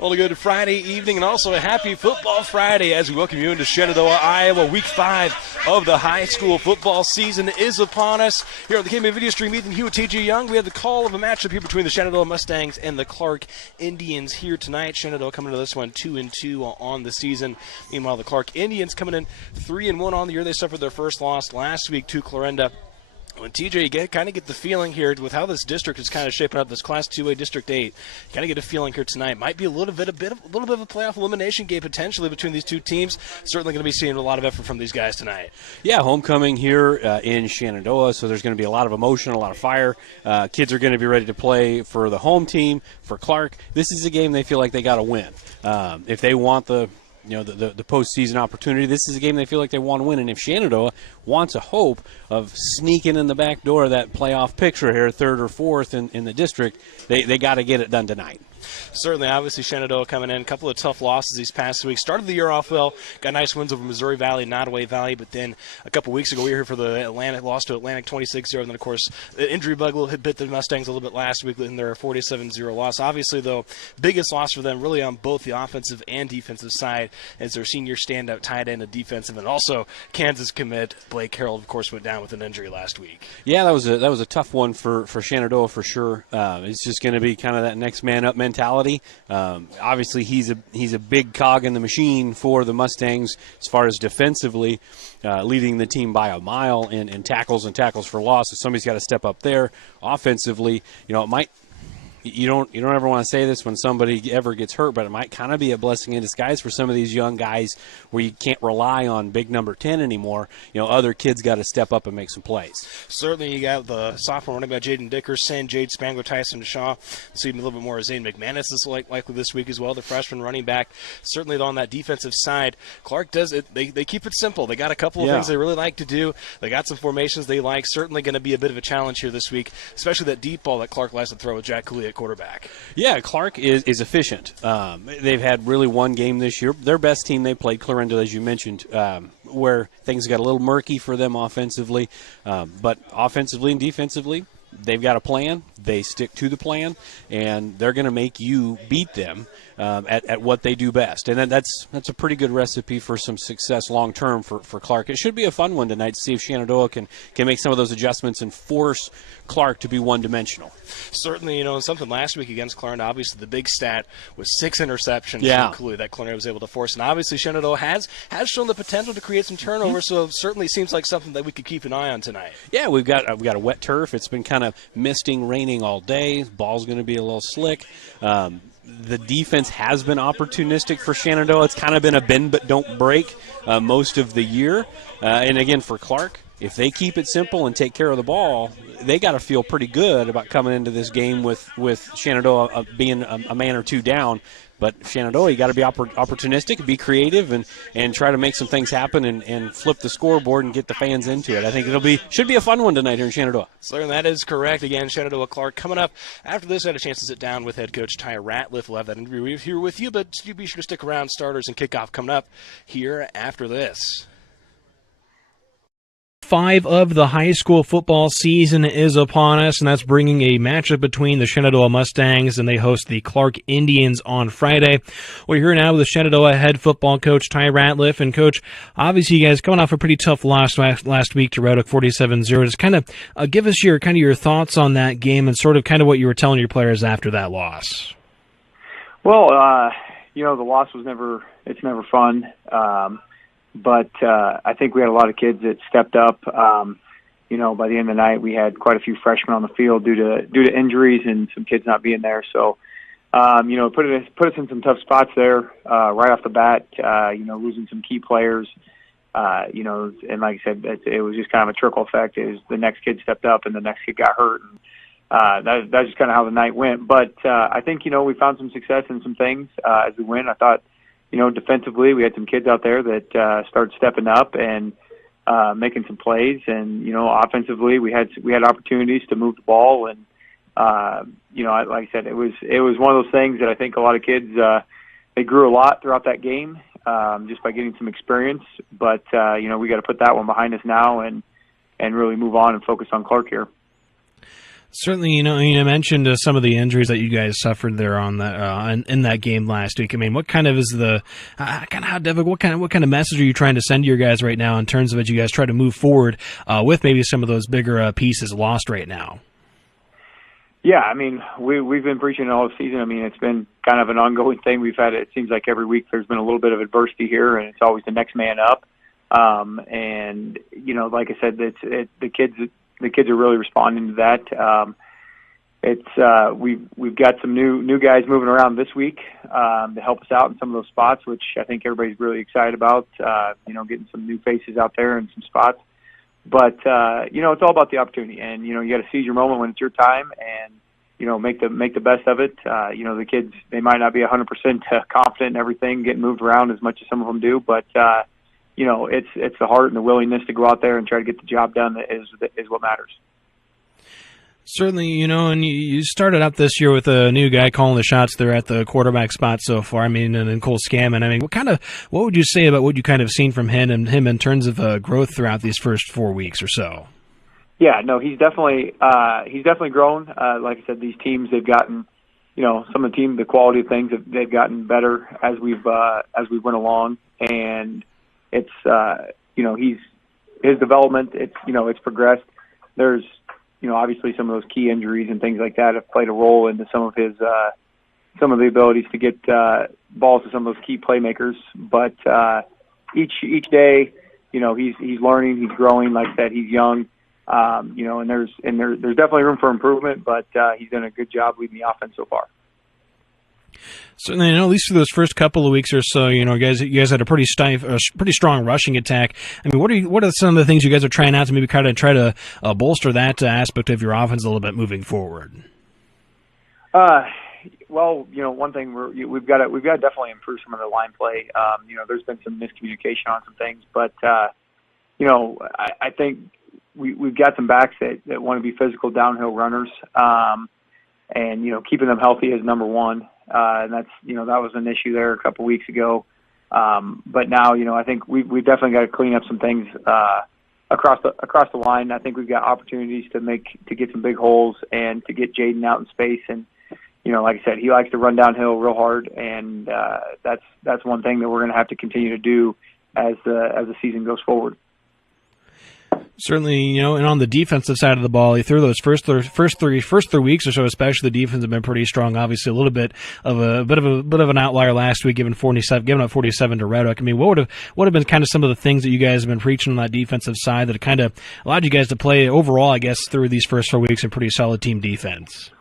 Well, a good Friday evening and also a happy Football Friday as we welcome you into Shenandoah, Iowa. Week 5 of the high school football season is upon us. Here on the KMA Video Stream, Ethan Hewitt, TJ Young, we have the call of a matchup here between the Shenandoah Mustangs and the Clarke Indians here tonight. Shenandoah coming to this one 2-2 on the season. Meanwhile, the Clarke Indians coming in 3-1 on the year. They suffered their first loss last week to Clarenda. When TJ, you kind of get the feeling here with how this district is kind of shaping up, this Class 2A District 8, you kind of get a feeling here tonight. Might be a little bit of a playoff elimination game potentially between these two teams. Certainly going to be seeing a lot of effort from these guys tonight. Yeah, homecoming here in Shenandoah, so there's going to be a lot of emotion, a lot of fire. Kids are going to be ready to play for the home team, for Clarke. This is a game they feel like they got to win. If they want the postseason opportunity, this is a game they feel like they want to win. And if Shenandoah wants a hope of sneaking in the back door of that playoff picture here, third or fourth in the district, they got to get it done tonight. Certainly, obviously, Shenandoah coming in. A couple of tough losses these past weeks. Started the year off well. Got nice wins over Missouri Valley, Nottoway Valley. But then a couple weeks ago, we were here for the Atlantic, loss to Atlantic 26-0. And then, of course, the injury bug had bit the Mustangs a little bit last week in their 47-0 loss. Obviously, though, biggest loss for them really on both the offensive and defensive side as their senior standout tight end and defensive. And also, Kansas commit Blake Harold, of course, went down with an injury last week. Yeah, that was a tough one for Shenandoah for sure. It's just going to be kind of that next man up mentality. Obviously, he's a big cog in the machine for the Mustangs as far as defensively, leading the team by a mile in tackles and tackles for loss. So somebody's got to step up there. Offensively, it might. You don't ever want to say this when somebody ever gets hurt, but it might kind of be a blessing in disguise for some of these young guys where you can't rely on big number 10 anymore. Other kids got to step up and make some plays. Certainly, you got the sophomore running back Jaden Dickerson, Jade Spangler, Tyson Shaw. See him a little bit more as Zane McManus is likely this week as well. The freshman running back. Certainly on that defensive side, Clarke does it. They keep it simple. They got a couple of things they really like to do. They got some formations they like. Certainly going to be a bit of a challenge here this week, especially that deep ball that Clarke likes to throw with Jack Cooley at quarterback. Yeah, Clarke is efficient. They've had really one game this year. Their best team they played, Clarenda, as you mentioned, where things got a little murky for them offensively. But offensively and defensively, they've got a plan. They stick to the plan, and they're going to make you beat them at what they do best. And then that's a pretty good recipe for some success long-term for Clarke. It should be a fun one tonight to see if Shenandoah can make some of those adjustments and force Clarke to be one-dimensional. Certainly, something last week against Clarendon, obviously the big stat was 6 interceptions from Cooley that Clarendon was able to force. And obviously Shenandoah has shown the potential to create some turnover, so it certainly seems like something that we could keep an eye on tonight. Yeah, we've got a wet turf. It's been kind of misting, raining all day. Ball's going to be a little slick. The defense has been opportunistic for Shenandoah. It's kind of been a bend but don't break most of the year. And again, for Clarke, if they keep it simple and take care of the ball, they got to feel pretty good about coming into this game with Shenandoah being a man or two down. But Shenandoah, you got to be opportunistic, be creative, and try to make some things happen and flip the scoreboard and get the fans into it. I think should be a fun one tonight here in Shenandoah. So that is correct. Again, Shenandoah Clarke coming up. After this, I had a chance to sit down with head coach Ty Ratliff. We'll have that interview here with you, but you be sure to stick around. Starters and kickoff coming up here after this. 5 of the high school football season is upon us, and that's bringing a matchup between the Shenandoah Mustangs, and they host the Clarke Indians on Friday. We're here now with the Shenandoah head football coach, Ty Ratliff. And, Coach, obviously you guys coming off a pretty tough loss last week to Red Oak 47-0. Just kind of give us your thoughts on that game and sort of kind of what you were telling your players after that loss. Well, the loss was never fun. But I think we had a lot of kids that stepped up. By the end of the night, we had quite a few freshmen on the field due to injuries and some kids not being there. So, put us in some tough spots there right off the bat. Losing some key players. And like I said, it was just kind of a trickle effect. As the next kid stepped up and the next kid got hurt. And that's just kind of how the night went. But I think we found some success in some things as we went. I thought. Defensively, we had some kids out there that started stepping up and making some plays, and offensively, we had opportunities to move the ball, and like I said, it was one of those things that I think a lot of kids they grew a lot throughout that game just by getting some experience. But we got to put that one behind us now and really move on and focus on Clarke here. Certainly, you mentioned some of the injuries that you guys suffered there on that in that game last week. I mean, what kind of is the kind of how difficult? What kind of message are you trying to send to your guys right now in terms of as you guys try to move forward with maybe some of those bigger pieces lost right now? Yeah, I mean, we've been preaching all season. I mean, it's been kind of an ongoing thing. We've had it seems like every week there's been a little bit of adversity here, and it's always the next man up. And like I said, the kids are really responding to that. We've got some new guys moving around this week to help us out in some of those spots, which I think everybody's really excited about. Getting some new faces out there in some spots. But it's all about the opportunity, and you got to seize your moment when it's your time, and make the best of it. The kids, they might not be 100% confident in everything, getting moved around as much as some of them do, but it's the heart and the willingness to go out there and try to get the job done that is what matters. Certainly, and you started out this year with a new guy calling the shots there at the quarterback spot so far. I mean, and Cole Scammon. I mean, what would you say about what you kind of seen from him in terms of growth throughout these first 4 weeks or so? Yeah, no, he's definitely grown. Like I said, these teams, they've gotten, some of the quality of things they've gotten better as we went along, and it's his development. It's progressed. There's obviously some of those key injuries and things like that have played a role into some of the abilities to get balls to some of those key playmakers. But each day, he's learning, he's growing. Like I said, he's young, and there's definitely room for improvement. But he's done a good job leading the offense so far. Certainly, at least for those first couple of weeks or so, you guys had a pretty strong rushing attack. I mean, what are some of the things you guys are trying out to maybe kind of try to bolster that aspect of your offense a little bit moving forward? Well, one thing we've got to definitely improve some of the line play. There's been some miscommunication on some things, but I think we've got some backs that want to be physical downhill runners, and keeping them healthy is number one. And that's, that was an issue there a couple weeks ago. But now, I think we definitely got to clean up some things, across the line. I think we've got opportunities to get some big holes and to get Jaden out in space. And, like I said, he likes to run downhill real hard. And, that's one thing that we're going to have to continue to do as the season goes forward. Certainly, and on the defensive side of the ball, through those first three weeks or so, especially, the defense have been pretty strong. Obviously, a little bit of an outlier last week, giving up 47 to Red Hook. I mean, what would have been kind of some of the things that you guys have been preaching on that defensive side that kind of allowed you guys to play overall, I guess, through these first 4 weeks, a pretty solid team defense?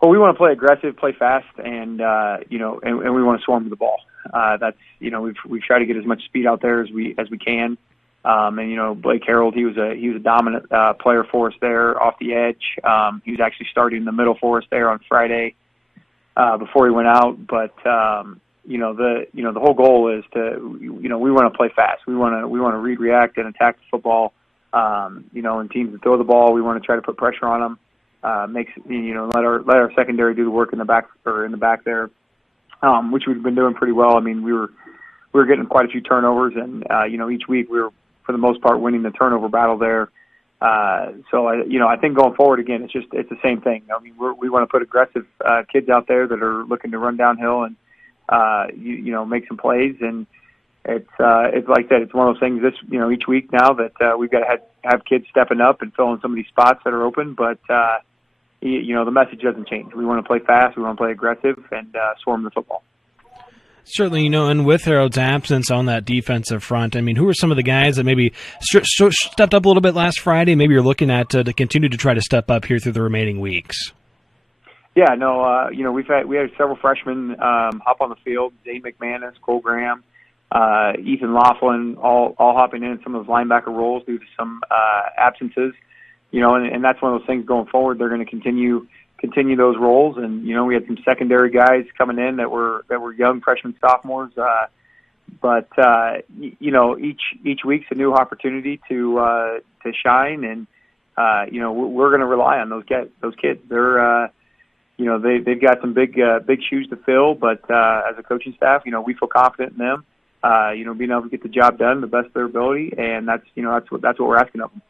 Well, we want to play aggressive, play fast, and and we want to swarm the ball. That's we've tried to get as much speed out there as we can. And Blake Harold, he was a dominant player for us there off the edge. He was actually starting in the middle for us there on Friday before he went out. But the whole goal is to we want to play fast. We want to read, react, and attack the football. And teams that throw the ball, we want to try to put pressure on them. Let our secondary do the work in the back there, which we've been doing pretty well. I mean, we were getting quite a few turnovers, and each week we were, for the most part, winning the turnover battle there. So I think going forward again, it's the same thing. I mean, we want to put aggressive kids out there that are looking to run downhill and make some plays. And it's like that. It's one of those things. Each week now that we've got to have kids stepping up and filling some of these spots that are open. But the message doesn't change. We want to play fast. We want to play aggressive and swarm the football. Certainly, and with Harold's absence on that defensive front, I mean, who are some of the guys that maybe stepped up a little bit last Friday? Maybe you're looking at to continue to try to step up here through the remaining weeks. Yeah, no, we had several freshmen hop on the field: Zane McManus, Cole Graham, Ethan Laughlin, all hopping in some of those linebacker roles due to some absences. And that's one of those things going forward. They're going to continue those roles, and we had some secondary guys coming in that were young freshmen, sophomores. But each week's a new opportunity to shine, and we're going to rely on those kids. They're they've got some big shoes to fill, but as a coaching staff, we feel confident in them. Being able to get the job done the best of their ability, and that's what we're asking of them.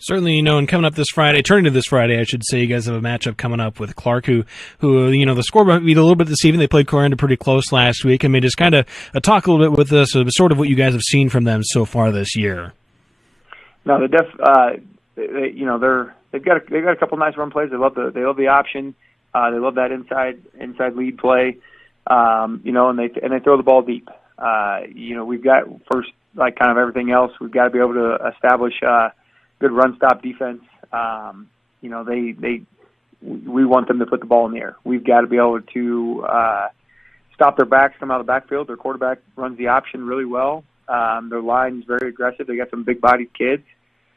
Certainly, and coming up this Friday, turning to this Friday, I should say, you guys have a matchup coming up with Clarke, who the score might be a little bit deceiving. They played Clarendon pretty close last week. I mean, just kind of talk a little bit with us, sort of what you guys have seen from them so far this year. No, they've got a couple nice run plays. They love the option. They love that inside lead play. And they throw the ball deep. We've got first, like kind of everything else, we've got to be able to establish good run stop defense. We want them to put the ball in the air. We've got to be able to stop their backs, come out of the backfield. Their quarterback runs the option really well. Their line's very aggressive. They got some big-bodied kids.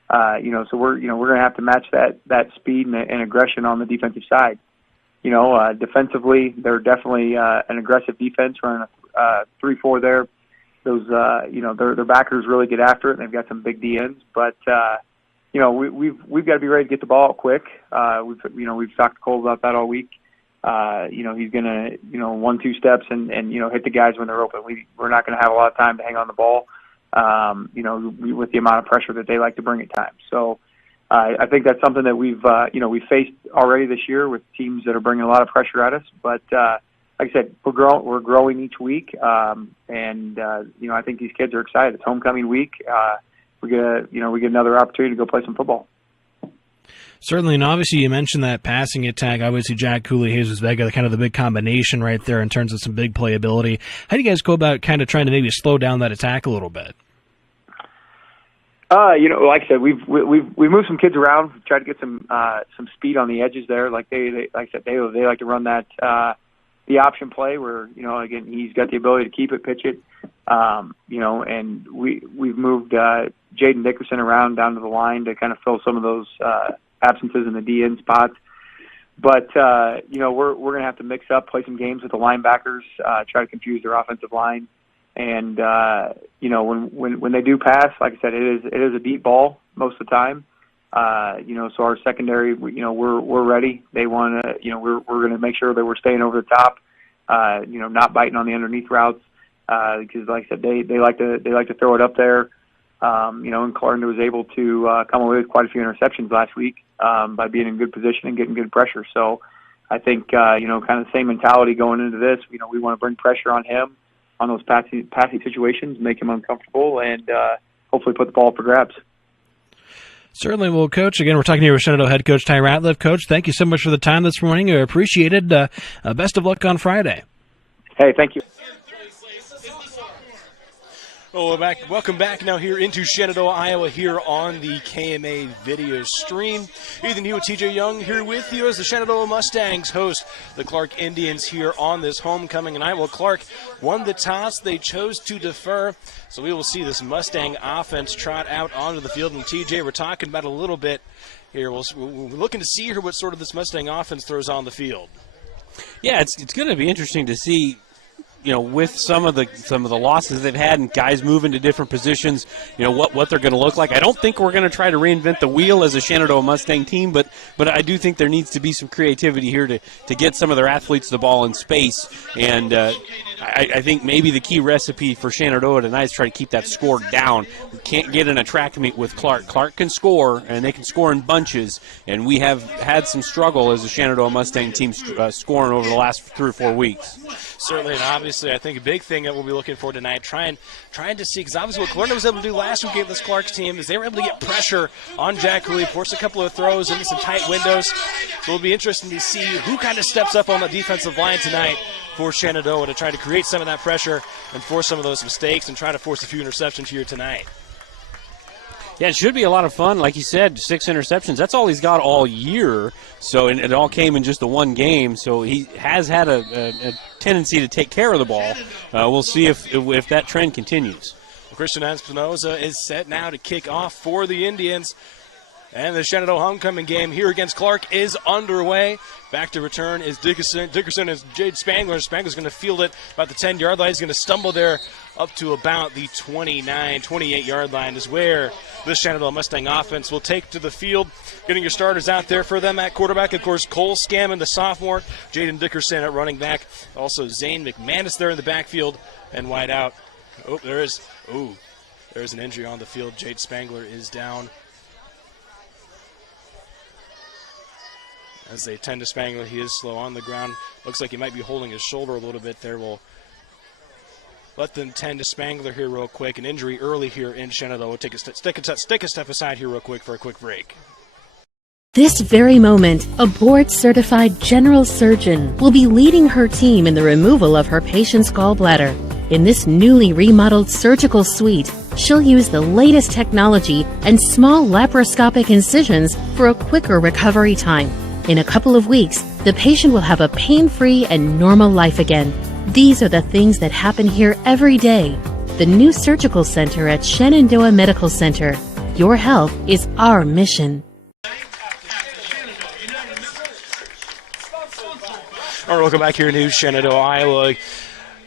So we're going to have to match that speed and aggression on the defensive side. Defensively, they're definitely an aggressive defense, running a 3-4 there. Those, their backers really get after it, and they've got some big DNs. But we've got to be ready to get the ball out quick. We've talked to Cole about that all week. He's going to 1-2 steps and hit the guys when they're open. We're not going to have a lot of time to hang on the ball. With the amount of pressure that they like to bring at times. So I think that's something that we've faced already this year with teams that are bringing a lot of pressure at us. But like I said, we're growing each week, and I think these kids are excited. It's homecoming week. We get another opportunity to go play some football. Certainly, and obviously you mentioned that passing attack. Obviously, Jack Cooley, Jesus Vega, kind of the big combination right there in terms of some big playability. How do you guys go about kind of trying to maybe slow down that attack a little bit? Like I said, we've moved some kids around, we've tried to get some speed on the edges there. Like they like to run that the option play where again he's got the ability to keep it, pitch it. And we've moved Jaden Dickerson around down to the line to kind of fill some of those absences in the DN spots. But we're going to have to mix up, play some games with the linebackers, try to confuse their offensive line. And when they do pass, like I said, it is a deep ball most of the time. So our secondary, we're ready. They want to, we're going to make sure that we're staying over the top, not biting on the underneath routes, because like I said, they like to throw it up there. And Clarendon was able to come away with quite a few interceptions last week by being in good position and getting good pressure. So I think kind of the same mentality going into this. We want to bring pressure on him on those passing situations, make him uncomfortable, and hopefully put the ball up for grabs. Certainly. Well, Coach, again, we're talking here with Shenandoah head coach Ty Ratliff. Coach, thank you so much for the time this morning. I appreciate it. Best of luck on Friday. Hey, thank you. Oh, we're back. Welcome back now here into Shenandoah, Iowa, here on the KMA video stream. Ethan Hewitt, TJ Young here with you as the Shenandoah Mustangs host the Clarke Indians here on this homecoming night. Well, Clarke won the toss. They chose to defer. So we will see this Mustang offense trot out onto the field. And TJ, we're talking about a little bit here. We're looking to see here what sort of this Mustang offense throws on the field. Yeah, it's going to be interesting to see. With some of the losses they've had and guys moving to different positions, what they're going to look like. I don't think we're going to try to reinvent the wheel as a Shenandoah Mustang team, but I do think there needs to be some creativity here to get some of their athletes the ball in space. And I think maybe the key recipe for Shenandoah tonight is try to keep that score down. We can't get in a track meet with Clarke. Clarke can score, and they can score in bunches, and we have had some struggle as a Shenandoah Mustang team scoring over the last 3 or 4 weeks. Certainly, and obviously, I think a big thing that we'll be looking for tonight, trying to see, because obviously what Clarendon was able to do last week against this Clarke's team is they were able to get pressure on Jack Cooley, force a couple of throws into some tight windows. So it'll be interesting to see who kind of steps up on the defensive line tonight for Shenandoah to try to create some of that pressure and force some of those mistakes and try to force a few interceptions here tonight. Yeah, it should be a lot of fun. Like you said, 6 interceptions. That's all he's got all year. So and it all came in just the one game. So he has had a tendency to take care of the ball. We'll see if that trend continues. Christian Espinoza is set now to kick off for the Indians. And the Shenandoah homecoming game here against Clarke is underway. Back to return is Dickerson. Dickerson is Jade Spangler. Spangler's going to field it about the 10-yard line. He's going to stumble there up to about the 29, 28-yard line is where the Shenandoah Mustang offense will take to the field. Getting your starters out there for them at quarterback. Of course, Cole Scammon, the sophomore. Jaden Dickerson at running back. Also Zane McManus there in the backfield and wide out. There's an injury on the field. Jade Spangler is down. as they tend to Spangler. He is slow on the ground. Looks like he might be holding his shoulder a little bit there. We'll let them tend to Spangler here real quick. An injury early here in Shenandoah. We'll take a step aside here real quick for a quick break. This very moment, a board-certified general surgeon will be leading her team in the removal of her patient's gallbladder. In this newly remodeled surgical suite, she'll use the latest technology and small laparoscopic incisions for a quicker recovery time. In a couple of weeks, the patient will have a pain-free and normal life again. These are the things that happen here every day. The new surgical center at Shenandoah Medical Center. Your health is our mission. All right, welcome back here to Shenandoah, Iowa.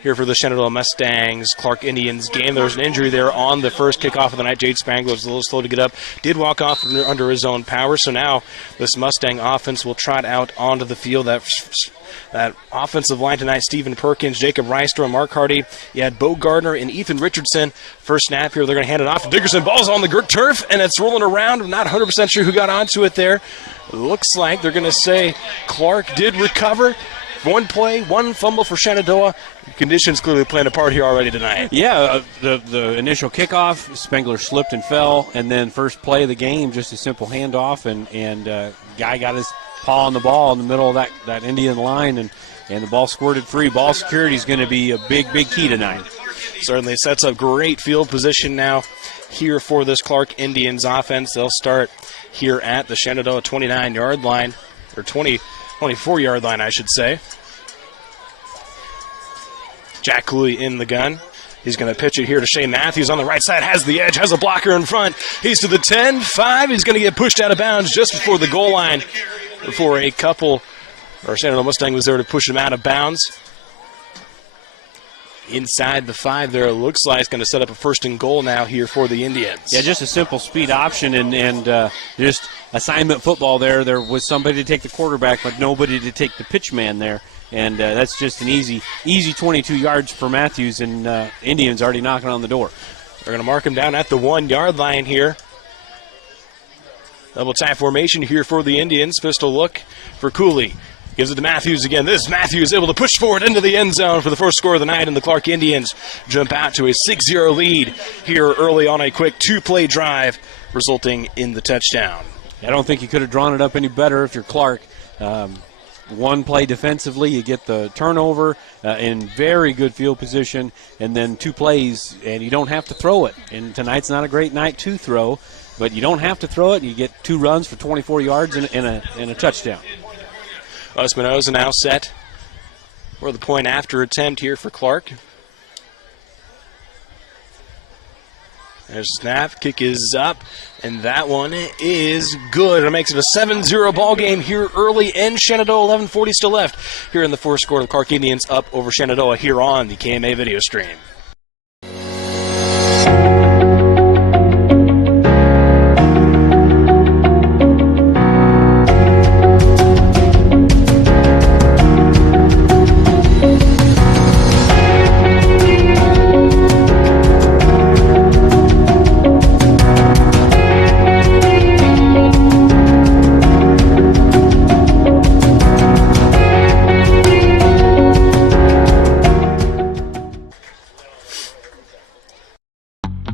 Here for the Shenandoah Mustangs, Clarke Indians game. There was an injury there on the first kickoff of the night. Jade Spangler was a little slow to get up. Did walk off under his own power. So now this Mustang offense will trot out onto the field. That offensive line tonight, Stephen Perkins, Jacob Reister, Mark Hardy. You had Bo Gardner and Ethan Richardson. First snap here, they're going to hand it off to Dickerson. Ball's on the turf, and it's rolling around. I'm not 100% sure who got onto it there. Looks like they're going to say Clarke did recover. One play, one fumble for Shenandoah. Conditions clearly playing a part here already tonight. Yeah, the initial kickoff, Spangler slipped and fell, and then first play of the game, just a simple handoff, and guy got his paw on the ball in the middle of that Indian line, and the ball squirted free. Ball security is going to be a big key tonight. Certainly sets up great field position now here for this Clarke Indians offense. They'll start here at the Shenandoah 29-yard line, or 24-yard line, I should say. Jack Cooley in the gun. He's going to pitch it here to Shane Matthews on the right side. Has the edge, has a blocker in front. He's to the 10, 5. He's going to get pushed out of bounds just before the goal line before a couple, or Shenandoah Mustang was there to push him out of bounds. Inside the 5 there, it looks like it's going to set up a first and goal now here for the Indians. Yeah, just a simple speed option and just assignment football there. There was somebody to take the quarterback, but nobody to take the pitch man there. And that's just an easy 22 yards for Matthews, and Indians already knocking on the door. They're going to mark him down at the 1-yard line here. Double tie formation here for the Indians. Pistol look for Cooley. Gives it to Matthews again. This Matthews able to push forward into the end zone for the first score of the night, and the Clarke Indians jump out to a 6-0 lead here early on a quick 2-play drive, resulting in the touchdown. I don't think you could have drawn it up any better if you're Clarke. One play defensively, you get the turnover in very good field position, and then 2 plays, and you don't have to throw it. And tonight's not a great night to throw, but you don't have to throw it. You get 2 runs for 24 yards and a touchdown. Espinoza now set for the point after attempt here for Clarke. There's a snap, kick is up, and that one is good. It makes it a 7-0 ball game here early in Shenandoah. 11:40 still left here in the fourth score. The Clarke Indians up over Shenandoah here on the KMA video stream.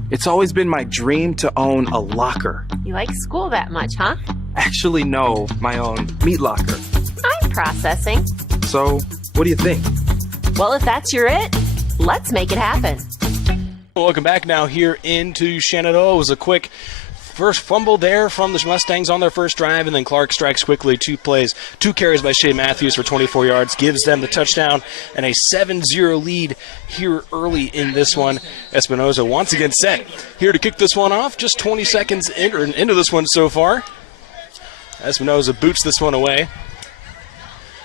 It's always been my dream to own a locker. You like school that much, huh? Actually, no, my own meat locker. I'm processing. So, what do you think? Well, if that's your it, let's make it happen. Welcome back now here into Shenandoah. It was a quick first fumble there from the Mustangs on their first drive, and then Clarke strikes quickly. 2 carries by Shea Matthews for 24 yards, gives them the touchdown, and a 7-0 lead here early in this one. Espinoza once again set here to kick this one off. Just 20 seconds into this one so far. Espinoza boots this one away.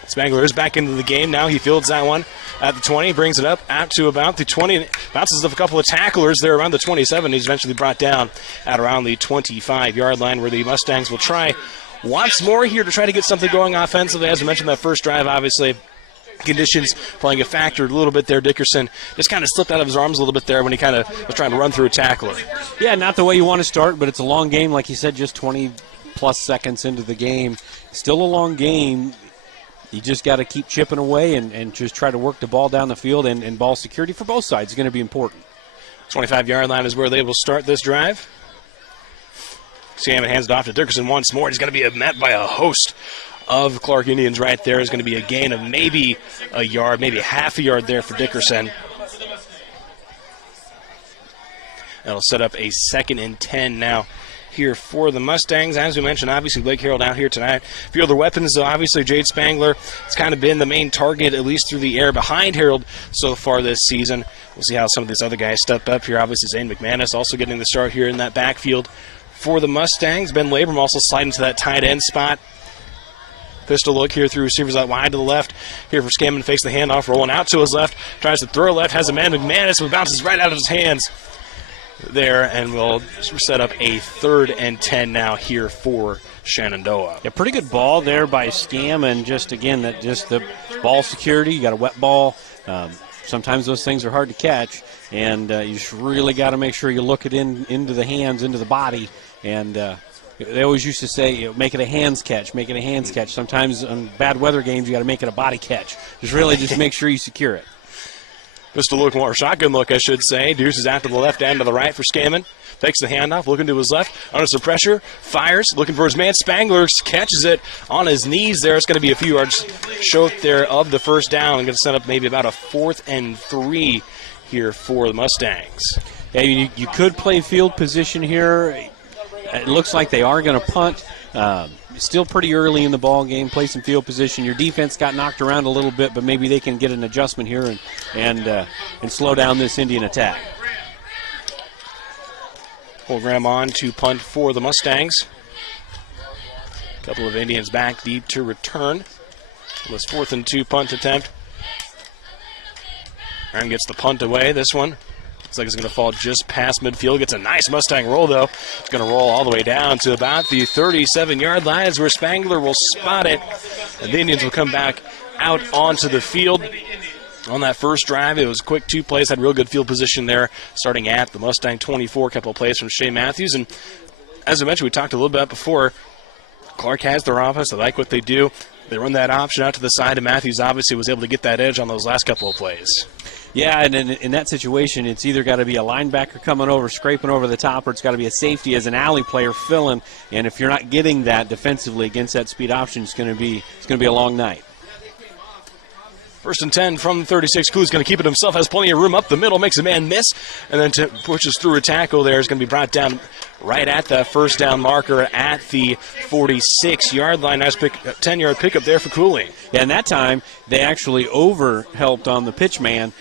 Spangler is back into the game now. He fields that one at the 20, brings it up out to about the 20, bounces off a couple of tacklers there around the 27. He's eventually brought down at around the 25-yard line, where the Mustangs will try once more here to try to get something going offensively. As I mentioned, that first drive, obviously, conditions playing a factor a little bit there. Dickerson just kind of slipped out of his arms a little bit there when he kind of was trying to run through a tackler. Yeah, not the way you want to start, but it's a long game. Like you said, just 20 plus seconds into the game. Still a long game. You just got to keep chipping away and just try to work the ball down the field, and ball security for both sides is going to be important. 25-yard line is where they will start this drive. Scammon hands it off to Dickerson once more. He's going to be met by a host of Clarke Indians right there. Is going to be a gain of maybe a yard, maybe half a yard there for Dickerson. That'll set up a 2nd and 10 now here for the Mustangs. As we mentioned, obviously Blake Harrell out here tonight. A few other weapons, obviously Jade Spangler has kind of been the main target, at least through the air, behind Harrell so far this season. We'll see how some of these other guys step up here. Obviously Zane McManus also getting the start here in that backfield for the Mustangs. Ben Labrum also sliding to that tight end spot. Pistol look here through receivers out wide to the left. Here for Scammon, fakes the handoff, rolling out to his left. Tries to throw left, has a man McManus, who bounces right out of his hands there, and we'll set up a 3rd and 10 now here for Shenandoah. Yeah, pretty good ball there by Scammon. Just again, the ball security. You got a wet ball. Sometimes those things are hard to catch, and you just really got to make sure you look it into the hands, into the body, and they always used to say, make it a hands catch, make it a hands catch. Sometimes on bad weather games, you got to make it a body catch. Just make sure you secure it. Pistol look, or shotgun look, I should say. Deuce is out to the left and to the right for Scammon. Takes the handoff, looking to his left. Under some pressure, fires, looking for his man. Spangler catches it on his knees there. It's going to be a few yards short there of the first down. Going to set up maybe about a 4th and 3 here for the Mustangs. Yeah, you could play field position here. It looks like they are going to punt. Still pretty early in the ball game. Play some field position. Your defense got knocked around a little bit, but maybe they can get an adjustment here and slow down this Indian attack. Program on to punt for the Mustangs. A couple of Indians back deep to return. This 4th and 2 punt attempt. Aaron gets the punt away. This one looks like it's going to fall just past midfield. Gets a nice Mustang roll, though. It's going to roll all the way down to about the 37-yard line. Is where Spangler will spot it. And the Indians will come back out onto the field. On that first drive, it was quick 2 plays, had real good field position there, starting at the Mustang 24, a couple of plays from Shea Matthews. And as I mentioned, we talked a little bit before, Clarke has their offense. They like what they do. They run that option out to the side, and Matthews obviously was able to get that edge on those last couple of plays. Yeah, and in that situation, it's either got to be a linebacker coming over, scraping over the top, or it's got to be a safety as an alley player filling. And if you're not getting that defensively against that speed option, it's going to be a long night. 1st and 10 from 36. Cooley's going to keep it himself, has plenty of room up the middle, makes a man miss, and then pushes through a tackle there. Is going to be brought down right at that first down marker at the 46-yard line. Nice 10-yard pickup there for Cooley. Yeah, and that time they actually over-helped on the pitch man.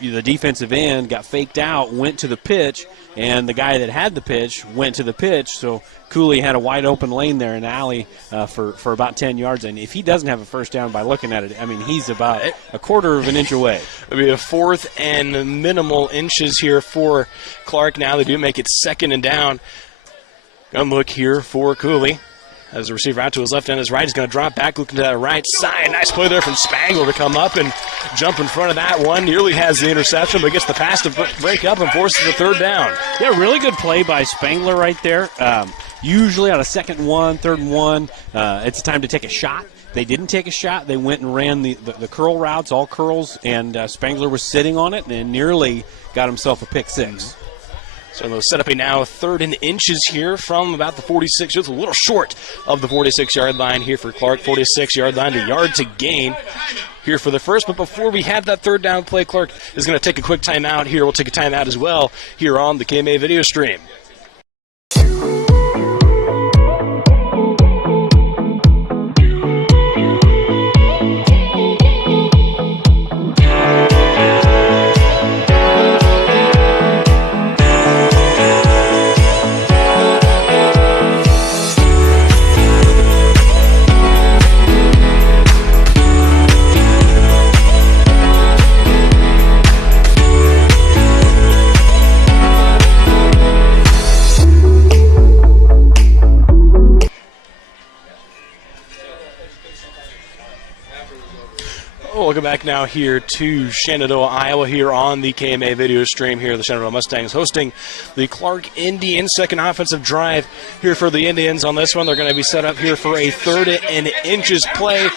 The defensive end got faked out, went to the pitch, and the guy that had the pitch went to the pitch, so Cooley had a wide open lane there in the alley for about 10 yards. And if he doesn't have a first down by looking at it, I mean, he's about a quarter of an inch away. It'll be a 4th and minimal inches here for Clarke. Now they do make it 2nd and down. Gun look here for Cooley. As the receiver out to his left and his right, he's going to drop back, looking to that right side. Nice play there from Spangler to come up and jump in front of that one. Nearly has the interception, but gets the pass to break up and forces the 3rd down. Yeah, really good play by Spangler right there. Usually on a 2nd and 1, 3rd and 1, it's a time to take a shot. They didn't take a shot. They went and ran the curl routes, all curls, and Spangler was sitting on it and nearly got himself a pick 6. So they'll set up a now 3rd and inches here from about the 46. Just a little short of the 46-yard line here for Clarke. 46-yard line, the yard to gain here for the first. But before we have that 3rd down play, Clarke is going to take a quick timeout here. We'll take a timeout as well here on the KMA video stream. Well, welcome back now here to Shenandoah, Iowa, here on the KMA video stream here. The Shenandoah Mustangs hosting the Clarke Indians. Second offensive drive here for the Indians. On this one, they're going to be set up here for a 3rd and inches play.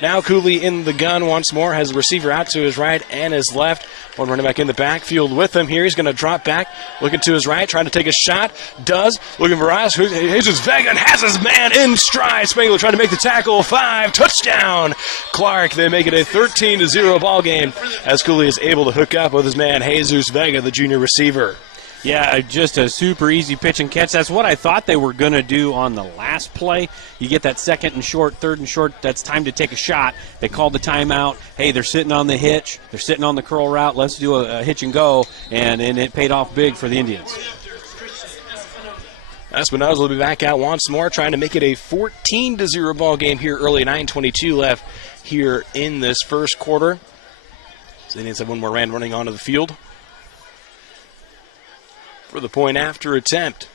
Now Cooley in the gun once more, has the receiver out to his right and his left. One running back in the backfield with him here. He's going to drop back, looking to his right, trying to take a shot. Does. Looking for us. Jesus Vega has his man in stride. Spangler trying to make the tackle. 5. Touchdown. Clarke. They make it a 13-0 ball game as Cooley is able to hook up with his man Jesus Vega, the junior receiver. Yeah, just a super easy pitch and catch. That's what I thought they were going to do on the last play. You get that 2nd and short, 3rd and short, that's time to take a shot. They called the timeout. Hey, they're sitting on the hitch. They're sitting on the curl route. Let's do a hitch and go, and it paid off big for the Indians. Espinoza will be back out once more, trying to make it a 14-0 ball game here early. 9:22 left here in this first quarter. So the Indians have one more man running onto the field for the point after attempt.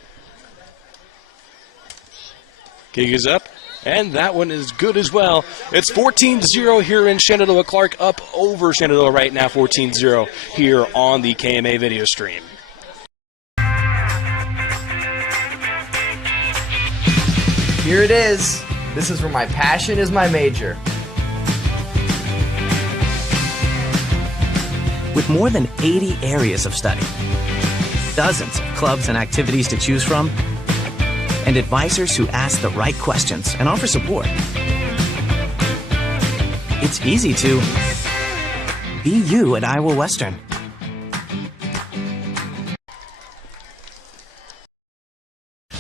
Kick is up, and that one is good as well. It's 14-0 here in Shenandoah. Clarke up over Shenandoah right now, 14-0 here on the KMA video stream. Here it is. This is where my passion is my major. With more than 80 areas of study, dozens of clubs and activities to choose from, and advisors who ask the right questions and offer support, it's easy to be you at Iowa Western.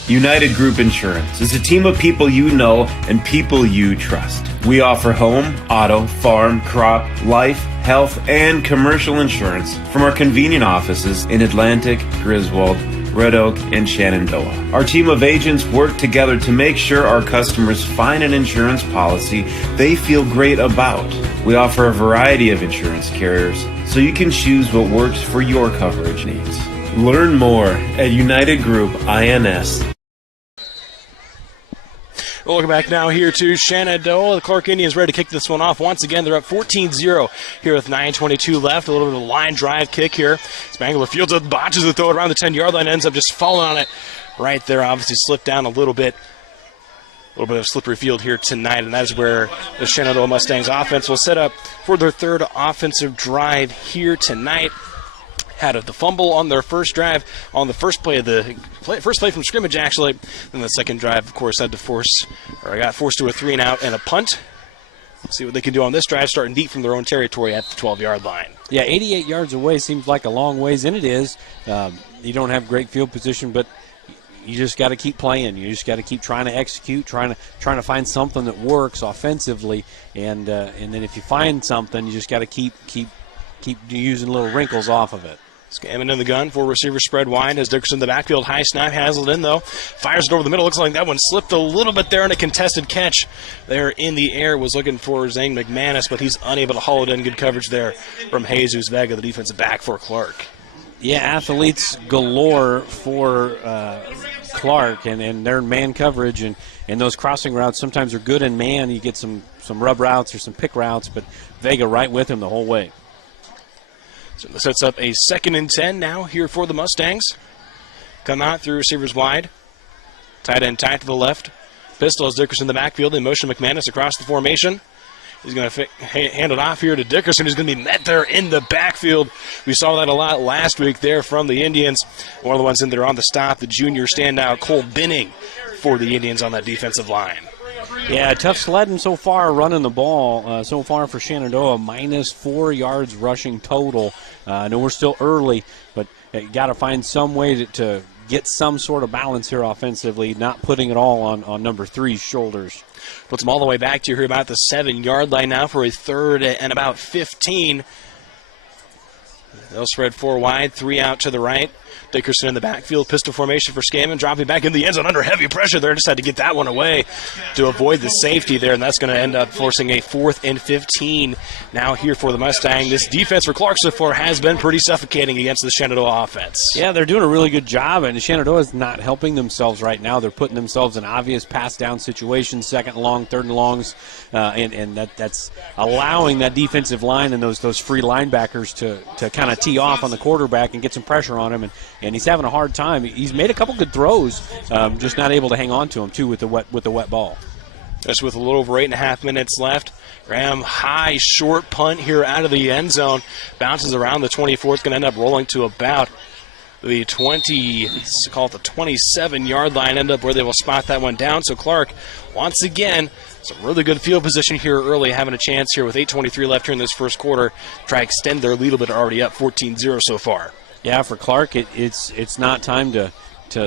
United Group Insurance is a team of people you know and people you trust. We offer home, auto, farm, crop, life, health, and commercial insurance from our convenient offices in Atlantic, Griswold, Red Oak, and Shenandoah. Our team of agents work together to make sure our customers find an insurance policy they feel great about. We offer a variety of insurance carriers so you can choose what works for your coverage needs. Learn more at United Group INS. Welcome back now here to Shenandoah. The Clarke Indians ready to kick this one off. Once again, they're up 14-0 here with 9:22 left. A little bit of a line drive kick here. Spangler fields it, botches the throw around the 10-yard line, ends up just falling on it right there. Obviously slipped down a little bit. A little bit of slippery field here tonight, and that is where the Shenandoah Mustangs offense will set up for their 3rd offensive drive here tonight. Had the fumble on their first drive on the first play from scrimmage, actually. Then the second drive, of course, got forced to a 3-and-out and a punt. Let's see what they can do on this drive, starting deep from their own territory at the 12-yard line. Yeah, 88 yards away seems like a long ways, and it is. You don't have great field position, but you just got to keep playing. You just got to keep trying to execute, trying to find something that works offensively, and then if you find something, you just got to keep using little wrinkles off of it. Scamming in the gun, 4 receivers spread wide as Dickerson in the backfield. High snap, has it in though. Fires it over the middle. Looks like that one slipped a little bit there in a contested catch. There in the air was looking for Zane McManus, but he's unable to haul it in. Good coverage there from Jesus Vega, the defensive back for Clarke. Yeah, athletes galore for Clarke, and they're in man coverage, and those crossing routes sometimes are good in man. You get some rub routes or some pick routes, but Vega right with him the whole way. So this sets up a 2nd and 10 now here for the Mustangs. Come out through receivers wide. Tight end tight to the left. Pistol has Dickerson in the backfield. They motion McManus across the formation. He's going to hand it off here to Dickerson, who's going to be met there in the backfield. We saw that a lot last week there from the Indians. One of the ones in there on the stop, the junior standout Cole Binning for the Indians on that defensive line. Yeah, tough sledding so far, running the ball so far for Shenandoah, minus 4 yards rushing total. I know we're still early, but you got to find some way to get some sort of balance here offensively, not putting it all on number 3's shoulders. Puts them all the way back to here about the 7-yard line now for a 3rd and about 15. They'll spread 4 wide, 3 out to the right. Dickerson in the backfield, pistol formation for Scammon, dropping back in the end zone under heavy pressure there. Just had to get that one away to avoid the safety there, and that's going to end up forcing a 4th and 15 now here for the Mustang. This defense for Clarke so far has been pretty suffocating against the Shenandoah offense. Yeah, they're doing a really good job, and Shenandoah is not helping themselves right now. They're putting themselves in obvious pass down situations, 2nd and long, 3rd and longs, and that's allowing that defensive line and those free linebackers to kind of tee off on the quarterback and get some pressure on him, and he's having a hard time. He's made a couple good throws, just not able to hang on to him too with the wet ball. Just with a little over 8.5 minutes left. Graham, high, short punt here out of the end zone. Bounces around the 24. It's going to end up rolling to about the 27-yard line. End up where they will spot that one down. So Clarke, once again, some really good field position here early, having a chance here with 8:23 left here in this first quarter. Try to extend their lead a little bit, already up 14-0 so far. Yeah, for Clarke, it's not time to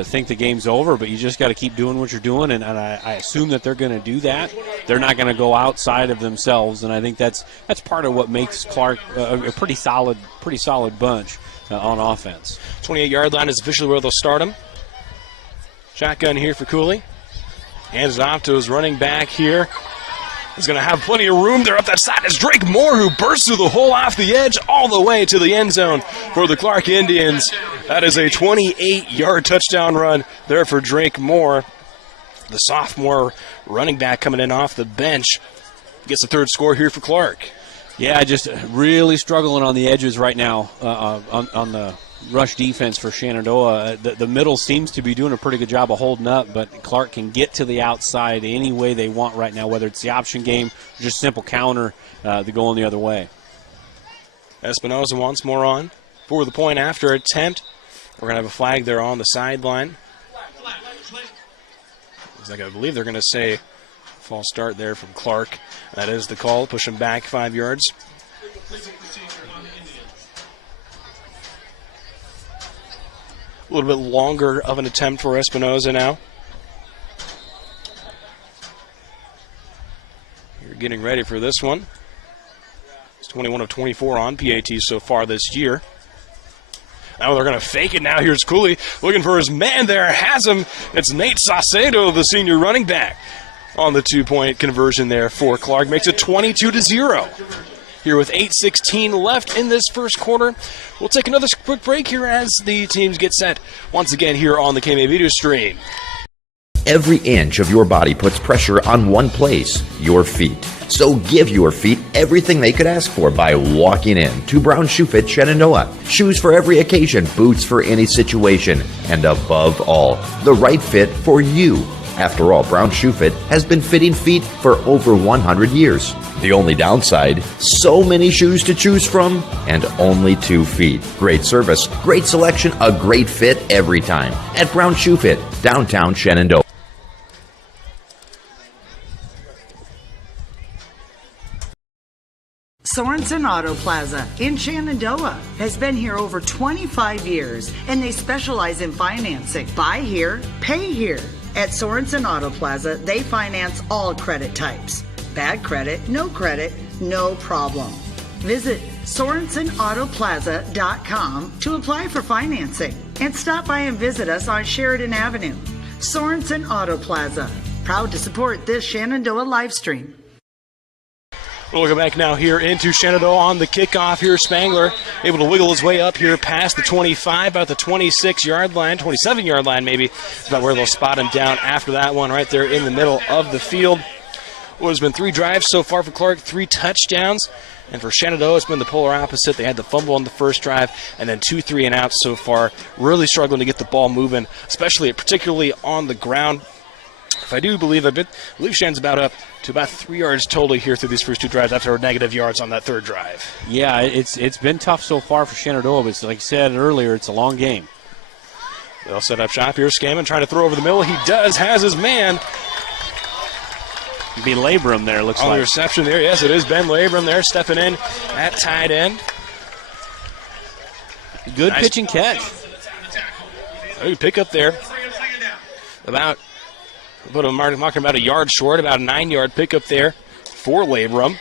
think the game's over, but you just got to keep doing what you're doing, and I assume that they're going to do that. They're not going to go outside of themselves, and I think that's part of what makes Clarke a pretty solid bunch on offense. 28-yard line is officially where they'll start him. Shotgun here for Cooley. Hands it off to his running back here. He's going to have plenty of room there up that side. It's Drake Moore who bursts through the hole off the edge all the way to the end zone for the Clarke Indians. That is a 28-yard touchdown run there for Drake Moore. The sophomore running back coming in off the bench gets the 3rd score here for Clarke. Yeah, just really struggling on the edges right now on the rush defense for Shenandoah. The middle seems to be doing a pretty good job of holding up, but Clarke can get to the outside any way they want right now, whether it's the option game or just simple counter, they're going the other way. Espinoza once more on for the point after attempt. We're going to have a flag there on the sideline. Looks like I believe they're going to say false start there from Clarke. That is the call. Push him back 5 yards. A little bit longer of an attempt for Espinoza now. You're getting ready for this one. It's 21 of 24 on PATs so far this year. Now they're going to fake it now. Here's Cooley looking for his man there. Has him. It's Nate Saucedo, the senior running back, on the 2-point conversion there for Clarke. Makes it 22-0. Here with 8:16 left in this first quarter. We'll take another quick break here as the teams get set once again here on the KMA video stream. Every inch of your body puts pressure on one place, your feet. So give your feet everything they could ask for by walking in to Brown Shoe Fit Shenandoah. Shoes for every occasion, boots for any situation, and above all, the right fit for you. After all, Brown Shoe Fit has been fitting feet for over 100 years. The only downside, so many shoes to choose from and only 2 feet. Great service, great selection, a great fit every time at Brown Shoe Fit, downtown Shenandoah. Sorensen Auto Plaza in Shenandoah has been here over 25 years, and they specialize in financing. Buy here, pay here. At Sorensen Auto Plaza, they finance all credit types. Bad credit, no problem. Visit SorensenAutoplaza.com to apply for financing and stop by and visit us on Sheridan Avenue. Sorensen Auto Plaza, proud to support this Shenandoah live stream. We'll go back now here into Shenandoah on the kickoff here. Spangler able to wiggle his way up here past the 25, about the 26-yard line, 27-yard line maybe. It's about where they'll spot him down after that one right there in the middle of the field. Well, there's been 3 drives so far for Clarke, 3 touchdowns. And for Shenandoah, it's been the polar opposite. They had the fumble on the first drive and then 2 3-and-outs so far. Really struggling to get the ball moving, particularly on the ground. If I do believe Shan's about up to about 3 yards total here through these first 2 drives after negative yards on that 3rd drive. Yeah, it's been tough so far for Shenandoah, but like I said earlier, it's a long game. They'll set up shop here. Scammon trying to throw over the middle. He does, has his man. Be Labrum there, looks like. On the reception there, yes, it is Ben Labrum there stepping in at tight end. Good pitch and catch. Good pick up there. Marking about a yard short, about a 9-yard pickup there for Labrum.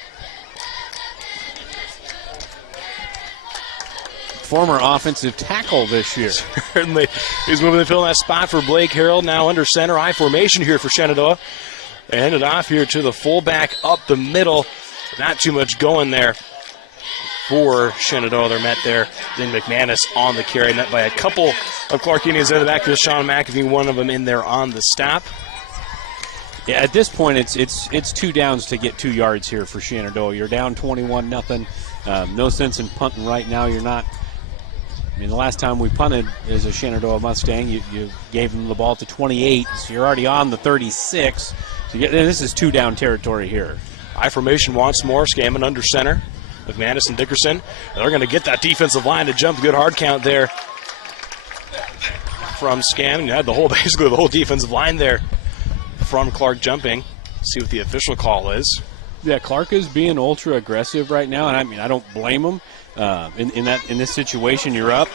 former offensive tackle this year. Certainly. He's moving the field in that spot for Blake Harrell. Now under center. I formation here for Shenandoah. They hand it off here to the fullback up the middle. Not too much going there for Shenandoah. They're met there. Then McManus on the carry, met by a couple of Clarke Indians in the back. There's Sean McAfee, one of them in there on the stop. Yeah, at this point, it's 2 downs to get 2 yards here for Shenandoah. You're down 21-0. No sense in punting right now. You're not. I mean, the last time we punted as a Shenandoah Mustang, you gave them the ball to 28, so you're already on the 36. So this is 2 down territory here. I formation once more. Scammon under center. McManus and Dickerson. They're going to get that defensive line to jump. Good hard count there from Scammon. You had basically the whole defensive line there from Clarke jumping. See what the official call is. Yeah, Clarke is being ultra aggressive right now, and I mean I don't blame him. In this situation, you're up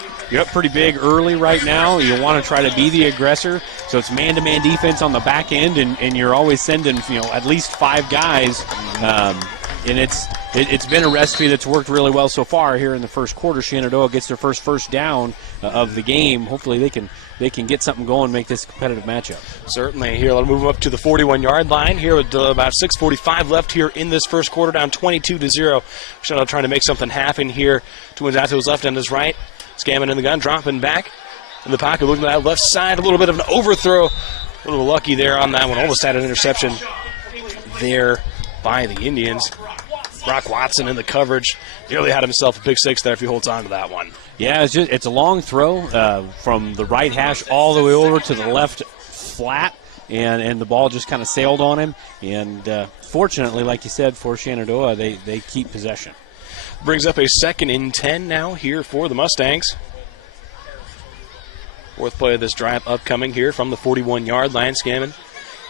pretty big early right now. You want to try to be the aggressor, so it's man-to-man defense on the back end, and you're always sending at least 5 guys, and it's been a recipe that's worked really well so far here in the first quarter. Shenandoah gets their first down of the game. Hopefully they can get something going, make this a competitive matchup. Certainly. Here, let's move them up to the 41-yard line here with about 6:45 left here in this first quarter, down 22-0. Shenandoah trying to make something happen here. Twins out to his left and his right. Scammon in the gun, dropping back in the pocket, looking at that left side. A little bit of an overthrow. A little lucky there on that one. Almost had an interception there by the Indians. Brock Watson in the coverage. Nearly had himself a pick 6 there if he holds on to that one. Yeah, it's a long throw from the right hash all the way over to the left flat, and the ball just kind of sailed on him. And fortunately, like you said, for Shenandoah, they keep possession. Brings up a 2nd and 10 now here for the Mustangs. 4th play of this drive upcoming here from the 41-yard line. Scammon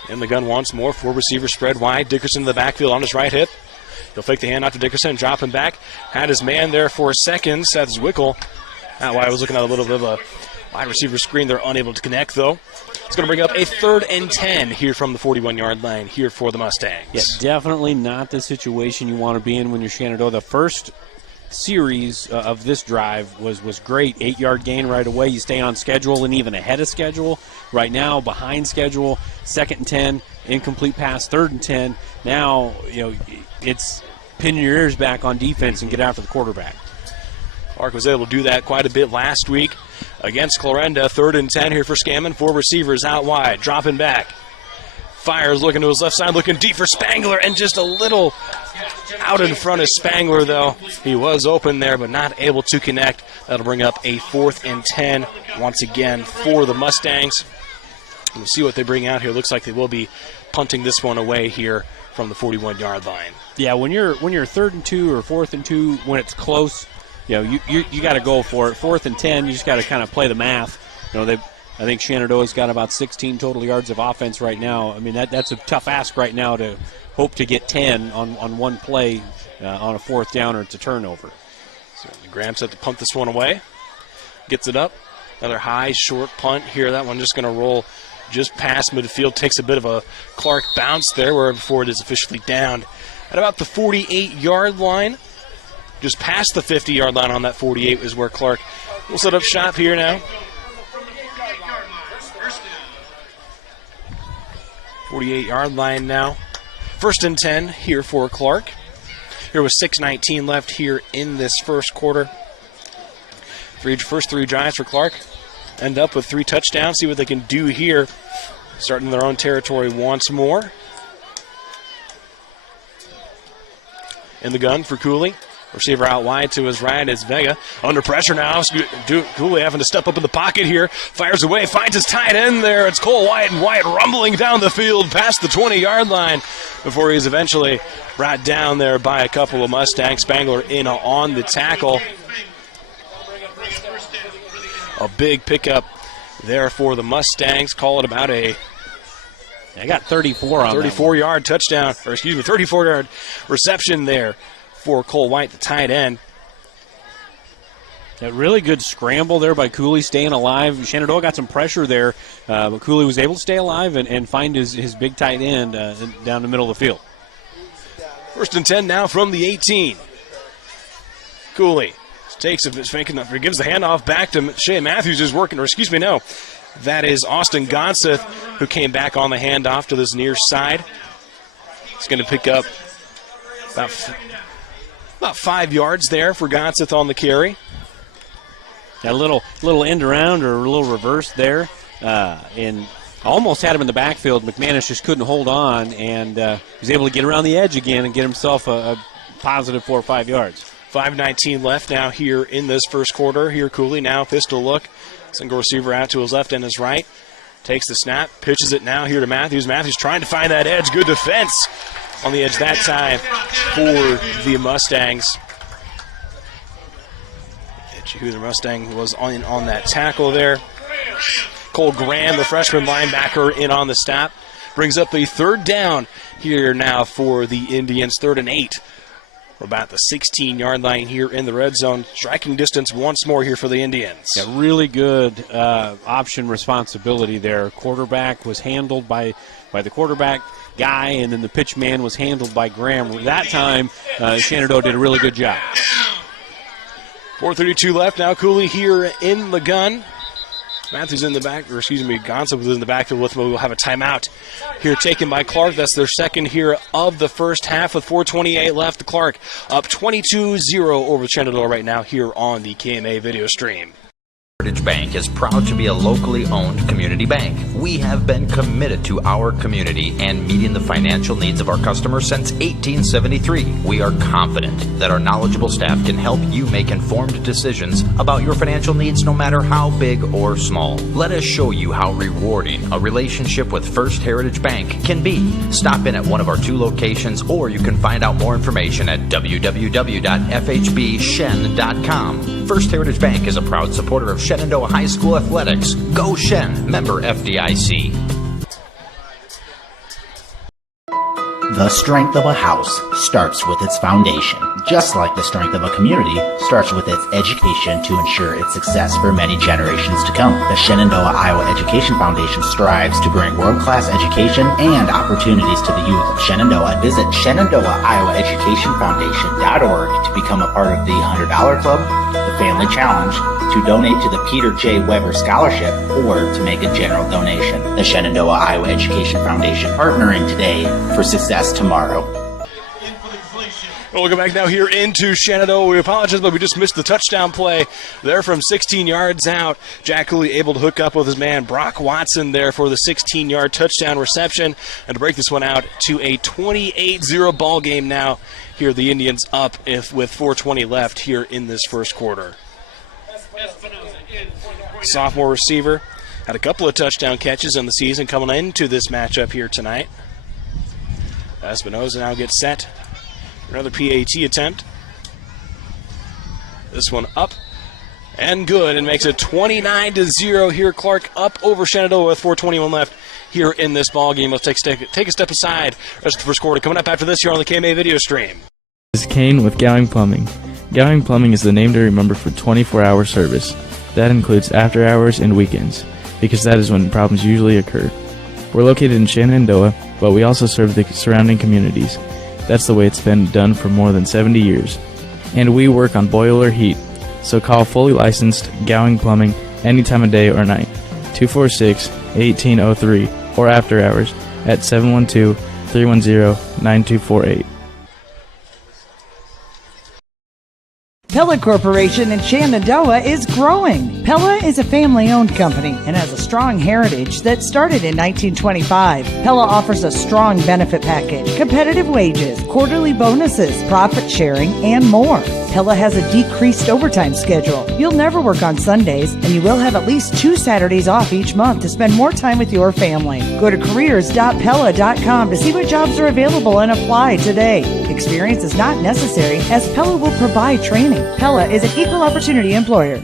in the gun once more. 4 receivers spread wide. Dickerson in the backfield on his right hip. He'll fake the handoff to Dickerson, drop him back. Had his man there for seconds. That's Zwickel. That's why I was looking at a little bit of a wide receiver screen. They're unable to connect, though. It's going to bring up a 3rd and 10 here from the 41-yard line here for the Mustangs. Yeah, definitely not the situation you want to be in when you're Shenandoah. The first series of this drive was great. 8-yard gain right away. You stay on schedule and even ahead of schedule. Right now, behind schedule, 2nd and 10, incomplete pass, 3rd and 10. Now, it's pin your ears back on defense and get after the quarterback. Clarke was able to do that quite a bit last week against Clarenda. 3rd and 10 here for Scammon. 4 receivers out wide, dropping back. Fires looking to his left side, looking deep for Spangler, and just a little out in front of Spangler, though. He was open there, but not able to connect. That'll bring up a 4th and 10 once again for the Mustangs. We'll see what they bring out here. Looks like they will be punting this one away here from the 41-yard line. Yeah, when you're 3rd and 2 or 4th and 2, when it's close, you got to go for it. 4th and 10, you just got to kind of play the math. I think Shenandoah's got about 16 total yards of offense right now. I mean, that's a tough ask right now to hope to get 10 on one play on a 4th down or it's a turnover. So Graham set to punt this one away. Gets it up. Another high, short punt here. That one just going to roll just past midfield. Takes a bit of a Clarke bounce there where before it is officially downed. At about the 48-yard line, just past the 50-yard line on that 48 is where Clarke will set up shop here now. 48-yard line now. 1st and 10 here for Clarke. Here with 6:19 left here in this first quarter. First 3 drives for Clarke end up with 3 touchdowns. See what they can do here. Starting in their own territory once more. In the gun for Cooley. Receiver out wide to his right is Vega. Under pressure now. Cooley having to step up in the pocket here. Fires away. Finds his tight end there. It's Cole Wyatt, and Wyatt rumbling down the field past the 20-yard line before he's eventually brought down there by a couple of Mustangs. Spangler in on the tackle. A big pickup there for the Mustangs. Call it about a... They got 34 on 34-yard touchdown, or 34-yard reception there for Cole White, the tight end. A really good scramble there by Cooley, staying alive. Shenandoah got some pressure there, but Cooley was able to stay alive and find his big tight end down the middle of the field. 1st and 10 now from the 18. Cooley Takes it, faking enough. He gives the handoff back to Shea Matthews, who's working, or excuse me, no. That is Austin Gonseth, who came back on the handoff to this near side. He's going to pick up about 5 yards there for Gonseth on the carry. A little end around or a little reverse there, and almost had him in the backfield. McManus just couldn't hold on, and was able to get around the edge again and get himself a positive 4 or 5 yards. 5:19 left now here in this first quarter. Here Cooley now pistol look. Single receiver out to his left and his right. Takes the snap, pitches it now here to Matthews. Matthews trying to find that edge. Good defense on the edge that time for the Mustangs. Who the Mustang was on that tackle there. Cole Graham, the freshman linebacker, in on the stop. Brings up a third down here now for the Indians. 3rd and 8. We're about the 16-yard line here in the red zone. Striking distance once more here for the Indians. Yeah, really good option responsibility there. Quarterback was handled by the quarterback guy, and then the pitch man was handled by Graham. That time, Shenandoah did a really good job. 4:32 left now. Cooley here in the gun. Matthews in the back, or excuse me, Gonza was in the backfield with him. We'll have a timeout here taken by Clarke. That's their second here of the first half with 4:28 left. The Clarke up 22-0 over Shenandoah right now here on the KMA video stream. Heritage Bank is proud to be a locally owned community bank. We have been committed to our community and meeting the financial needs of our customers since 1873. We are confident that our knowledgeable staff can help you make informed decisions about your financial needs no matter how big or small. Let us show you how rewarding a relationship with First Heritage Bank can be. Stop in at one of our 2 locations, or you can find out more information at www.fhbshen.com. First Heritage Bank is a proud supporter of Shenandoah High School athletics. Go Shen, member FDIC. The strength of a house starts with its foundation. Just like the strength of a community starts with its education to ensure its success for many generations to come. The Shenandoah Iowa Education Foundation strives to bring world-class education and opportunities to the youth of Shenandoah. Visit ShenandoahIowaEducationFoundation.org to become a part of the $100 Club, the Family Challenge, to donate to the Peter J. Weber Scholarship, or to make a general donation. The Shenandoah Iowa Education Foundation, partnering today for success tomorrow. We'll go back now here into Shenandoah. We apologize, but we just missed the touchdown play there from 16 yards out. Jack Cooley able to hook up with his man Brock Watson there for the 16-yard touchdown reception, and to break this one out to a 28-0 ball game now. Here the Indians up with 4:20 left here in this first quarter. Sophomore receiver had a couple of touchdown catches in the season coming into this matchup here tonight. Espinoza now gets set. Another PAT attempt. This one up and good, and makes it 29-0 here. Clarke up over Shenandoah with 4:21 left here in this ball game. Let's take a step aside. Rest of the first quarter coming up after this here on the KMA video stream. This is Kane with Gowing Plumbing. Gowing Plumbing is the name to remember for 24-hour service. That includes after hours and weekends, because that is when problems usually occur. We're located in Shenandoah, but we also serve the surrounding communities. That's the way it's been done for more than 70 years. And we work on boiler heat, so call fully licensed Gowing Plumbing any time of day or night. 246-1803 or after hours at 712-310-9248. Pella Corporation in Shenandoah is growing. Pella is a family-owned company and has a strong heritage that started in 1925. Pella offers a strong benefit package, competitive wages, quarterly bonuses, profit sharing, and more. Pella has a decreased overtime schedule. You'll never work on Sundays, and you will have at least 2 Saturdays off each month to spend more time with your family. Go to careers.pella.com to see what jobs are available and apply today. Experience is not necessary, as Pella will provide training. Pella is an equal opportunity employer.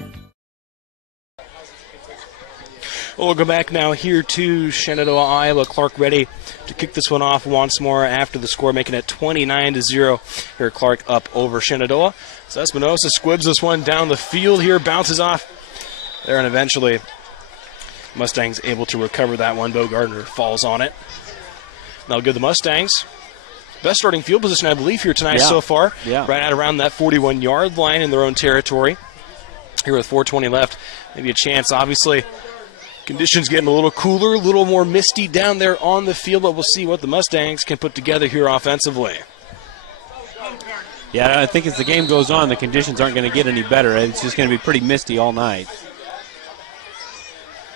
We'll go back now here to Shenandoah, Iowa. Clarke ready to kick this one off once more after the score, making it 29-0. Here Clarke up over Shenandoah. So Espinosa squibs this one down the field here, bounces off there, and eventually Mustangs able to recover that one. Bo Gardner falls on it. That'll give the Mustangs best starting field position, I believe, here tonight so far. Yeah. Right at around that 41-yard line in their own territory. Here with 4:20 left, maybe a chance, obviously. Conditions getting a little cooler, a little more misty down there on the field, but we'll see what the Mustangs can put together here offensively. Yeah, I think as the game goes on, the conditions aren't going to get any better. It's just going to be pretty misty all night.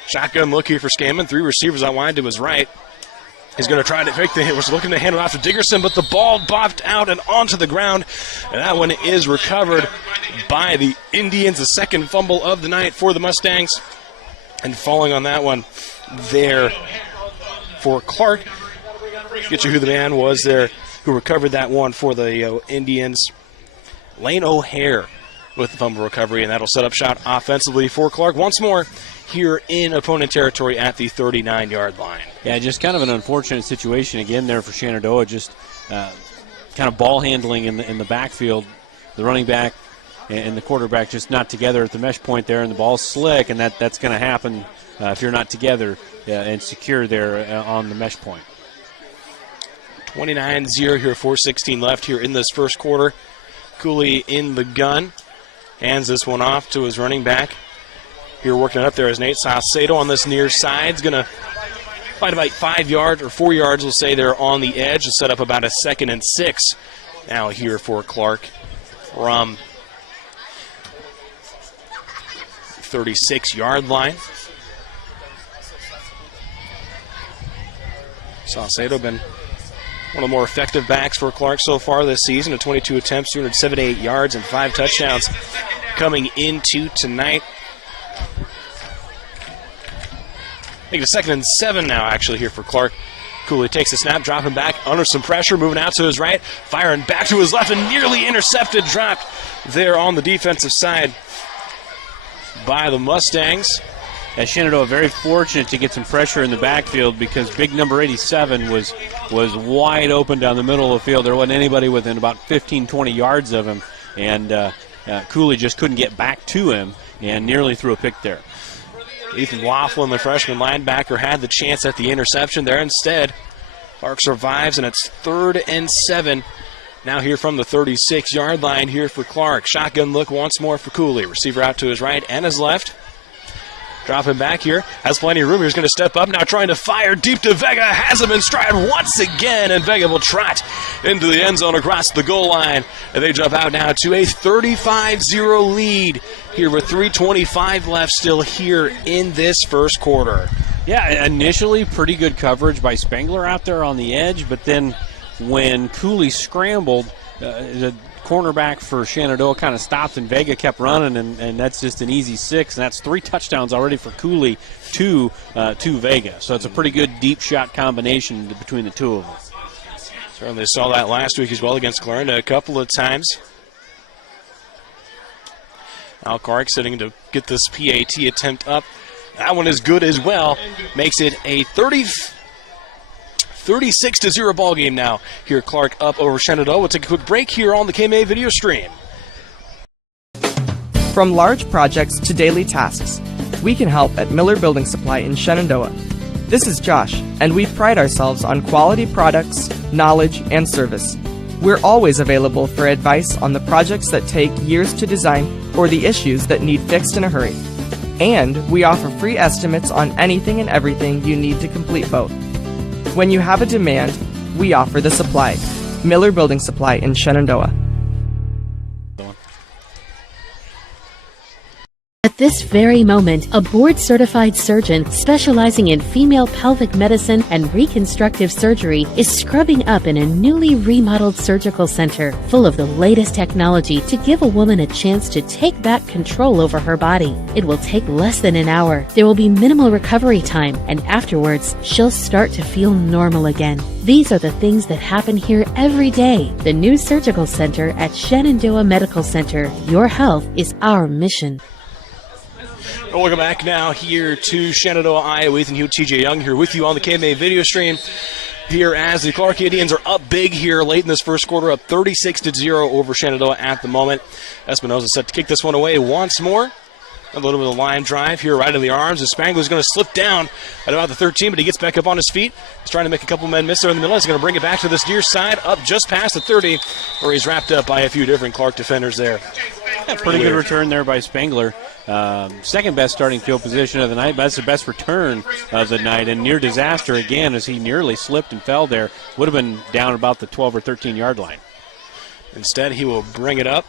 Shotgun look here for Scanman. 3 receivers out wide to his right. He's going to try to make the hit. Was looking to hand it off to Dickerson, but the ball bopped out and onto the ground. And that one is recovered by the Indians. The second fumble of the night for the Mustangs. And falling on that one there for Clarke. Get you who the man was there who recovered that one for the Indians. Lane O'Hare with the fumble recovery, and that'll set up shot offensively for Clarke once more here in opponent territory at the 39-yard line. Yeah, just kind of an unfortunate situation again there for Shenandoah. Just kind of ball handling in the backfield. The running back and the quarterback just not together at the mesh point there, and the ball's slick, and that's going to happen if you're not together and secure there on the mesh point. 29-0 here, 4:16 left here in this first quarter. Cooley in the gun. Hands this one off to his running back. Here working it up there is Nate Saucedo on this near side. Is going to find about 5 yards or 4 yards, we'll say, there on the edge to set up about a 2nd and 6 now here for Clarke from 36-yard line. Saucedo been one of the more effective backs for Clarke so far this season. At 22 attempts, 278 yards, and 5 touchdowns coming into tonight. I think it's a 2nd and 7 now, actually, here for Clarke. Cooley takes a snap, dropping back under some pressure, moving out to his right, firing back to his left, and nearly intercepted, dropped there on the defensive side by the Mustangs. As Shenandoah very fortunate to get some pressure in the backfield because big number 87 was wide open down the middle of the field. There wasn't anybody within about 15, 20 yards of him, and Cooley just couldn't get back to him and nearly threw a pick there. Ethan Laughlin, the freshman linebacker, had the chance at the interception there. Instead, Clarke survives, and it's 3rd and 7. Now here from the 36-yard line here for Clarke. Shotgun look once more for Cooley. Receiver out to his right and his left. Dropping back here. Has plenty of room. He's going to step up now, trying to fire deep to Vega. Has him in stride once again, and Vega will trot into the end zone across the goal line. And they jump out now to a 35-0 lead here with 3:25 left still here in this first quarter. Yeah, initially pretty good coverage by Spengler out there on the edge, but then when Cooley scrambled, the cornerback for Shenandoah kind of stopped, and Vega kept running, and that's just an easy 6, and that's 3 touchdowns already for Cooley to Vega. So it's a pretty good deep shot combination between the two of them. Certainly saw that last week as well against Clarendon a couple of times. Now Clarke sitting to get this PAT attempt up. That one is good as well. Makes it a 36-0 ball game now. Here Clarke up over Shenandoah. We'll take a quick break here on the KMA video stream. From large projects to daily tasks, we can help at Miller Building Supply in Shenandoah. This is Josh, and we pride ourselves on quality products, knowledge, and service. We're always available for advice on the projects that take years to design or the issues that need fixed in a hurry. And we offer free estimates on anything and everything you need to complete both. When you have a demand, we offer the supply. Miller Building Supply in Shenandoah. At this very moment, a board-certified surgeon specializing in female pelvic medicine and reconstructive surgery is scrubbing up in a newly remodeled surgical center full of the latest technology to give a woman a chance to take back control over her body. It will take less than an hour. There will be minimal recovery time, and afterwards, she'll start to feel normal again. These are the things that happen here every day. The new surgical center at Shenandoah Medical Center. Your health is our mission. Welcome back now here to Shenandoah, Iowa. Ethan Hugh, TJ Young here with you on the KMA video stream. Here as the Clarke Indians are up big here late in this first quarter, up 36-0 over Shenandoah at the moment. Espinoza set to kick this one away once more. A little bit of a line drive here right in the arms. And Spangler's going to slip down at about the 13, but he gets back up on his feet. He's trying to make a couple men miss there in the middle. He's going to bring it back to this near side, up just past the 30, where he's wrapped up by a few different Clarke defenders there. Yeah, pretty good return there by Spangler. Second best starting field position of the night, but that's the best return of the night. And near disaster again as he nearly slipped and fell there. Would have been down about the 12 or 13-yard line. Instead, he will bring it up.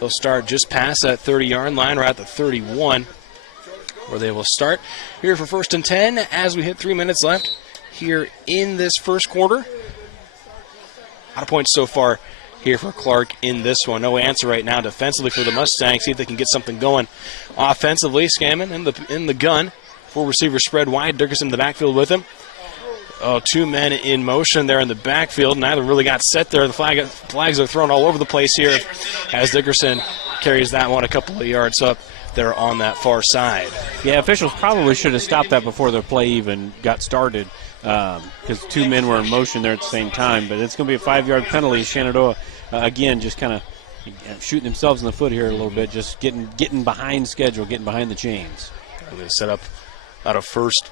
They'll start just past that 30-yard line, or at the 31, where they will start here for 1st and 10 as we hit 3 minutes left here in this first quarter. Out of points so far here for Clarke in this one. No answer right now defensively for the Mustangs. See if they can get something going offensively. Scammon in the gun. 4 receivers spread wide. Dickerson in the backfield with him. 2 men in motion there in the backfield. Neither really got set there. The flags are thrown all over the place here as Dickerson carries that one a couple of yards up there on that far side. Yeah, officials probably should have stopped that before the play even got started because 2 men were in motion there at the same time. But it's going to be a 5-yard penalty. Shenandoah, again, just kind of shooting themselves in the foot here a little bit, just getting behind schedule, getting behind the chains. They set up out of 1st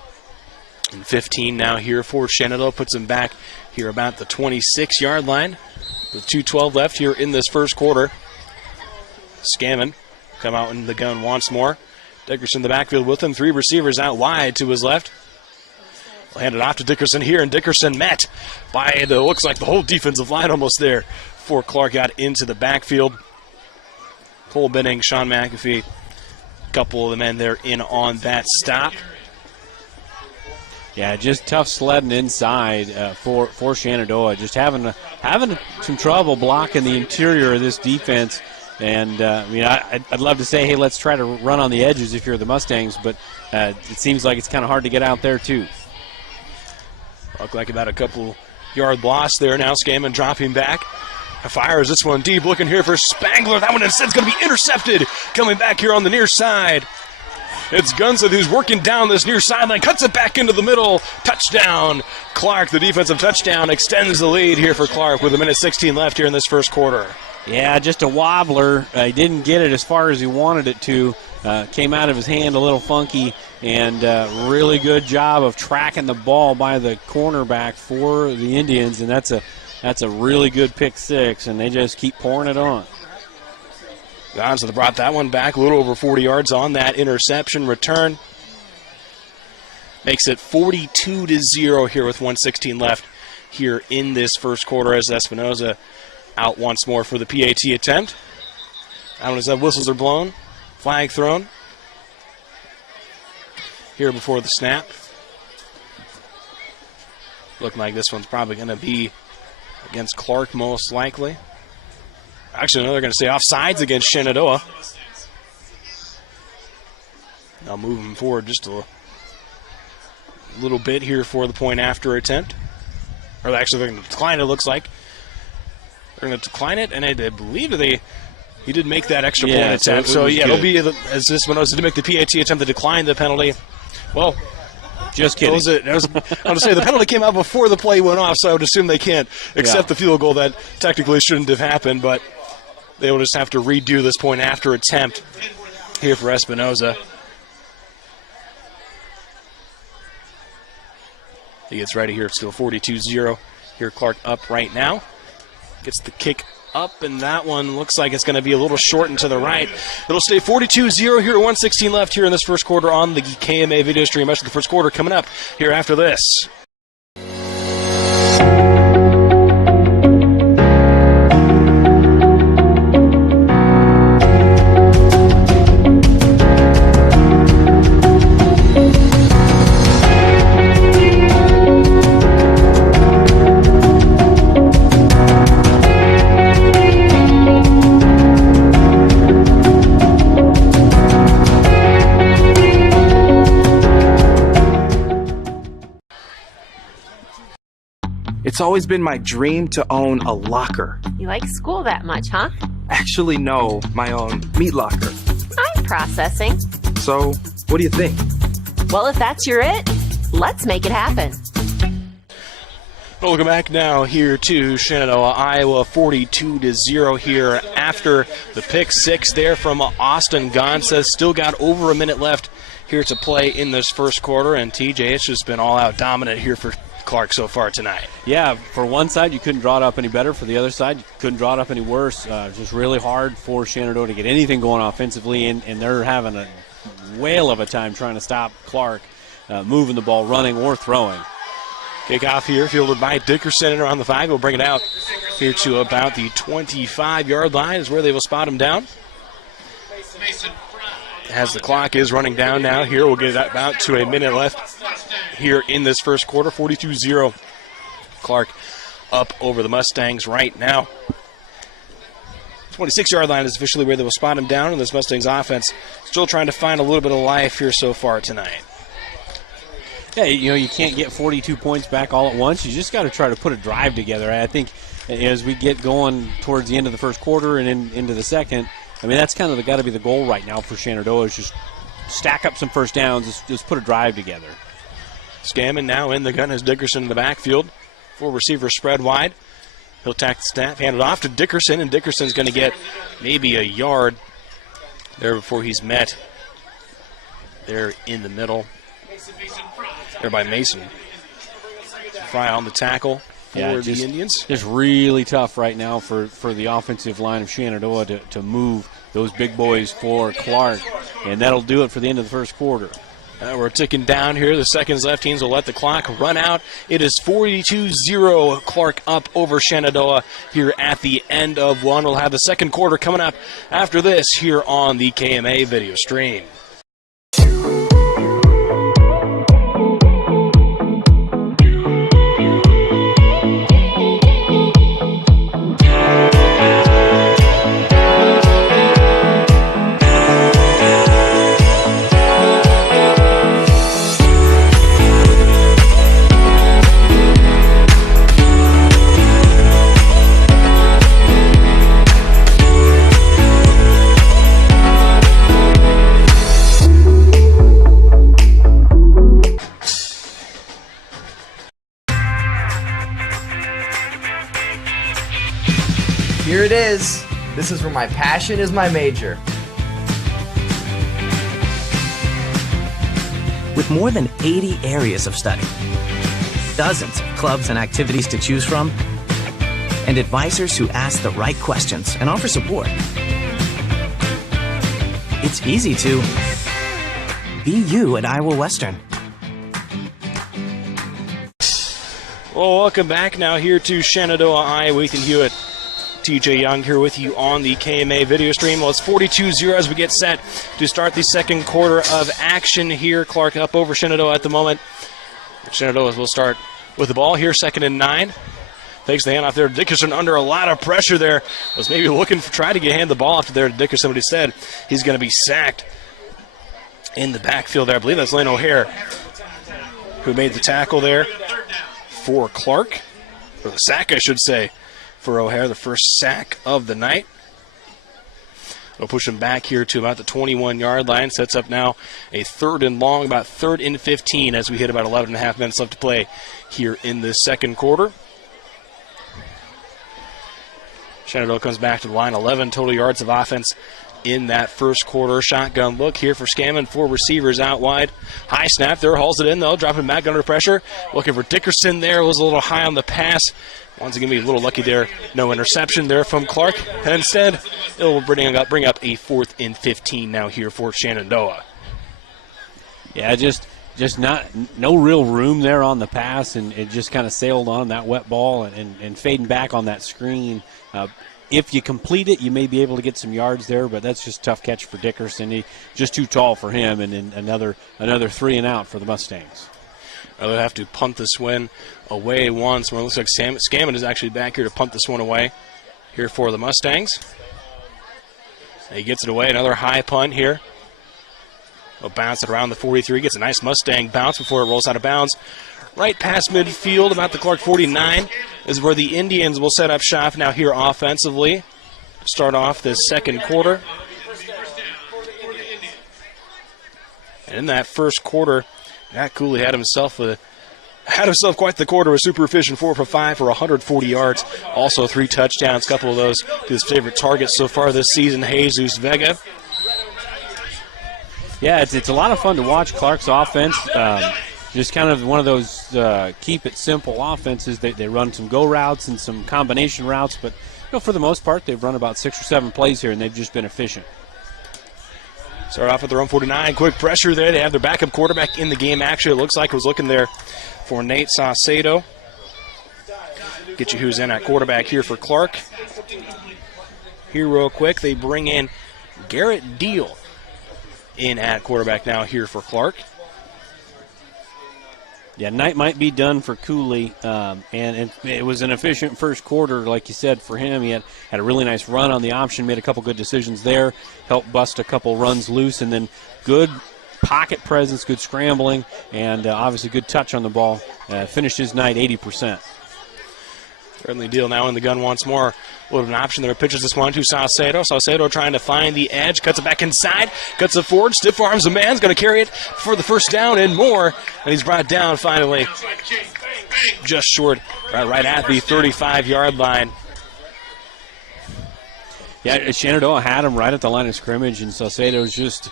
and 15 now here for Shenandoah. Puts them back here about the 26-yard line. With 2:12 left here in this first quarter. Scammon come out in the gun once more. Dickerson in the backfield with him. 3 receivers out wide to his left. We'll hand it off to Dickerson here, and Dickerson met by looks like the whole defensive line almost there before Clarke got into the backfield. Cole Benning, Sean McAfee, a couple of the men there in on that stop. Yeah, just tough sledding inside for Shenandoah. Just having some trouble blocking the interior of this defense. And, I'd love to say, hey, let's try to run on the edges if you're the Mustangs, but it seems like it's kind of hard to get out there, too. Look like about a couple yard loss there. Now Scammon dropping back. Fires this one deep, looking here for Spangler. That one instead is going to be intercepted. Coming back here on the near side. It's Gunseth who's working down this near sideline, cuts it back into the middle. Touchdown. Clarke, the defensive touchdown, extends the lead here for Clarke with 1:16 left here in this first quarter. Yeah, just a wobbler. He didn't get it as far as he wanted it to. Came out of his hand a little funky, and really good job of tracking the ball by the cornerback for the Indians, and that's a really good pick 6, and they just keep pouring it on. Gonzalez brought that one back a little over 40 yards on that interception return. Makes it 42-0 here with 1:16 left here in this first quarter as Espinoza out once more for the PAT attempt. Out as that whistles are blown. Flag thrown. Here before the snap. Looking like this one's probably going to be against Clarke most likely. Actually, no, they're going to say offsides against Shenandoah. Now moving forward just a little bit here for the point after attempt. Or actually, they're going to decline it, looks like. They're going to decline it, and I believe he did make that extra point attempt. So, it'll be, as this one was to make the PAT attempt to decline the penalty. Well, just kidding. I was going to say the penalty came out before the play went off, so I would assume they can't accept the field goal. That technically shouldn't have happened, but they will just have to redo this point after attempt here for Espinoza. He gets ready here. It's still 42-0. Here Clarke up right now. Gets the kick up, and that one looks like it's going to be a little short and to the right. It'll stay 42-0 here at 1:16 left here in this first quarter on the KMA video stream. Much of the first quarter coming up here after this. It's always been my dream to own a locker. You like school that much, huh? Actually, no, my own meat locker. I'm processing. So, what do you think? Well, if that's your it, let's make it happen. Welcome back now here to Shenandoah, Iowa, 42-0 here after the pick six there from Austin Gonza. Still got over a minute left here to play in this first quarter, and TJ, it's just been all-out dominant here for Clarke so far tonight. Yeah, for one side, you couldn't draw it up any better. For the other side, you couldn't draw it up any worse. Just really hard for Shenandoah to get anything going offensively, and they're having a whale of a time trying to stop Clarke moving the ball, running, or throwing. Kickoff here, fielded by Dickerson around the 5. We'll bring it out here to about the 25-yard line is where they will spot him down. As the clock is running down now here, we'll get about to a minute left here in this first quarter. 42-0. Clarke up over the Mustangs right now. 26-yard line is officially where they will spot him down, and this Mustangs offense still trying to find a little bit of life here so far tonight. Yeah, you can't get 42 points back all at once. You just got to try to put a drive together. I think as we get going towards the end of the first quarter and into the second, that's kind of got to be the goal right now for Shenandoah is just stack up some first downs, just put a drive together. Scammon now in the gun has Dickerson in the backfield. 4 receivers spread wide. He'll tack the snap, hand it off to Dickerson, and Dickerson's going to get maybe a yard there before he's met there in the middle. There by Mason. Fry on the tackle for the Indians. It's really tough right now for the offensive line of Shenandoah to move those big boys for Clarke, and that'll do it for the end of the first quarter. We're ticking down here. The seconds left. Teams will let the clock run out. It is 42-0. Clarke up over Shenandoah here at the end of one. We'll have the second quarter coming up after this here on the KMA video stream. Here it is. This is where my passion is my major. With more than 80 areas of study, dozens of clubs and activities to choose from, and advisors who ask the right questions and offer support, it's easy to be you at Iowa Western. Well, welcome back now here to Shenandoah, Iowa. Ethan Hewitt, TJ Young here with you on the KMA video stream. Well, it's 42-0 as we get set to start the second quarter of action here. Clarke up over Shenandoah at the moment. Shenandoah will start with the ball here, 2nd and 9. Takes the handoff there. Dickerson under a lot of pressure there. Was maybe looking for trying to hand the ball off to there to Dickerson, but instead he's going to be sacked in the backfield there. I believe that's Lane O'Hare who made the tackle there for Clarke, or the sack I should say, for O'Hare, the first sack of the night. We'll push him back here to about the 21-yard line. Sets up now a 3rd and long, about 3rd and 15 as we hit about 11 and a half minutes left to play here in the second quarter. Shenandoah comes back to the line, 11 total yards of offense in that first quarter. Shotgun look here for Scammon, 4 receivers out wide. High snap there, hauls it in though, dropping back under pressure. Looking for Dickerson there, was a little high on the pass. Once again, be a little lucky there. No interception there from Clarke. And instead, it will bring up a 4th and 15 now here for Shenandoah. Yeah, just no real room there on the pass, and it just kind of sailed on that wet ball and fading back on that screen. If you complete it, you may be able to get some yards there, but that's just a tough catch for Dickerson. He just too tall for him, and then another 3 and out for the Mustangs. They'll have to punt this one away once. Well, it looks like Scammon is actually back here to punt this one away here for the Mustangs. He gets it away. Another high punt here. He'll bounce it around the 43. Gets a nice Mustang bounce before it rolls out of bounds. Right past midfield, about the Clarke 49, is where the Indians will set up shop now here offensively. Start off this second quarter. And in that first quarter, Matt Cooley had had himself quite the quarter. Was super efficient, 4 for 5 for 140 yards. Also 3 touchdowns, a couple of those to his favorite targets so far this season, Jesus Vega. Yeah, it's a lot of fun to watch Clarke's offense. Just kind of one of those keep it simple offenses. They run some go routes and some combination routes, but for the most part, they've run about 6 or 7 plays here, and they've just been efficient. Start off with their own 49. Quick pressure there. They have their backup quarterback in the game. Actually, it looks like it was looking there for Nate Saucedo. Get you who's in at quarterback here for Clarke. Here real quick, they bring in Garrett Deal in at quarterback now here for Clarke. Yeah, night might be done for Cooley, and it was an efficient first quarter, like you said, for him. He had a really nice run on the option, made a couple good decisions there, helped bust a couple runs loose, and then good pocket presence, good scrambling, and obviously good touch on the ball. Finished his night 80%. Friendly Deal now in the gun once more. A little bit of an option there. Pitches this one to Saucedo. Saucedo trying to find the edge. Cuts it back inside. Cuts it forward. Stiff arms the man's going to carry it for the first down and more. And he's brought down finally just short, right at the 35-yard line. Yeah, Shenandoah had him right at the line of scrimmage, and Saucedo just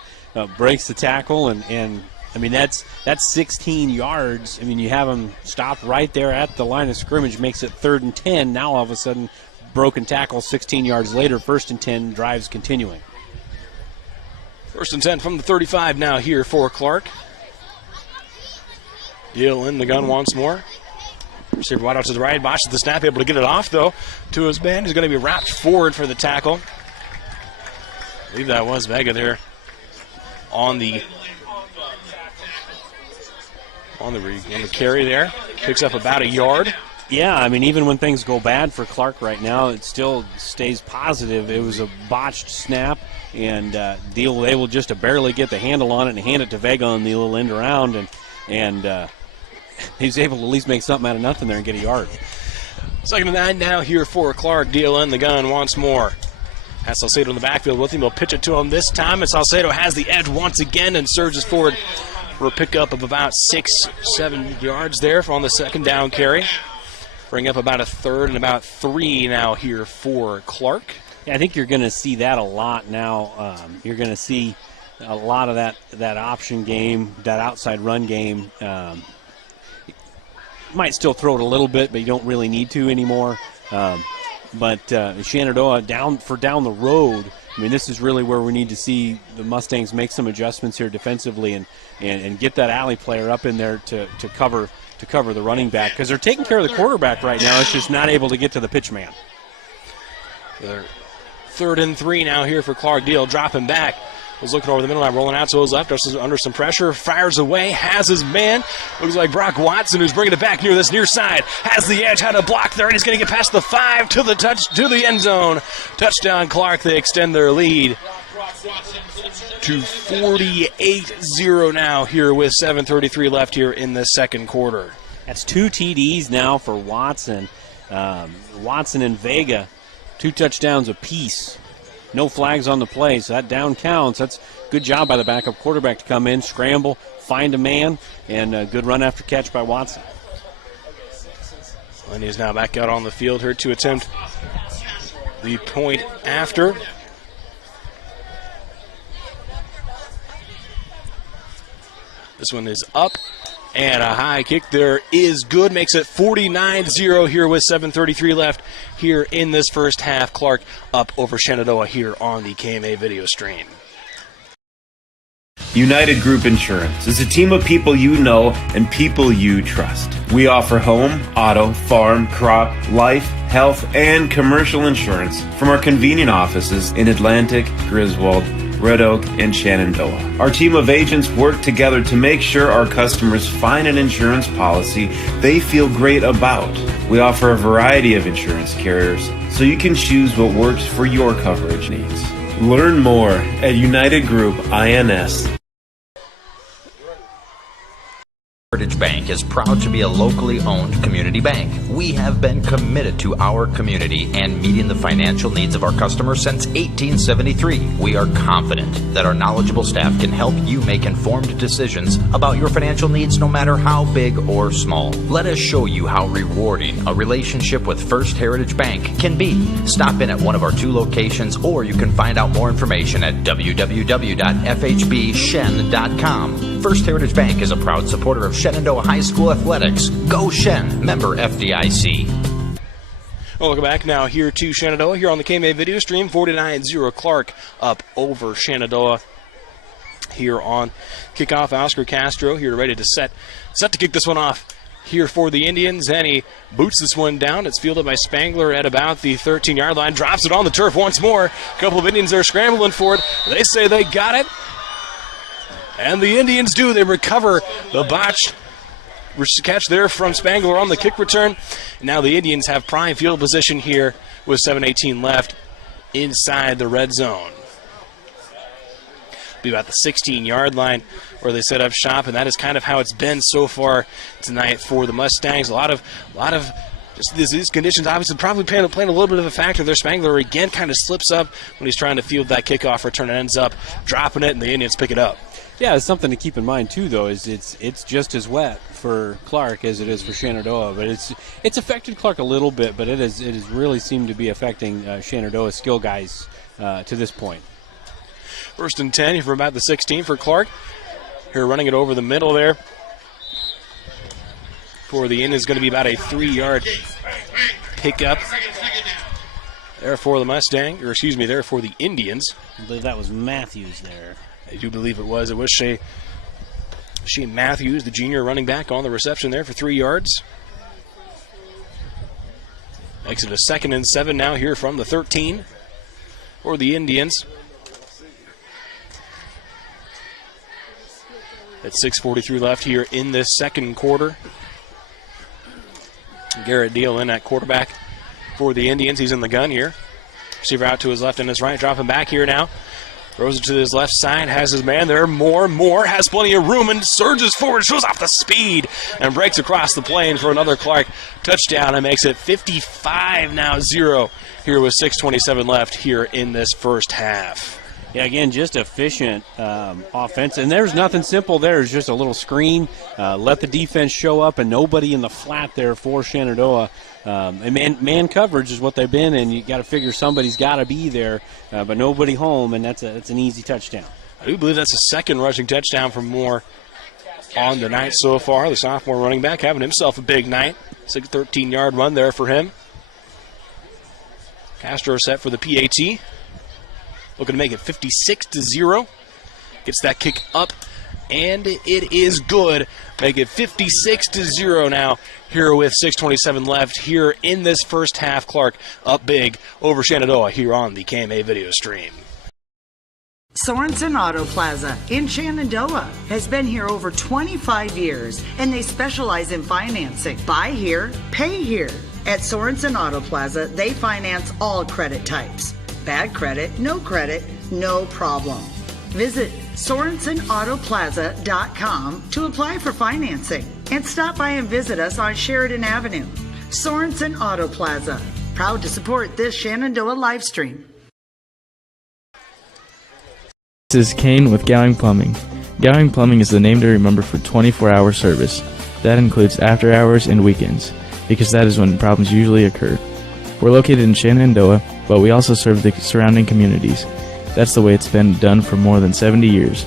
breaks the tackle, and I mean, that's 16 yards. I mean, you have him stopped right there at the line of scrimmage, makes it 3rd and 10. Now all of a sudden, broken tackle 16 yards later, 1st and 10, drives continuing. 1st and 10 from the 35 now here for Clarke. Deal in the gun once more. Receiver wide out to the right, botches the snap, able to get it off, though, to his man. He's going to be wrapped forward for the tackle. I believe that was Vega there on the carry there. Picks up about a yard. Yeah, I mean, even when things go bad for Clarke right now, it still stays positive. It was a botched snap, and Deal was able just to barely get the handle on it and hand it to Vega on the little end around, and he was able to at least make something out of nothing there and get a yard. 2nd and 9 now here for Clarke. Deal in the gun once more. Has Saucedo in the backfield with him. He'll pitch it to him this time, and Saucedo has the edge once again and surges forward for a pickup of about 6-7 yards there on the 2nd down carry. Bring up about a 3rd and about 3 now here for Clarke. Yeah, I think you're going to see that a lot now. You're going to see a lot of that option game, that outside run game. Might still throw it a little bit, but you don't really need to anymore. But Shenandoah down the road, I mean, this is really where we need to see the Mustangs make some adjustments here defensively and get that alley player up in there to cover the running back, because they're taking care of the quarterback right now. It's just not able to get to the pitch man. 3rd and 3 now here for Clarke. Deal dropping back. Was looking over the middle line, rolling out to his left, under some pressure, fires away, has his man. Looks like Brock Watson, who's bringing it back near side, has the edge, had a block there, and he's going to get past the 5 to the end zone. Touchdown, Clarke. They extend their lead to 48-0 now here with 7:33 left here in the 2nd quarter. That's 2 TDs now for Watson. Watson and Vega, 2 touchdowns apiece. No flags on the play, so that down counts. That's good job by the backup quarterback to come in, scramble, find a man, and a good run after catch by Watson. Lenny is now back out on the field here to attempt the point after. This one is up, and a high kick there is good. Makes it 49-0 here with 7:33 left here in this first half. Clarke up over Shenandoah here on the KMA video stream. United Group Insurance is a team of people you know and people you trust. We offer home, auto, farm, crop, life, health, and commercial insurance from our convenient offices in Atlantic, Griswold, Red Oak, and Shenandoah. Our team of agents work together to make sure our customers find an insurance policy they feel great about. We offer a variety of insurance carriers, so you can choose what works for your coverage needs. Learn more at United Group INS. Heritage Bank is proud to be a locally owned community bank. We have been committed to our community and meeting the financial needs of our customers since 1873. We are confident that our knowledgeable staff can help you make informed decisions about your financial needs no matter how big or small. Let us show you how rewarding a relationship with First Heritage Bank can be. Stop in at one of our 2 locations, or you can find out more information at www.fhbshen.com. First Heritage Bank is a proud supporter of Shenandoah High School athletics. Go Shen, member FDIC. Welcome back now here to Shenandoah here on the KMA video stream. 49-0 Clarke up over Shenandoah here on kickoff. Oscar Castro here ready to set to kick this one off here for the Indians, and he boots this one down. It's fielded by Spangler at about the 13-yard line, drops it on the turf once more. A couple of Indians are scrambling for it. They say they got it, and the Indians do. They recover the botched catch there from Spangler on the kick return. Now the Indians have prime field position here with 7:18 left inside the red zone. Be about the 16-yard line where they set up shop, and that is kind of how it's been so far tonight for the Mustangs. A lot of just these conditions obviously probably playing a little bit of a factor there. Spangler again kind of slips up when he's trying to field that kickoff return and ends up dropping it, and the Indians pick it up. Yeah, it's something to keep in mind too, though, is it's just as wet for Clarke as it is for Shenandoah, but it's affected Clarke a little bit, but it has really seemed to be affecting Shenandoah's skill guys to this point. 1st and 10 from about the 16 for Clarke. Here running it over the middle there. For the end is going to be about a 3-yard pickup. There for the there for the Indians. I believe that was Matthews there. I do believe it was. It was Shane Matthews, the junior running back, on the reception there for 3 yards. Makes it a 2nd and 7 now here from the 13 for the Indians. At 6:43 left here in this second quarter. Garrett Deal in at quarterback for the Indians. He's in the gun here. Receiver out to his left and his right. Dropping back here now. Throws it to his left side. Has his man there. Moore has plenty of room and surges forward. Shows off the speed and breaks across the plane for another Clarke touchdown and makes it 55-0 here with 6:27 left here in this first half. Yeah, again, just efficient offense. And there's nothing simple there. It's just a little screen. Let the defense show up, and nobody in the flat there for Shenandoah. And man coverage is what they've been, and you got to figure somebody's got to be there, but nobody home, and that's an easy touchdown. I do believe that's a second rushing touchdown for Moore on the night so far. The sophomore running back having himself a big night. 13-yard run there for him. Castro set for the PAT. Looking to make it 56-0. Gets that kick up, and it is good. Make it 56-0 now here with 6:27 left here in this first half. Clarke up big over Shenandoah here on the KMA video stream. Sorensen Auto Plaza in Shenandoah has been here over 25 years, and they specialize in financing. Buy here, pay here. At Sorensen Auto Plaza, they finance all credit types. Bad credit, no problem. Visit SorensenAutoplaza.com to apply for financing and stop by and visit us on Sheridan Avenue. Sorensen Auto Plaza, proud to support this Shenandoah live stream. This is Kane with Gowing Plumbing. Gowing Plumbing is the name to remember for 24-hour service. That includes after hours and weekends, because that is when problems usually occur. We're located in Shenandoah, but we also serve the surrounding communities. That's the way it's been done for more than 70 years.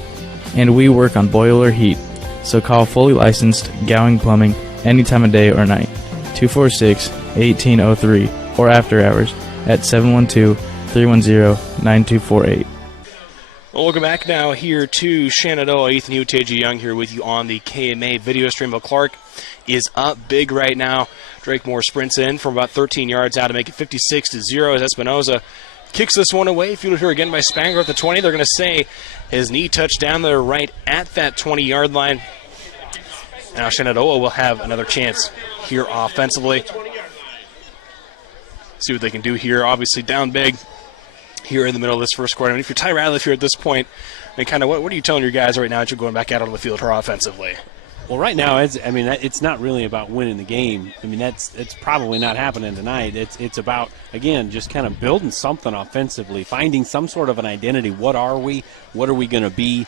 And we work on boiler heat, so call fully licensed Gowing Plumbing any time of day or night. 246-1803 or after hours at 712-310-9248. Well, welcome back now here to Shenandoah. Ethan Hugh, TJ Young here with you on the KMA video stream. But Clarke is up big right now. Drake Moore sprints in from about 13 yards out to make it 56-0 as Espinoza kicks this one away. Fielded here again by Spangler at the 20. They're going to say his knee touched down there right at that 20-yard line. Now Shenandoah will have another chance here offensively. See what they can do here. Obviously down big here in the middle of this first quarter. I mean, if you're Ty Radcliffe here at this point, I mean, kind of what are you telling your guys right now that you're going back out on the field here offensively? Well, right now, it's not really about winning the game. I mean, it's probably not happening tonight. It's about, again, just kind of building something offensively, finding some sort of an identity. What are we? What are we going to be?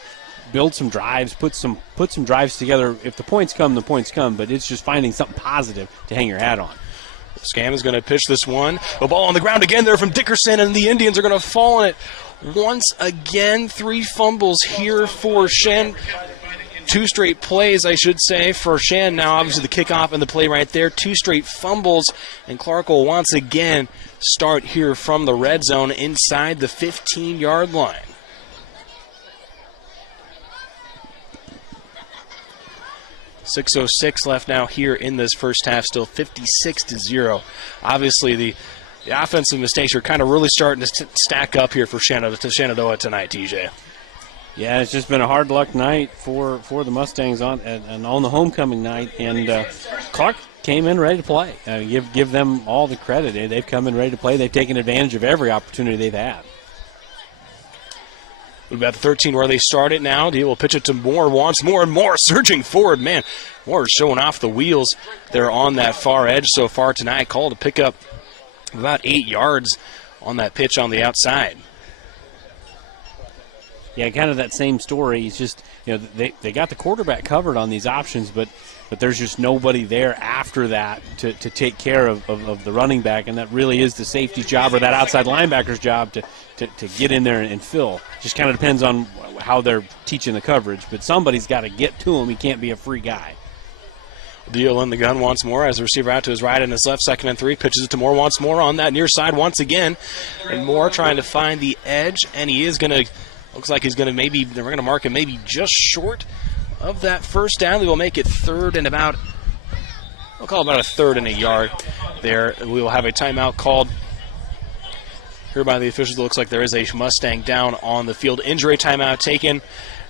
Build some drives, put some drives together. If the points come, the points come. But it's just finding something positive to hang your hat on. Scam is going to pitch this one. The ball on the ground again there from Dickerson, and the Indians are going to fall on it once again. 3 fumbles here for Shen. 2 straight plays, I should say, for Shen. Now, obviously, the kickoff and the play right there. 2 straight fumbles, and Clarke will once again start here from the red zone inside the 15-yard line. .606 left now here in this first half, still 56-0. Obviously, the offensive mistakes are kind of really starting to stack up here for Shenandoah tonight, TJ. Yeah, it's just been a hard luck night for the Mustangs on the homecoming night, and Clarke came in ready to play. Give them all the credit. They've come in ready to play. They've taken advantage of every opportunity they've had. About the 13 where they start it now. Deal will pitch it to Moore once more, and Moore surging forward. Man, Moore is showing off the wheels there on that far edge so far tonight. Called to pick up about 8 yards on that pitch on the outside. Yeah, kind of that same story. It's just, they got the quarterback covered on these options, but there's just nobody there after that to take care of the running back, and that really is the safety's job or that outside linebacker's job to get in there and fill. Just kind of depends on how they're teaching the coverage, but somebody's got to get to him. He can't be a free guy. Deal in the gun once more as the receiver out to his right and his left, 2nd and 3. Pitches it to Moore once more on that near side once again. And Moore trying to find the edge, and he is going to, looks like he's going to they're going to mark him maybe just short of that first down. They will make it 3rd and about, we'll call it about a 3rd and a yard there. We will have a timeout called here by the officials. It looks like there is a Mustang down on the field. Injury timeout taken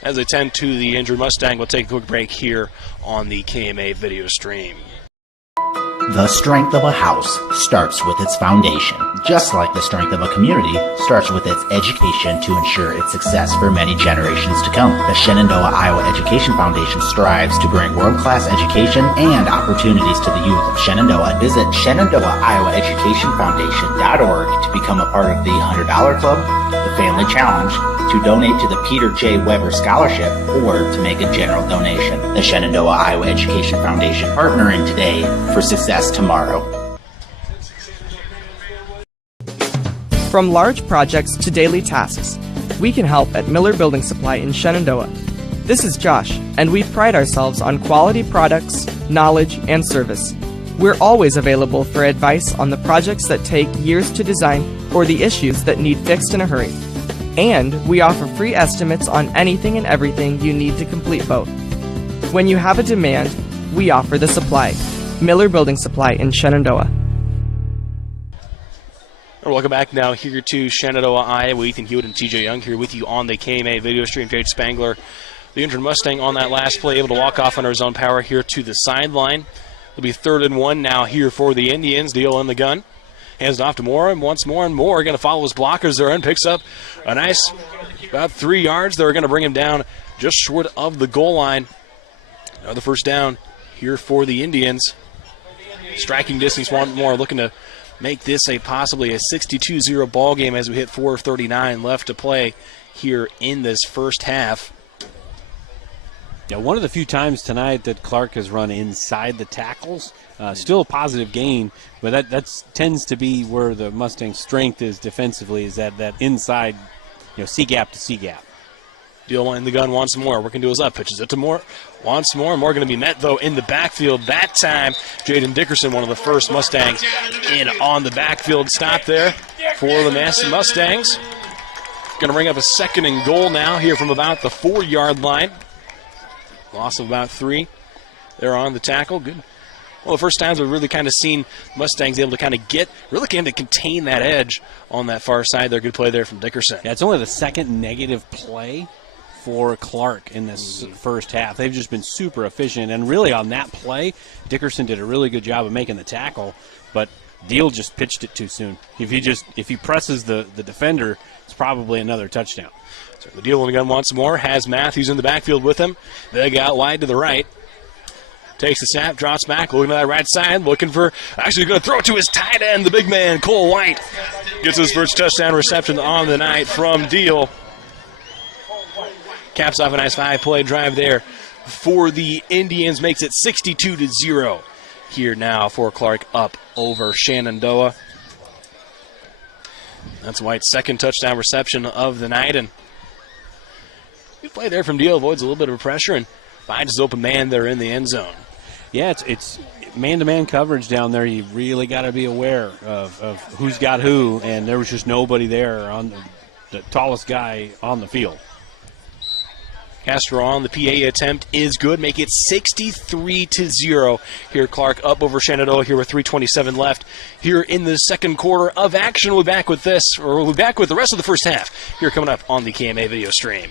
as they tend to the injured Mustang. We'll take a quick break here on the KMA video stream. The strength of a house starts with its foundation. Just like the strength of a community starts with its education to ensure its success for many generations to come. The Shenandoah, Iowa Education Foundation strives to bring world-class education and opportunities to the youth of Shenandoah. Visit ShenandoahIowaEducationFoundation.org to become a part of the $100 Club, the Family Challenge, to donate to the Peter J. Weber Scholarship, or to make a general donation. The Shenandoah, Iowa Education Foundation, partnering today for success tomorrow. From large projects to daily tasks, we can help at Miller Building Supply in Shenandoah. This is Josh, and we pride ourselves on quality products, knowledge, and service. We're always available for advice on the projects that take years to design or the issues that need fixed in a hurry. And we offer free estimates on anything and everything you need to complete both. When you have a demand, we offer the supply. Miller Building Supply in Shenandoah. Welcome back now here to Shenandoah, Iowa. Ethan Hewitt and TJ Young here with you on the KMA video stream. Jade Spangler, the injured Mustang on that last play, able to walk off under his own power here to the sideline. It'll be 3rd and 1 now here for the Indians. Deal in the gun. Hands it off to Moore, and once more and more. Going to follow his blockers there and picks up a nice about 3 yards. They're going to bring him down just short of the goal line. Another first down here for the Indians. Striking distance, one more, looking to make this possibly a 62-0 ball game as we hit 4:39 left to play here in this first half. Yeah, one of the few times tonight that Clarke has run inside the tackles. Still a positive gain, but that tends to be where the Mustang's strength is defensively, is that inside, C-gap to C-gap. Deal in the gun once more. Working to his left. Pitches it to Moore once more. Moore going to be met, though, in the backfield. That time, Jaden Dickerson, one of the first Mustangs, in on the backfield stop there for the Mustangs. Going to bring up a 2nd and goal now here from about the 4-yard line. Loss of about 3 there on the tackle. Good. Well, the first times we've really kind of seen Mustangs able to kind of contain that edge on that far side. They're good play there from Dickerson. Yeah, it's only the 2nd negative play for Clarke in this first half. They've just been super efficient, and really on that play, Dickerson did a really good job of making the tackle, but Deal just pitched it too soon. If he presses the defender, it's probably another touchdown. So the Deal in the gun once more has Matthews in the backfield with him. They got wide to the right. Takes the snap, drops back, looking to that right side, looking for, actually going to throw it to his tight end, the big man, Cole White. Gets his first touchdown reception on the night from Deal. Caps off a nice 5-play drive there for the Indians, makes it 62-0 here now for Clarke up over Shenandoah. That's White's second touchdown reception of the night, and good play there from Deal, avoids a little bit of pressure and finds his open man there in the end zone. Yeah, it's man-to-man coverage down there. You really got to be aware of who's got who, and there was just nobody there on the tallest guy on the field. Castro on the PA attempt is good, make it 63-0. Here Clarke up over Shenandoah here with 3:27 left here in the second quarter of action. We'll be back with this, or we'll be back with the rest of the first half here coming up on the KMA video stream.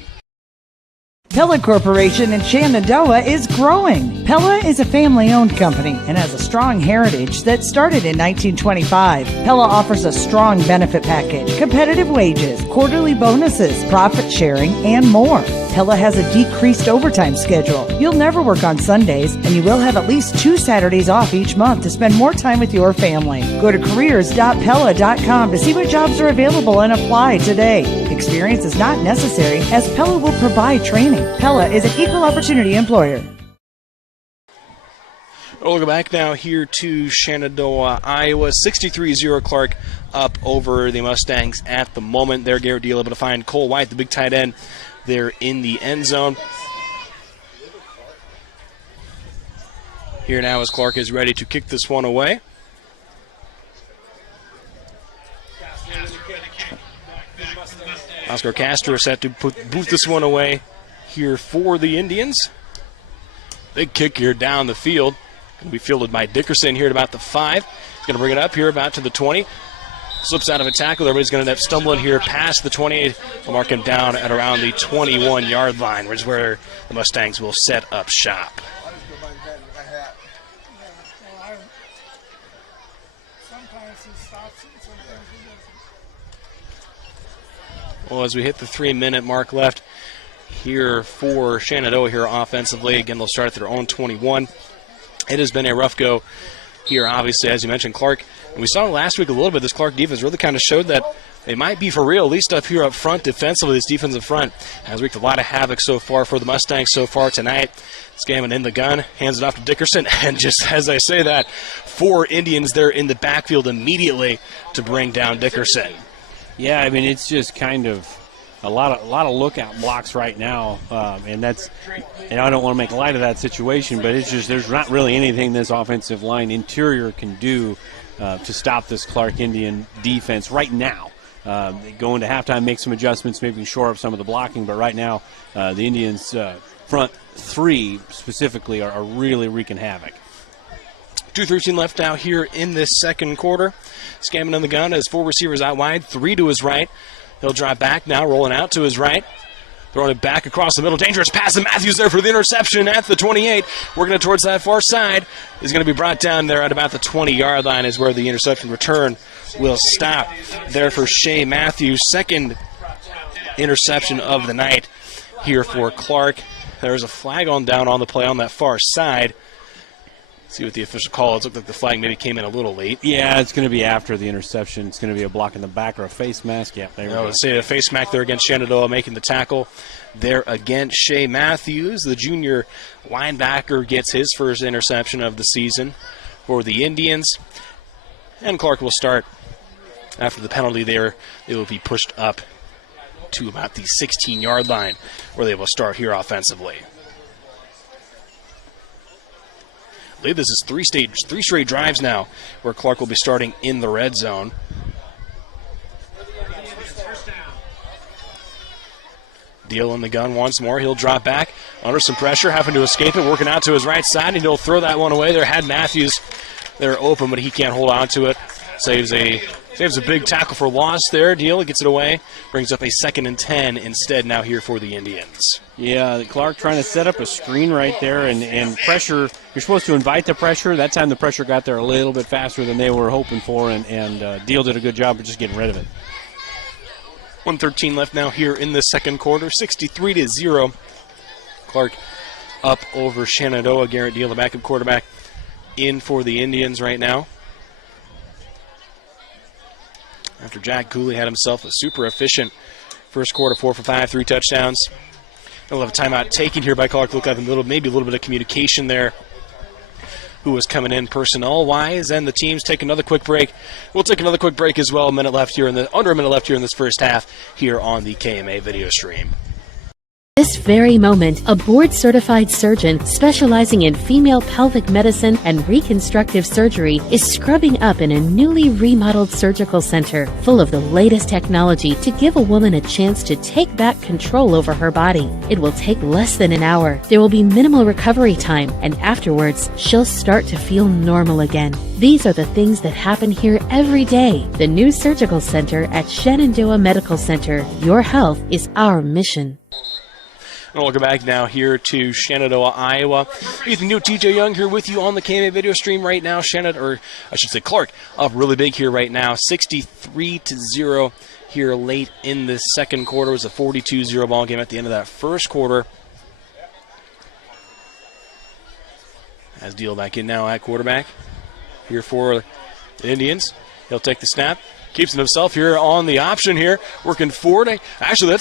Pella Corporation in Shenandoah is growing. Pella is a family-owned company and has a strong heritage that started in 1925. Pella offers a strong benefit package, competitive wages, quarterly bonuses, profit sharing, and more. Pella has a decreased overtime schedule. You'll never work on Sundays, and you will have at least 2 Saturdays off each month to spend more time with your family. Go to careers.pella.com to see what jobs are available and apply today. Experience is not necessary, as Pella will provide training. Pella is an equal opportunity employer. We'll go back now here to Shenandoah, Iowa. 63-0 Clarke up over the Mustangs at the moment. There, Garrett Deal able to find Cole White, the big tight end, there in the end zone. Here now as Clarke is ready to kick this one away. Oscar Castro set to boot this one away here for the Indians. Big kick here down the field. Going to be fielded by Dickerson here at about the 5. He's going to bring it up here about to the 20. Slips out of a tackle. Everybody's going to end up stumbling here past the 28. We'll mark him down at around the 21-yard line, which is where the Mustangs will set up shop. Well, as we hit the 3-minute mark left here for Shenandoah here offensively. Again, they'll start at their own 21. It has been a rough go here, obviously, as you mentioned, Clarke. And we saw last week a little bit. This Clarke defense really kind of showed that they might be for real, at least up here up front defensively. This defensive front has wreaked a lot of havoc so far for the Mustangs so far tonight. Scammon in the gun, hands it off to Dickerson, and just as I say that, 4 Indians there in the backfield immediately to bring down Dickerson. Yeah, I mean, it's just kind of a lot of lookout blocks right now, and I don't want to make light of that situation, but it's just there's not really anything this offensive line interior can do to stop this Clarke Indian defense right now. Go into halftime, make some adjustments, maybe shore up some of the blocking, but right now the Indians' front 3 specifically are really wreaking havoc. 2:13 left now here in this second quarter. Scammon in the gun has 4 receivers out wide, 3 to his right. He'll drop back now, rolling out to his right. Throwing it back across the middle. Dangerous pass, and Matthews there for the interception at the 28. Working it towards that far side. Is going to be brought down there at about the 20-yard line is where the interception return will stop. There for Shea Matthews. Second interception of the night here for Clarke. There's a flag on down on the play on that far side. See what the official call is. Looked like the flag maybe came in a little late. Yeah, it's going to be after the interception. It's going to be a block in the back or a face mask. Yeah, there we go. Say a face mask there against Shenandoah, making the tackle there against Shea Matthews. The junior linebacker gets his first interception of the season for the Indians. And Clarke will start after the penalty there. They will be pushed up to about the 16-yard line where they will start here offensively. I believe this is three straight drives now where Clarke will be starting in the red zone. Deal in the gun once more. He'll drop back under some pressure, having to escape it, working out to his right side, and he'll throw that one away. There had Matthews there open, but he can't hold on to it. Saves a big tackle for loss there. Deal gets it away. Brings up a 2nd and 10 instead now here for the Indians. Yeah, Clarke trying to set up a screen right there and pressure. You're supposed to invite the pressure. That time the pressure got there a little bit faster than they were hoping for, and Deal did a good job of just getting rid of it. 1:13 left now here in the second quarter. 63-0. Clarke up over Shenandoah. Garrett Deal, the backup quarterback, in for the Indians right now. After Jack Cooley had himself a super efficient first quarter, 4 for 5, 3 touchdowns. We'll have a timeout taken here by Clarke. Look like maybe a little bit of communication there. Who was coming in personnel-wise, and the teams take another quick break. We'll take another quick break as well. Under a minute left here in this first half here on the KMA video stream. This very moment, a board-certified surgeon specializing in female pelvic medicine and reconstructive surgery is scrubbing up in a newly remodeled surgical center full of the latest technology to give a woman a chance to take back control over her body. It will take less than an hour. There will be minimal recovery time, and afterwards, she'll start to feel normal again. These are the things that happen here every day. The new surgical center at Shenandoah Medical Center. Your health is our mission. And welcome back now here to Shenandoah, Iowa. Ethan Hewitt, TJ Young here with you on the KMA video stream right now. Clarke up really big here right now, 63-0 here late in the second quarter. It was a 42-0 ball game at the end of that first quarter. As Deal back in now at quarterback here for the Indians. He'll take the snap, keeps it himself here on the option here, working forward. Actually,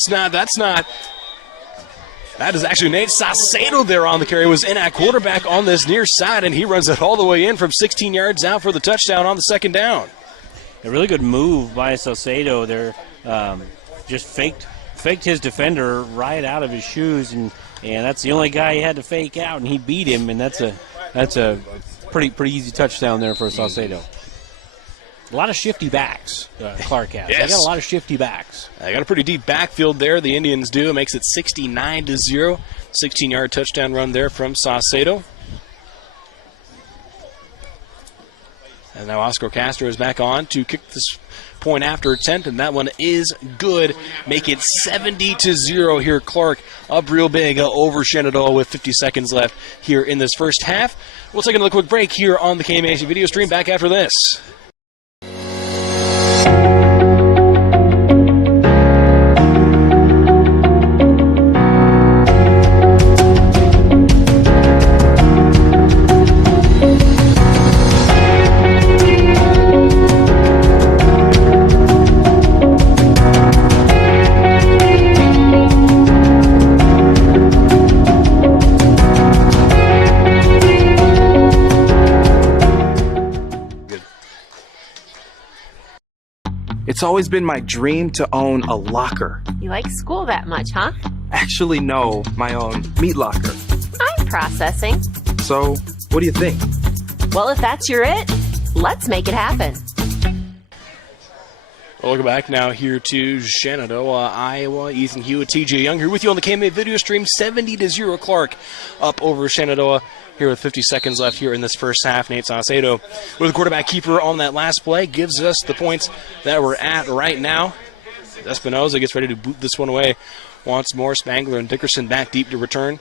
that is actually Nate Saucedo there on the carry. Was in at quarterback on this near side, and he runs it all the way in from 16 yards out for the touchdown on the second down. A really good move by Saucedo there. Just faked his defender right out of his shoes, and that's the only guy he had to fake out, and he beat him, and that's a pretty easy touchdown there for Saucedo. A lot of shifty backs, Clarke has. Yes. They got a lot of shifty backs. They got a pretty deep backfield there. The Indians do. It makes it 69-0. 16-yard touchdown run there from Saucedo. And now Oscar Castro is back on to kick this point after attempt, and that one is good. Make it 70-0 here. Clarke up real big over Shenandoah with 50 seconds left here in this first half. We'll take another quick break here on the KMAC video stream. Back after this. It's always been my dream to own a locker. You like school that much, huh? Actually, no, my own meat locker. I'm processing. So, what do you think? Well, if that's your it, let's make it happen. Welcome back now here to Shenandoah, Iowa. Ethan Hewitt, TJ Young here with you on the KMA video stream. 70-0 Clarke up over Shenandoah here with 50 seconds left here in this first half. Nate Saucedo with the quarterback keeper on that last play gives us the points that we're at right now. Espinoza gets ready to boot this one away once more. Spangler and Dickerson back deep to return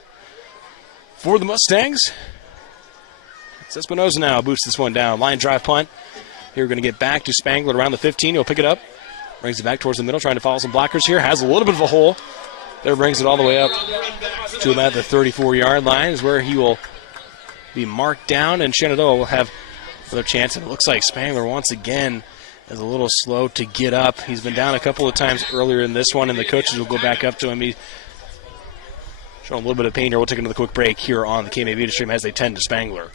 for the Mustangs. It's Espinoza now boots this one down. Line drive punt. Here we're going to get back to Spangler around the 15. He'll pick it up. Brings it back towards the middle, trying to follow some blockers here. Has a little bit of a hole. There brings it all the way up to him at the 34-yard line is where he will be marked down, and Shenandoah will have another chance. And it looks like Spangler once again is a little slow to get up. He's been down a couple of times earlier in this one, and the coaches will go back up to him. He's showing a little bit of pain here. We'll take another quick break here on the KMA video stream as they tend to Spangler.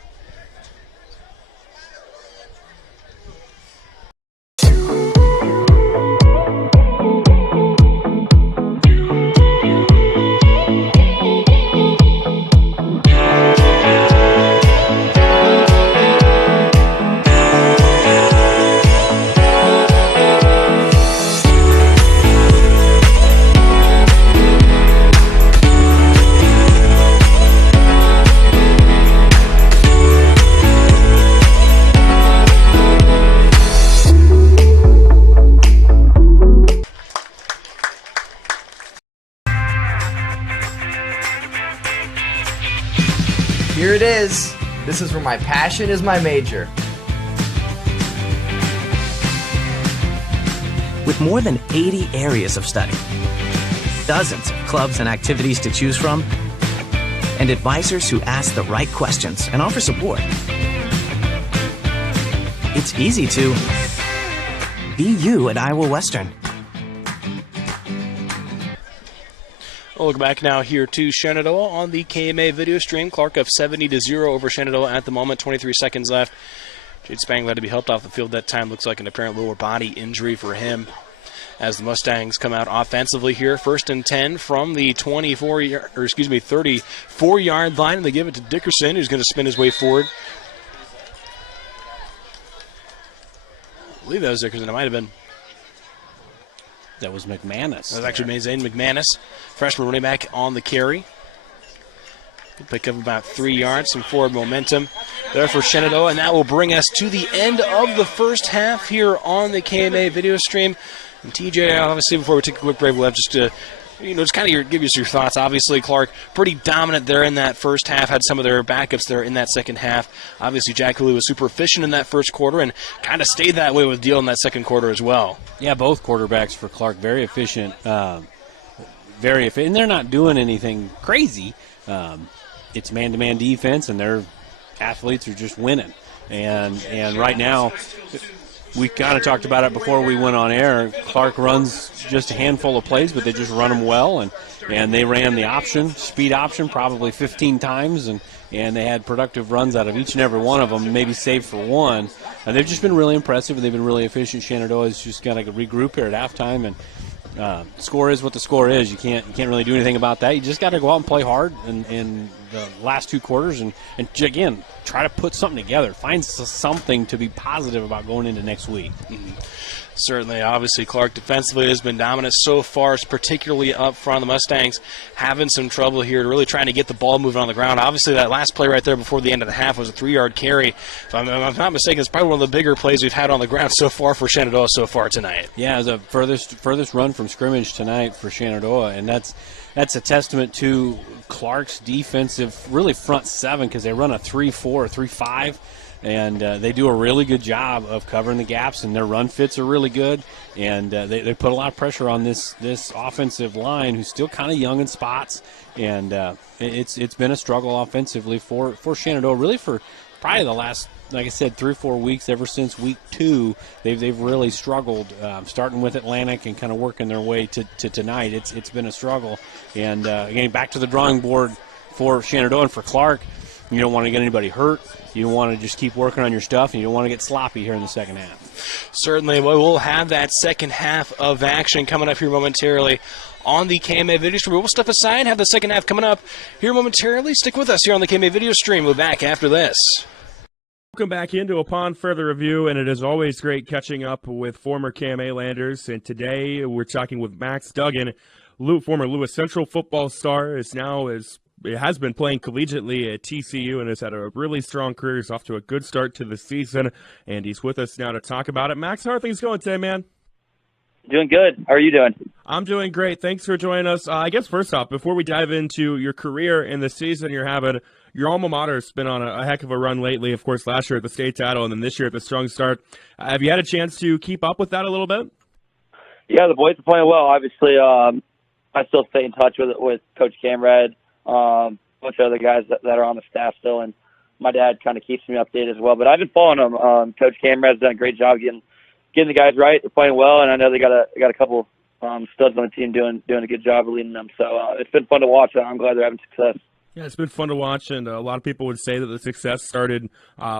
Here it is. This is where my passion is my major. With more than 80 areas of study, dozens of clubs and activities to choose from, and advisors who ask the right questions and offer support. It's easy to be you at Iowa Western. We'll look back now here to Shenandoah on the KMA video stream. Clarke up 70-0 over Shenandoah at the moment. 23 seconds left. Jade Spangler had to be helped off the field that time. Looks like an apparent lower body injury for him as the Mustangs come out offensively here. 1st and 10 from the 34-yard line, and they give it to Dickerson, who's going to spin his way forward. I believe that was Dickerson. It might have been. That was McManus. That was actually Zane McManus, freshman running back on the carry. Good pick up about 3 yards, some forward momentum there for Shenandoah, and that will bring us to the end of the first half here on the KMA video stream. And TJ, obviously, before we take a quick break, we'll have just to, just kind of give you your thoughts. Obviously, Clarke pretty dominant there in that first half, had some of their backups there in that second half. Obviously, Jack Cooley was super efficient in that first quarter and kind of stayed that way with Deal in that second quarter as well. Yeah, both quarterbacks for Clarke, very efficient, and they're not doing anything crazy. It's man-to-man defense, and their athletes are just winning. And right now, we kind of talked about it before we went on air. Clarke runs just a handful of plays, but they just run them well, and they ran the speed option, probably 15 times, and they had productive runs out of each and every one of them, maybe save for one. And they've just been really impressive, and they've been really efficient. Shenandoah has just got to regroup here at halftime, and score is what the score is. You can't really do anything about that. You just got to go out and play hard in the last 2 quarters and again, try to put something together. Find something to be positive about going into next week. Mm-hmm. Certainly, obviously, Clarke defensively has been dominant so far, particularly up front. The Mustangs having some trouble here, really trying to get the ball moving on the ground. Obviously, that last play right there before the end of the half was a 3-yard carry. If I'm not mistaken, it's probably one of the bigger plays we've had on the ground so far for Shenandoah so far tonight. Yeah, it was the furthest run from scrimmage tonight for Shenandoah, and that's a testament to Clarke's defensive, really front seven, because they run a 3-4, 3-5. And they do a really good job of covering the gaps, and their run fits are really good. And they put a lot of pressure on this offensive line, who's still kind of young in spots. And it's been a struggle offensively for Shenandoah, really for probably the last, like I said, 3 or 4 weeks. Ever since week 2, they've really struggled, starting with Atlantic and kind of working their way to tonight. It's been a struggle. And again, back to the drawing board for Shenandoah and for Clarke. You don't want to get anybody hurt. You don't want to just keep working on your stuff, and you don't want to get sloppy here in the second half. Certainly. We'll have that second half of action coming up here momentarily on the KMA video stream. We'll step aside, have the second half coming up here momentarily. Stick with us here on the KMA video stream. We'll be back after this. Welcome back into Upon Further Review, and it is always great catching up with former KMA Landers. And today we're talking with Max Duggan, former Lewis Central football star, has been playing collegiately at TCU and has had a really strong career. He's off to a good start to the season, and he's with us now to talk about it. Max, how are things going today, man? Doing good. How are you doing? I'm doing great. Thanks for joining us. I guess first off, before we dive into your career and the season you're having, your alma mater's been on a heck of a run lately. Of course, last year at the state title and then this year at the strong start. Have you had a chance to keep up with that a little bit? Yeah, the boys are playing well. Obviously, I still stay in touch with Coach Camrad. A bunch of other guys that are on the staff still, and my dad kind of keeps me updated as well. But I've been following them. Coach Camrad's done a great job getting the guys right. They're playing well, and I know they got a couple studs on the team doing a good job of leading them. So it's been fun to watch. I'm glad they're having success. Yeah, it's been fun to watch, and a lot of people would say that the success started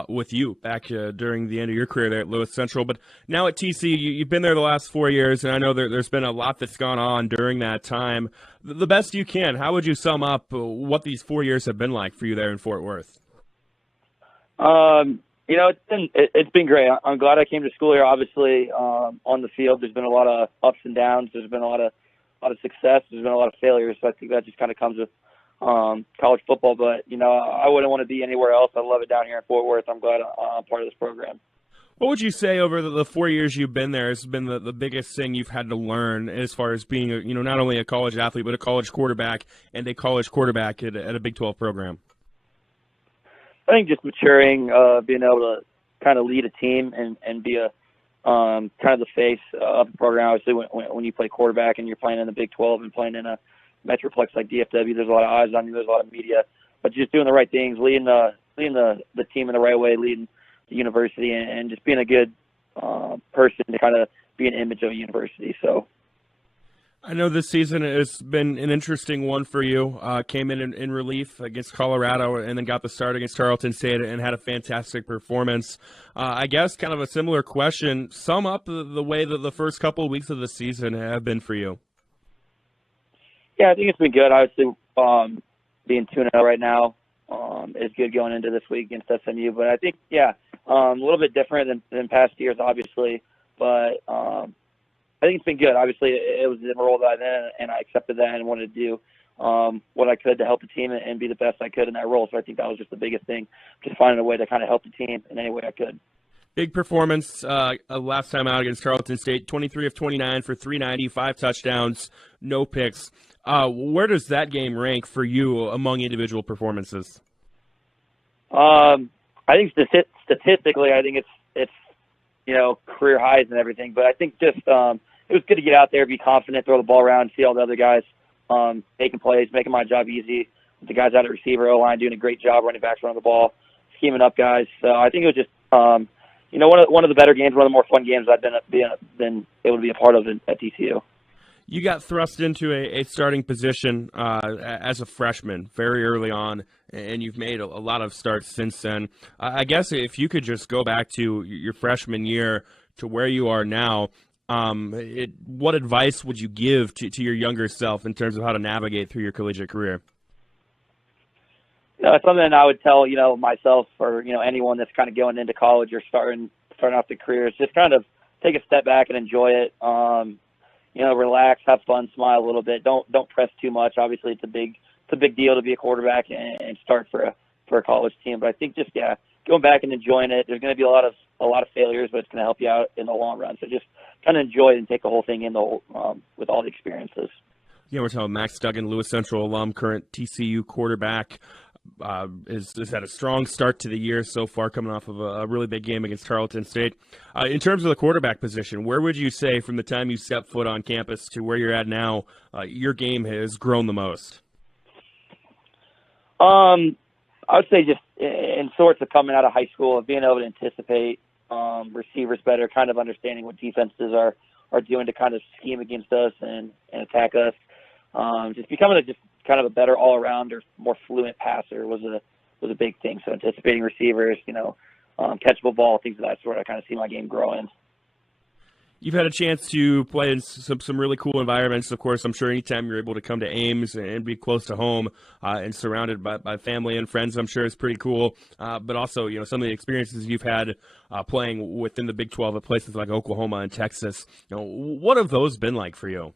with you back during the end of your career there at Lewis Central. But now at TC, you've been there the last 4 years, and I know there's been a lot that's gone on during that time. The best you can, how would you sum up what these 4 years have been like for you there in Fort Worth? It's been great. I'm glad I came to school here. Obviously, on the field, there's been a lot of ups and downs. There's been a lot of success. There's been a lot of failures. So I think that just kind of comes with college football, but I wouldn't want to be anywhere else. I love it down here in Fort Worth. I'm glad I'm part of this program. What would you say over the 4 years you've been there has been the biggest thing you've had to learn as far as being not only a college athlete but a college quarterback and a college quarterback at a Big 12 program? I think just maturing, being able to kind of lead a team and be a kind of the face of the program. Obviously, when you play quarterback and you're playing in the Big 12 and playing in a metroplex like DFW, there's a lot of eyes on you. There's a lot of media but just doing the right things, leading the team in the right way, leading the university, and just being a good person to kind of be an image of a university. So. I know this season has been an interesting one for you. Came in relief against Colorado and then got the start against Tarleton State and had a fantastic performance. I guess kind of a similar question. Sum up the way that the first couple of weeks of the season have been for you. Yeah, I think it's been good. Obviously, being 2-0 right now is good going into this week against SMU. But I think, a little bit different than past years, obviously. But I think it's been good. Obviously, it was the role that I then, and I accepted that and wanted to do what I could to help the team and be the best I could in that role. So I think that was just the biggest thing, just finding a way to kind of help the team in any way I could. Big performance last time out against Tarleton State, 23 of 29 for 390, 5 touchdowns, no picks. Where does that game rank for you among individual performances? I think statistically, I think it's career highs and everything. But I think just it was good to get out there, be confident, throw the ball around, see all the other guys making plays, making my job easy. The guys out at receiver, O-line doing a great job, running backs running the ball, scheming up guys. So I think it was just one of the better games, one of the more fun games I've been able to be a part of at TCU. You got thrust into a starting position as a freshman very early on, and you've made a lot of starts since then. I guess if you could just go back to your freshman year to where you are now, what advice would you give to your younger self in terms of how to navigate through your collegiate career? It's something I would tell, myself or, anyone that's kind of going into college or starting off the career is just kind of take a step back and enjoy it. Relax, have fun, smile a little bit. Don't press too much. Obviously, it's a big deal to be a quarterback and start for a college team. But I think just going back and enjoying it. There's going to be a lot of failures, but it's going to help you out in the long run. So just kind of enjoy it and take the whole thing in with all the experiences. Yeah, we're talking Max Duggan, Lewis Central alum, current TCU quarterback. Has had a strong start to the year so far, coming off of a really big game against Tarleton State. In terms of the quarterback position, where would you say from the time you stepped foot on campus to where you're at now, your game has grown the most? I would say just in sorts of coming out of high school, of being able to anticipate receivers better, kind of understanding what defenses are doing to kind of scheme against us and attack us. Just becoming kind of a better all-around or more fluent passer was a big thing. So anticipating receivers, catchable ball, things of that sort. I kind of see my game growing. You've had a chance to play in some really cool environments. Of course, I'm sure anytime you're able to come to Ames and be close to home and surrounded by family and friends, I'm sure it's pretty cool. But also, some of the experiences you've had playing within the Big 12 at places like Oklahoma and Texas. What have those been like for you?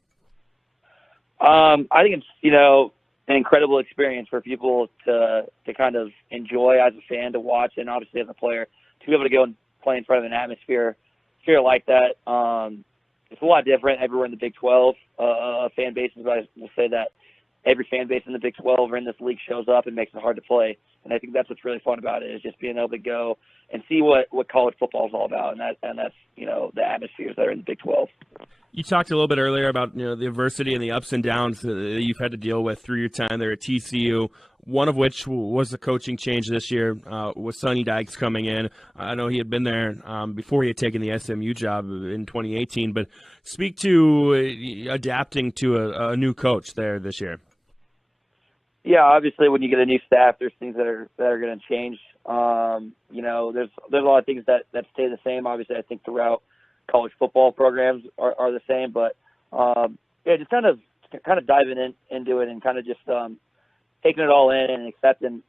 I think it's, an incredible experience for people to kind of enjoy as a fan, to watch, and obviously as a player, to be able to go and play in front of an atmosphere like that. It's a lot different everywhere in the Big 12 fan bases, but I will say that every fan base in the Big 12 or in this league shows up and makes it hard to play. And I think that's what's really fun about it, is just being able to go and see what college football is all about, and that's the atmospheres that are in the Big 12. You talked a little bit earlier about the adversity and the ups and downs that you've had to deal with through your time there at TCU. One of which was the coaching change this year with Sonny Dykes coming in. I know he had been there before he had taken the SMU job in 2018. But speak to adapting to a new coach there this year. Yeah, obviously when you get a new staff, there's things that are going to change. There's a lot of things that stay the same. Obviously, I think throughout college football programs are the same, but just kind of diving into it and kind of just taking it all in and accepting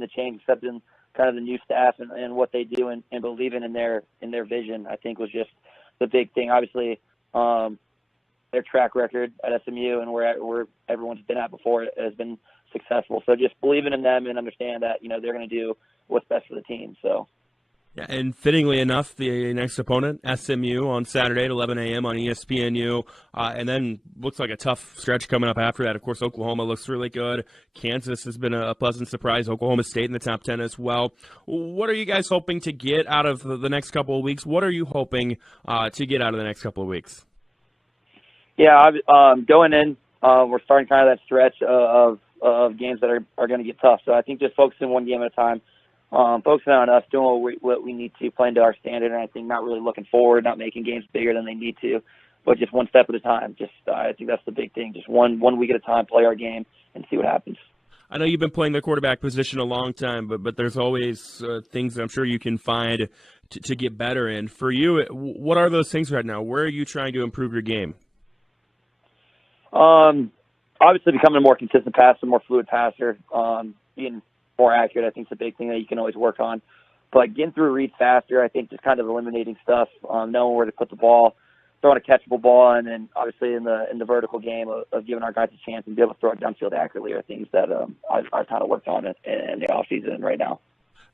the change, accepting kind of the new staff and what they do and believing in their vision, I think was just the big thing. Obviously, their track record at SMU and where everyone's been at before has been successful. So just believing in them and understand that, they're going to do what's best for the team. So. Yeah, and fittingly enough, the next opponent, SMU, on Saturday at 11 a.m. on ESPNU. And then looks like a tough stretch coming up after that. Of course, Oklahoma looks really good. Kansas has been a pleasant surprise. Oklahoma State in the top 10 as well. What are you guys hoping to get out of the next couple of weeks? What are you hoping to get out of the next couple of weeks? Yeah, going in, we're starting kind of that stretch of of games that are going to get tough. So I think just focusing one game at a time, focusing on us, doing what we need to, playing to our standard, and I think not really looking forward, not making games bigger than they need to, but just one step at a time. I think that's the big thing. Just one week at a time, play our game, and see what happens. I know you've been playing the quarterback position a long time, but there's always things that I'm sure you can find to get better in. For you, what are those things right now? Where are you trying to improve your game? Obviously becoming a more consistent passer, more fluid passer, being more accurate, I think is a big thing that you can always work on. But getting through reads faster, I think just kind of eliminating stuff, knowing where to put the ball, throwing a catchable ball, and then obviously in the vertical game of giving our guys a chance and be able to throw it downfield accurately are things that I've kind of worked on in the offseason right now.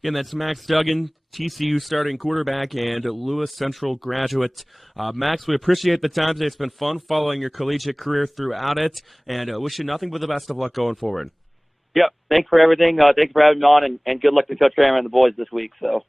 Again, that's Max Duggan, TCU starting quarterback and Lewis Central graduate. Max, we appreciate the time today. It's been fun following your collegiate career throughout it, and wish you nothing but the best of luck going forward. Yep. Thanks for everything. Thanks for having me on, and good luck to Coach Kramer and the boys this week. So.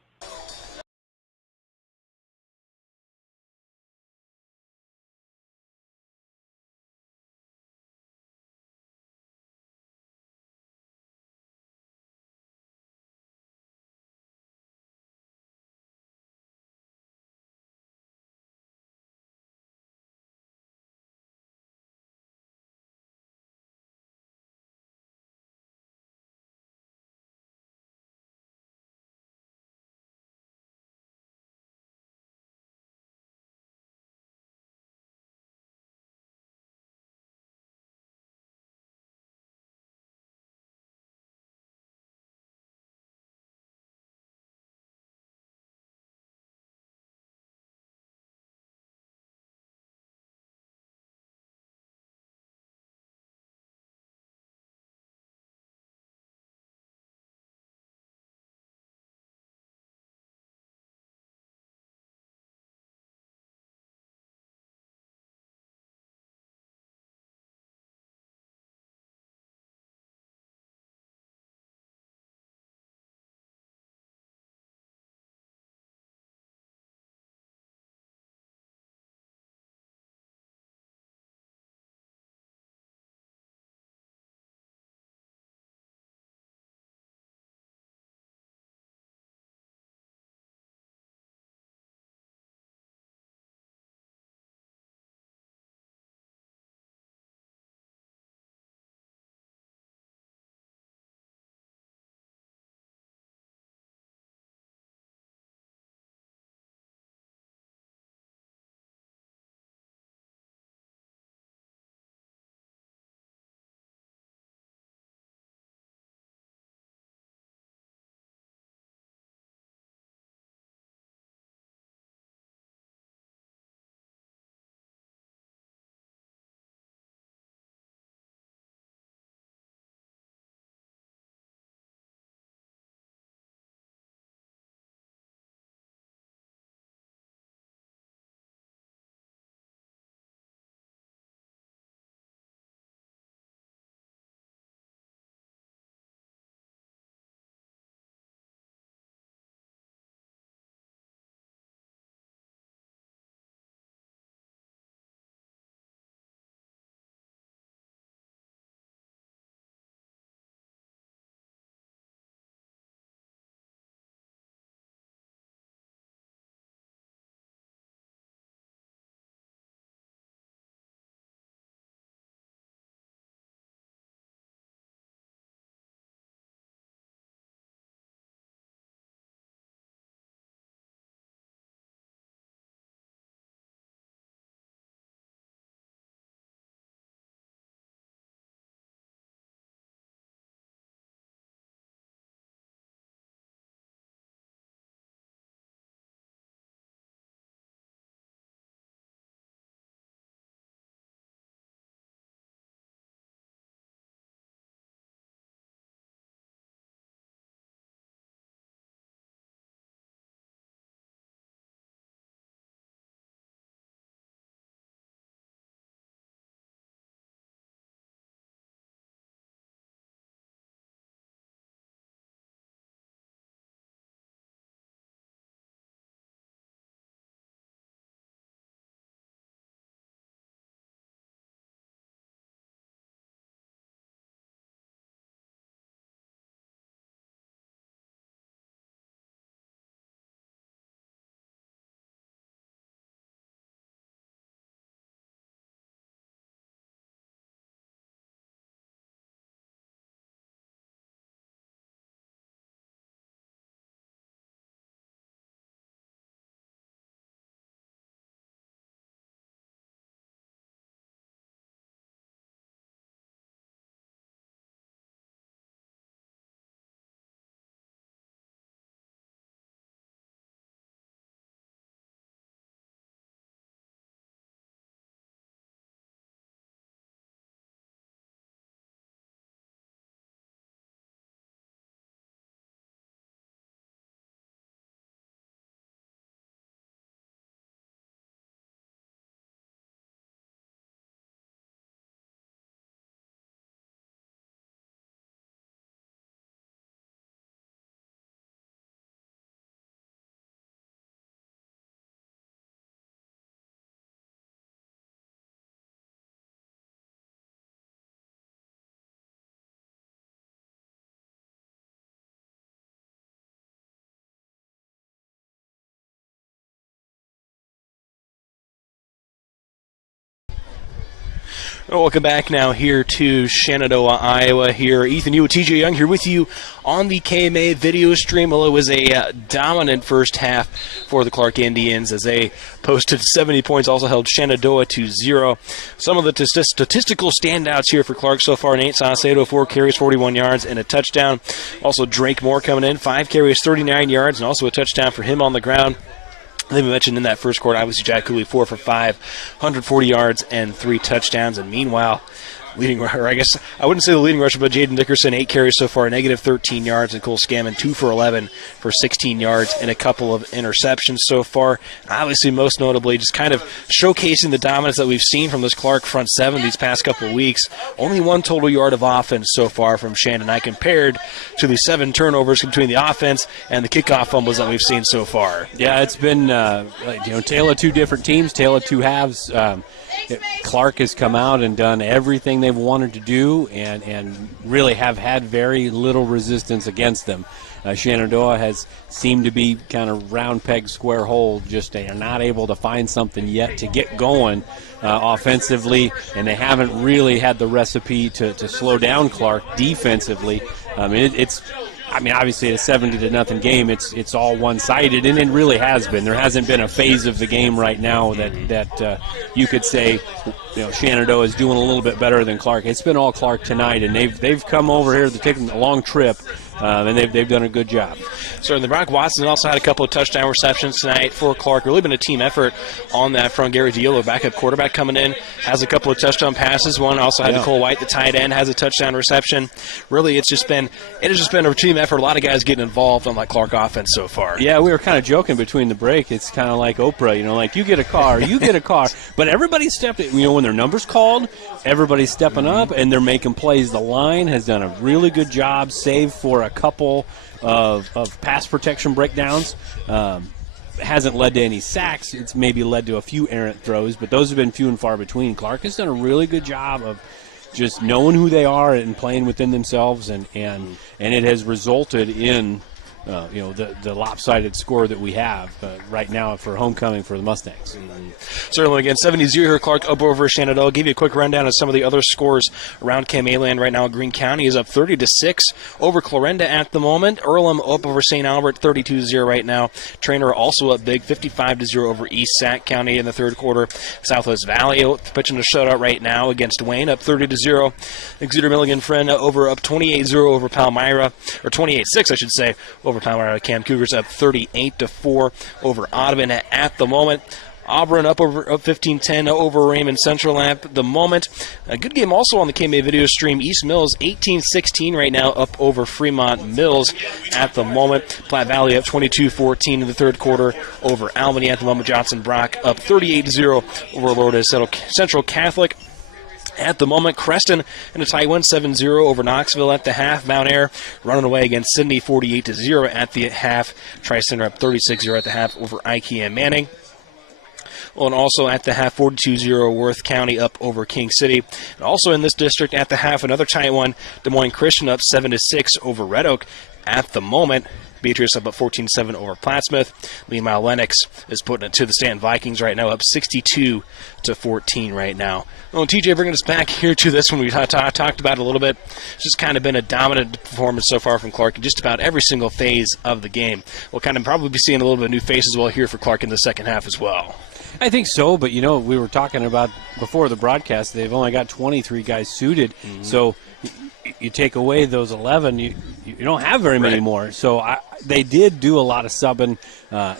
Welcome back now here to Shenandoah, Iowa. Here, Ethan, you with TJ Young here with you on the KMA video stream. Well, it was a dominant first half for the Clarke Indians as they posted 70 points, also held Shenandoah to 0. Some of the statistical standouts here for Clarke so far: Nate Saucedo, 4 carries, 41 yards, and a touchdown. Also, Drake Moore coming in, 5 carries, 39 yards, and also a touchdown for him on the ground. I think we mentioned in that first quarter, obviously Jack Cooley 4 for 5, 140 yards and 3 touchdowns. And meanwhile, I guess I wouldn't say the leading rusher, but Jaden Dickerson, 8 carries so far, negative 13 yards, and Cole Scammon 2 for 11 for 16 yards and a couple of interceptions so far. Obviously, most notably, just kind of showcasing the dominance that we've seen from this Clarke front seven these past couple of weeks. Only 1 total yard of offense so far from Shenandoah, compared to the 7 turnovers between the offense and the kickoff fumbles that we've seen so far. Yeah, it's been tale of 2 different teams, tale of 2 halves. Clarke has come out and done everything they've wanted to do and really have had very little resistance against them. Shenandoah has seemed to be kind of round peg, square hole. Just they are not able to find something yet to get going offensively, and they haven't really had the recipe to slow down Clarke defensively. Obviously, a 70-0 game, it's all one-sided, and it really has been. There hasn't been a phase of the game right now that you could say, Shenandoah is doing a little bit better than Clarke. It's been all Clarke tonight, and they've come over here. They've taken a long trip, and they've done a good job. Certainly, Brock Watson also had a couple of touchdown receptions tonight for Clarke. Really been a team effort on that front. Gary Diallo, backup quarterback, coming in, has a couple of touchdown passes. One also had Nicole White, the tight end, has a touchdown reception. Really, it has just been a team effort. A lot of guys getting involved on that Clarke offense so far. Yeah, we were kind of joking between the break. It's kind of like Oprah, like you get a car, you get a car. But everybody's stepped, when their number's called, everybody's stepping up and they're making plays. The line has done a really good job, save for a couple of pass protection breakdowns. Hasn't led to any sacks. It's maybe led to a few errant throws, but those have been few and far between. Clarke has done a really good job of just knowing who they are and playing within themselves, and it has resulted in the lopsided score that we have right now for homecoming for the Mustangs. Certainly, again, 70-0 here, Clarke up over Shenandoah. I'll give you a quick rundown of some of the other scores around KMA land right now. Greene County is up 30-6 over Clarinda at the moment. Earlham up over St. Albert, 32-0 right now. Trainer also up big, 55-0 over East Sac County in the third quarter. Southwest Valley pitching a shutout right now against Wayne, up 30-0. Exeter Milligan Friend up 28-0 over Palmyra, or 28-6, I should say, over Palmyra. Cam Cougars up 38-4 over Audubon at the moment. Auburn up 15-10 over Raymond Central at the moment. A good game also on the KMA video stream. East Mills 18-16 right now up over Fremont Mills at the moment. Platte Valley up 22-14 in the third quarter over Albany at the moment. Johnson Brock up 38-0 over Lourdes Central Catholic. At the moment, Creston in a tight one, 7-0 over Knoxville at the half. Mount Air running away against Sydney, 48-0 at the half. Tri-Center up 36-0 at the half over Ikea and Manning. Well, and also at the half, 42-0 Worth County up over King City. And also in this district at the half, another tight one, Des Moines Christian up 7-6 over Red Oak at the moment. Beatrice up at 14-7 over Plattsmouth. Meanwhile, Lennox is putting it to the Stanton Vikings right now, up 62-14 right now. Well, TJ, bringing us back here to this one we talked about a little bit. It's just kind of been a dominant performance so far from Clarke in just about every single phase of the game. We'll kind of probably be seeing a little bit of new faces well here for Clarke in the second half as well. I think so, but we were talking about before the broadcast, they've only got 23 guys suited, so you take away those 11, you don't have very many more. So they did do a lot of subbing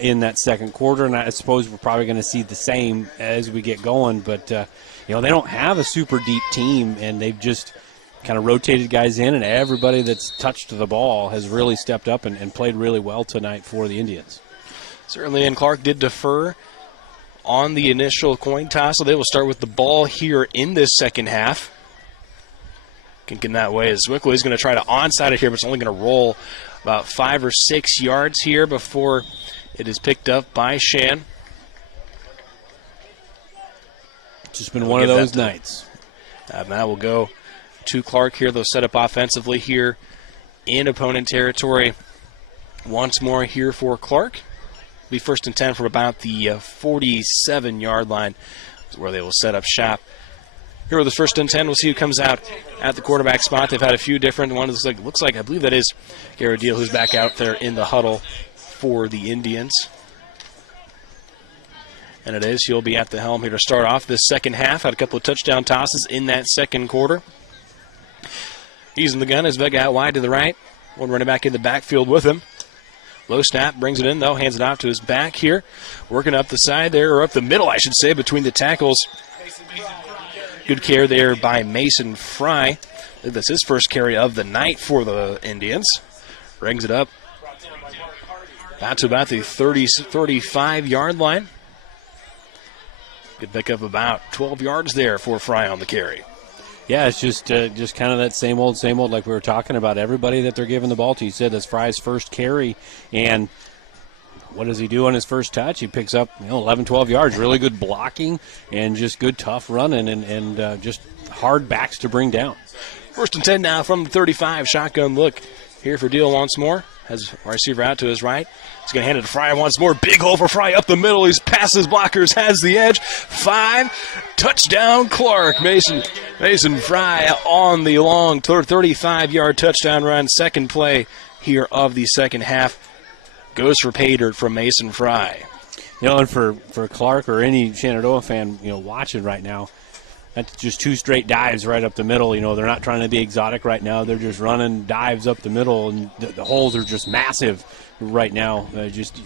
in that second quarter, and I suppose we're probably going to see the same as we get going. But they don't have a super deep team, and they've just kind of rotated guys in, and everybody that's touched the ball has really stepped up and played really well tonight for the Indians. Certainly, and Clarke did defer on the initial coin toss, so they will start with the ball here in this second half. Kicking that way as Zwickle is going to try to onside it here, but it's only going to roll about 5 or 6 yards here before it is picked up by Shan. It's just been one of those nights. Now we'll go to Clarke here. They'll set up offensively here in opponent territory once more here for Clarke. Be first and 10 from about the 47-yard line, where they will set up shop. here with the first and 10. We'll see who comes out at the quarterback spot. They've had a few different ones. Looks like I believe that is Garrett Deal who's back out there in the huddle for the Indians. And it is. He'll be at the helm here to start off this second half. Had a couple of touchdown tosses in that second quarter. He's in the gun. His Vega out wide to the right. One running back in the backfield with him. Low snap, brings it in, though, hands it off to his back here. Working up the side there, or up the middle, I should say, between the tackles. Good care there by Mason Fry. I think that's his first carry of the night for the Indians. Brings it up to about the 35-yard line. Good pick up about 12 yards there for Fry on the carry. Yeah, it's just kind of that same old like we were talking about. Everybody that they're giving the ball to, you said that's Fry's first carry, and what does he do on his first touch? He picks up 11, 12 yards. Really good blocking and just good tough running and just hard backs to bring down. First and 10 now from the 35. Shotgun look here for Deal once more. Has a receiver out to his right. He's going to hand it to Fry once more. Big hole for Fry up the middle. He's past his blockers, has the edge. 5, touchdown Clarke. Mason Fry on the long 35-yard touchdown run. Second play here of the second half. Goes for pay dirt from Mason Fry. And for Clarke or any Shenandoah fan, watching right now, that's just 2 straight dives right up the middle. They're not trying to be exotic right now. They're just running dives up the middle, and the holes are just massive right now.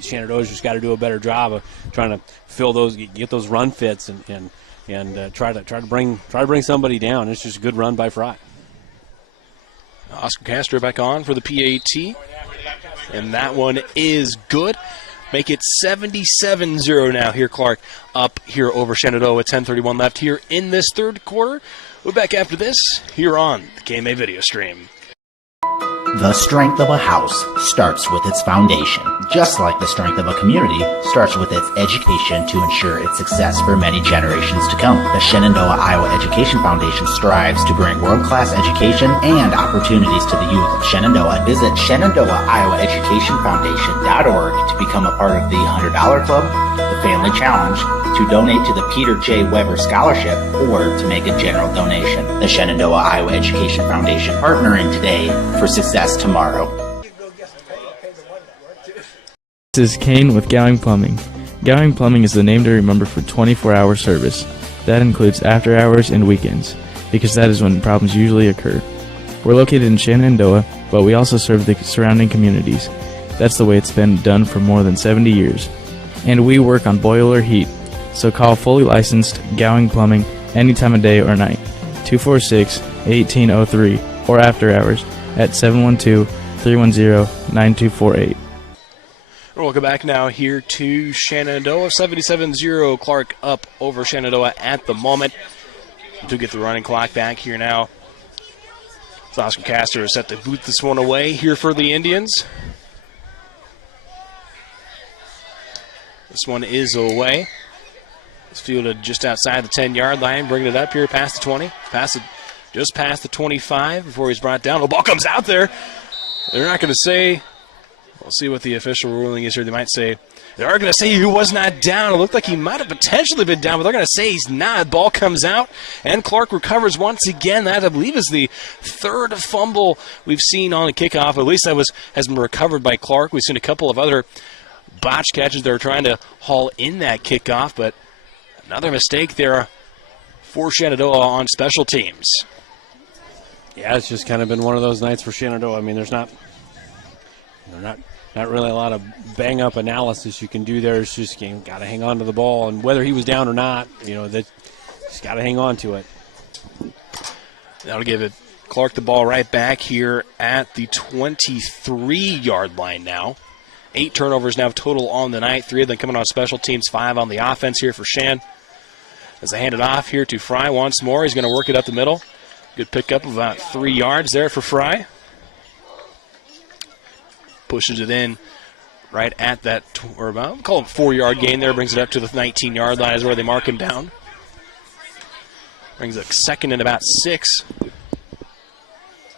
Shenandoah's just got to do a better job of trying to fill those, get those run fits, and try to bring somebody down. It's just a good run by Fry. Oscar Castro back on for the PAT, and that one is good. Make it 77-0 now here, Clarke, up here over Shenandoah. 10:31 left here in this third quarter. We'll be back after this here on the KMA video stream. The strength of a house starts with its foundation. Just like the strength of a community starts with its education to ensure its success for many generations to come. The Shenandoah Iowa Education Foundation strives to bring world-class education and opportunities to the youth of Shenandoah. Visit ShenandoahIowaEducationFoundation.org to become a part of the $100 Club, the Family Challenge, to donate to the Peter J. Weber Scholarship, or to make a general donation. The Shenandoah Iowa Education Foundation, partnering today for success tomorrow. This is Kane with Gowing Plumbing. Gowing Plumbing is the name to remember for 24-hour service. That includes after hours and weekends, because that is when problems usually occur. We're located in Shenandoah, but we also serve the surrounding communities. That's the way it's been done for more than 70 years. And we work on boiler heat. So call fully licensed Gowing Plumbing any time of day or night, 246-1803, or after hours at 712-310-9248. Welcome back now here to Shenandoah. 77-0, Clarke up over Shenandoah at the moment. To get the running clock back here now. So Oscar Castor is set to boot this one away here for the Indians. This one is away. It's fielded just outside the 10-yard line, bringing it up here past the 20, just past the 25 before he's brought down. The ball comes out there. They're not going to say, we'll see what the official ruling is here. They might say, they are going to say he was not down. It looked like he might have potentially been down, but they're going to say he's not. Ball comes out, and Clarke recovers once again. That, I believe, is the third fumble we've seen on the kickoff. At least that has been recovered by Clarke. We've seen a couple of other botch catches that are trying to haul in that kickoff, but another mistake there for Shenandoah on special teams. Yeah, it's just kind of been one of those nights for Shenandoah. I mean, there's not really a lot of bang-up analysis you can do there. It's just got to hang on to the ball, and whether he was down or not, that just got to hang on to it. That'll give it Clarke the ball right back here at the 23-yard line now. 8 turnovers now total on the night. 3 of them coming on special teams, 5 on the offense here for Shan. As they hand it off here to Fry once more, he's going to work it up the middle. Good pickup of about 3 yards there for Fry. Pushes it in right at that, or about, call it 4-yard gain there. Brings it up to the 19-yard line is where they mark him down. Brings a second and about 6.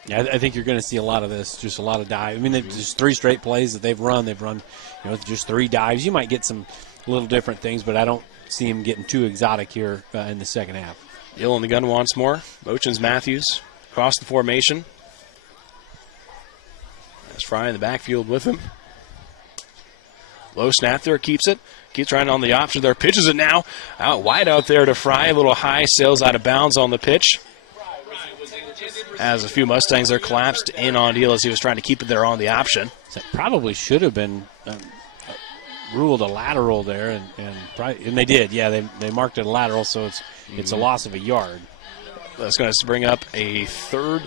Yeah, I think you're going to see a lot of this, just a lot of dive. I mean, just 3 straight plays that they've run. They've run, just 3 dives. You might get some little different things, but I don't see him getting too exotic here in the second half. Gill in the gun once more. Motions Matthews across the formation. That's Fry in the backfield with him. Low snap there, keeps it. Keeps trying on the option there. Pitches it now. Out wide out there to Fry. A little high, sails out of bounds on the pitch. As a few Mustangs there collapsed in on Deal as he was trying to keep it there on the option. That probably should have been ruled a lateral there, and they did. Yeah, they marked it a lateral, so it's a loss of a yard. That's going to bring up a third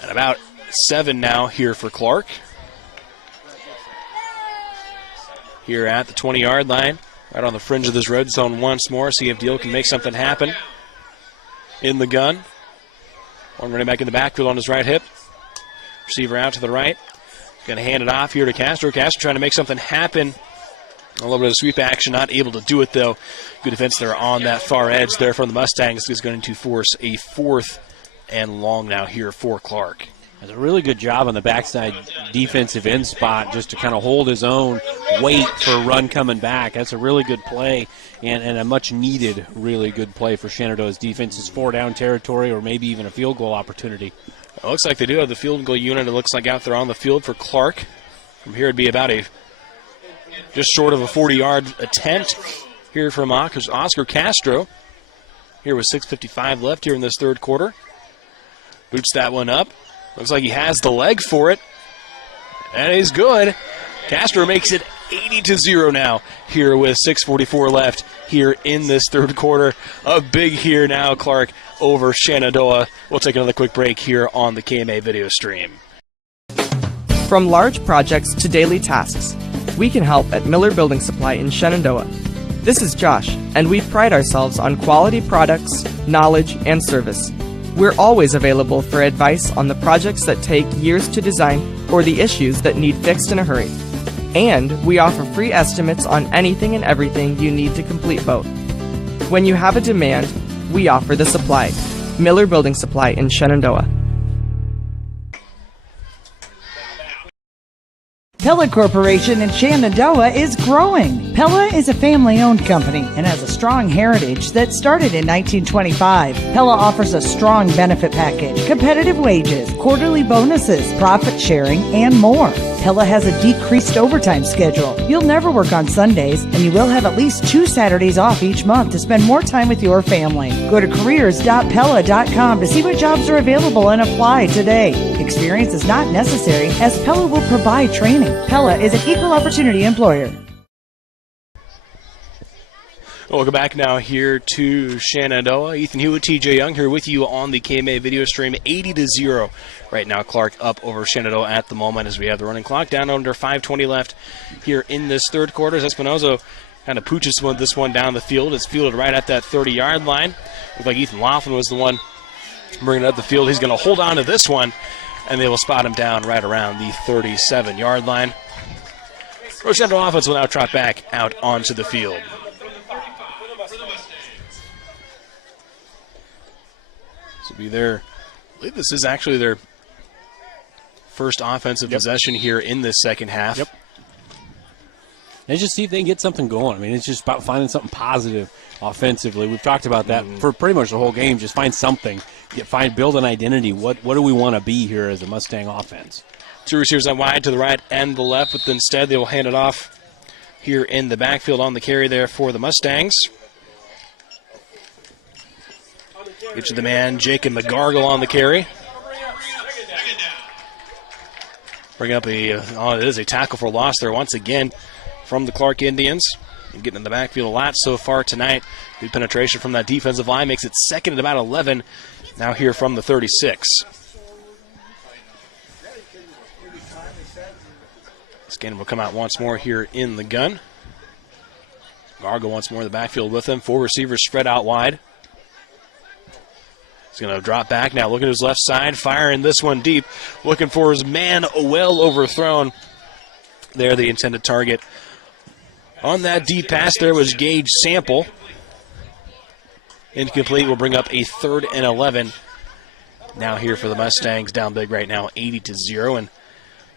and about 7 now here for Clarke. Here at the 20-yard line, right on the fringe of this red zone once more. See if Deal can make something happen. In the gun. One running back in the backfield on his right hip. Receiver out to the right. Going to hand it off here to Castro. Castro trying to make something happen. A little bit of sweep action, not able to do it though. Good defense there on that far edge there from the Mustangs is going to force a 4th and long now here for Clarke. Does a really good job on the backside defensive end spot just to kind of hold his own, wait for a run coming back. That's a really good play and a much needed really good play for Shenandoah's defense. It's 4-down territory or maybe even a field goal opportunity. It looks like they do have the field goal unit. It looks like out there on the field for Clarke. From here it'd be about just short of a 40-yard attempt here from Oscar Castro. Here with 6:55 left here in this third quarter. Boots that one up. Looks like he has the leg for it. And he's good. Castro makes it 80-0 now here with 6:44 left here in this third quarter. A big here now, Clarke over Shenandoah. We'll take another quick break here on the KMA video stream. From large projects to daily tasks, we can help at Miller Building Supply in Shenandoah. This is Josh, and we pride ourselves on quality products, knowledge, and service. We're always available for advice on the projects that take years to design or the issues that need fixed in a hurry. And we offer free estimates on anything and everything you need to complete both. When you have a demand, we offer the supply. Miller Building Supply in Shenandoah. Pella Corporation in Shenandoah is growing. Pella is a family-owned company and has a strong heritage that started in 1925. Pella offers a strong benefit package, competitive wages, quarterly bonuses, profit sharing, and more. Pella has a decreased overtime schedule. You'll never work on Sundays, and you will have at least 2 Saturdays off each month to spend more time with your family. Go to careers.pella.com to see what jobs are available and apply today. Experience is not necessary, as Pella will provide training. Pella is an equal opportunity employer. Welcome back now here to Shenandoah. Ethan Hewitt, TJ Young here with you on the KMA video stream. 80-0 right now. Clarke up over Shenandoah at the moment as we have the running clock down under 5:20 left here in this third quarter. Espinoza kind of pooches this one down the field. It's fielded right at that 30-yard line. Looks like Ethan Laughlin was the one bringing it up the field. He's going to hold on to this one, and they will spot him down right around the 37-yard line. Shenandoah offense will now trot back out onto the field. This will be I believe this is actually their first offensive possession here in this second half. Yep. And just see if they can get something going. I mean, it's just about finding something positive offensively. We've talked about that for pretty much the whole game. Just find something. Build an identity. What do we want to be here as a Mustang offense? 2 receivers out wide to the right and the left, but instead they will hand it off here in the backfield on the carry there for the Mustangs. Get you the man, Jacob McGargle on the carry. Bring up it is a tackle for loss there once again from the Clarke Indians. And getting in the backfield a lot so far tonight. Good penetration from that defensive line makes it second at about 11. Now here from the 36. Scannon will come out once more here in the gun. Gargo once more in the backfield with him. 4 receivers spread out wide. He's going to drop back now, looking to his left side, firing this one deep, looking for his man, well overthrown. There, the intended target. On that deep pass there was Gage Sample. Incomplete will bring up a 3rd and 11. Now here for the Mustangs, down big right now, 80-0. And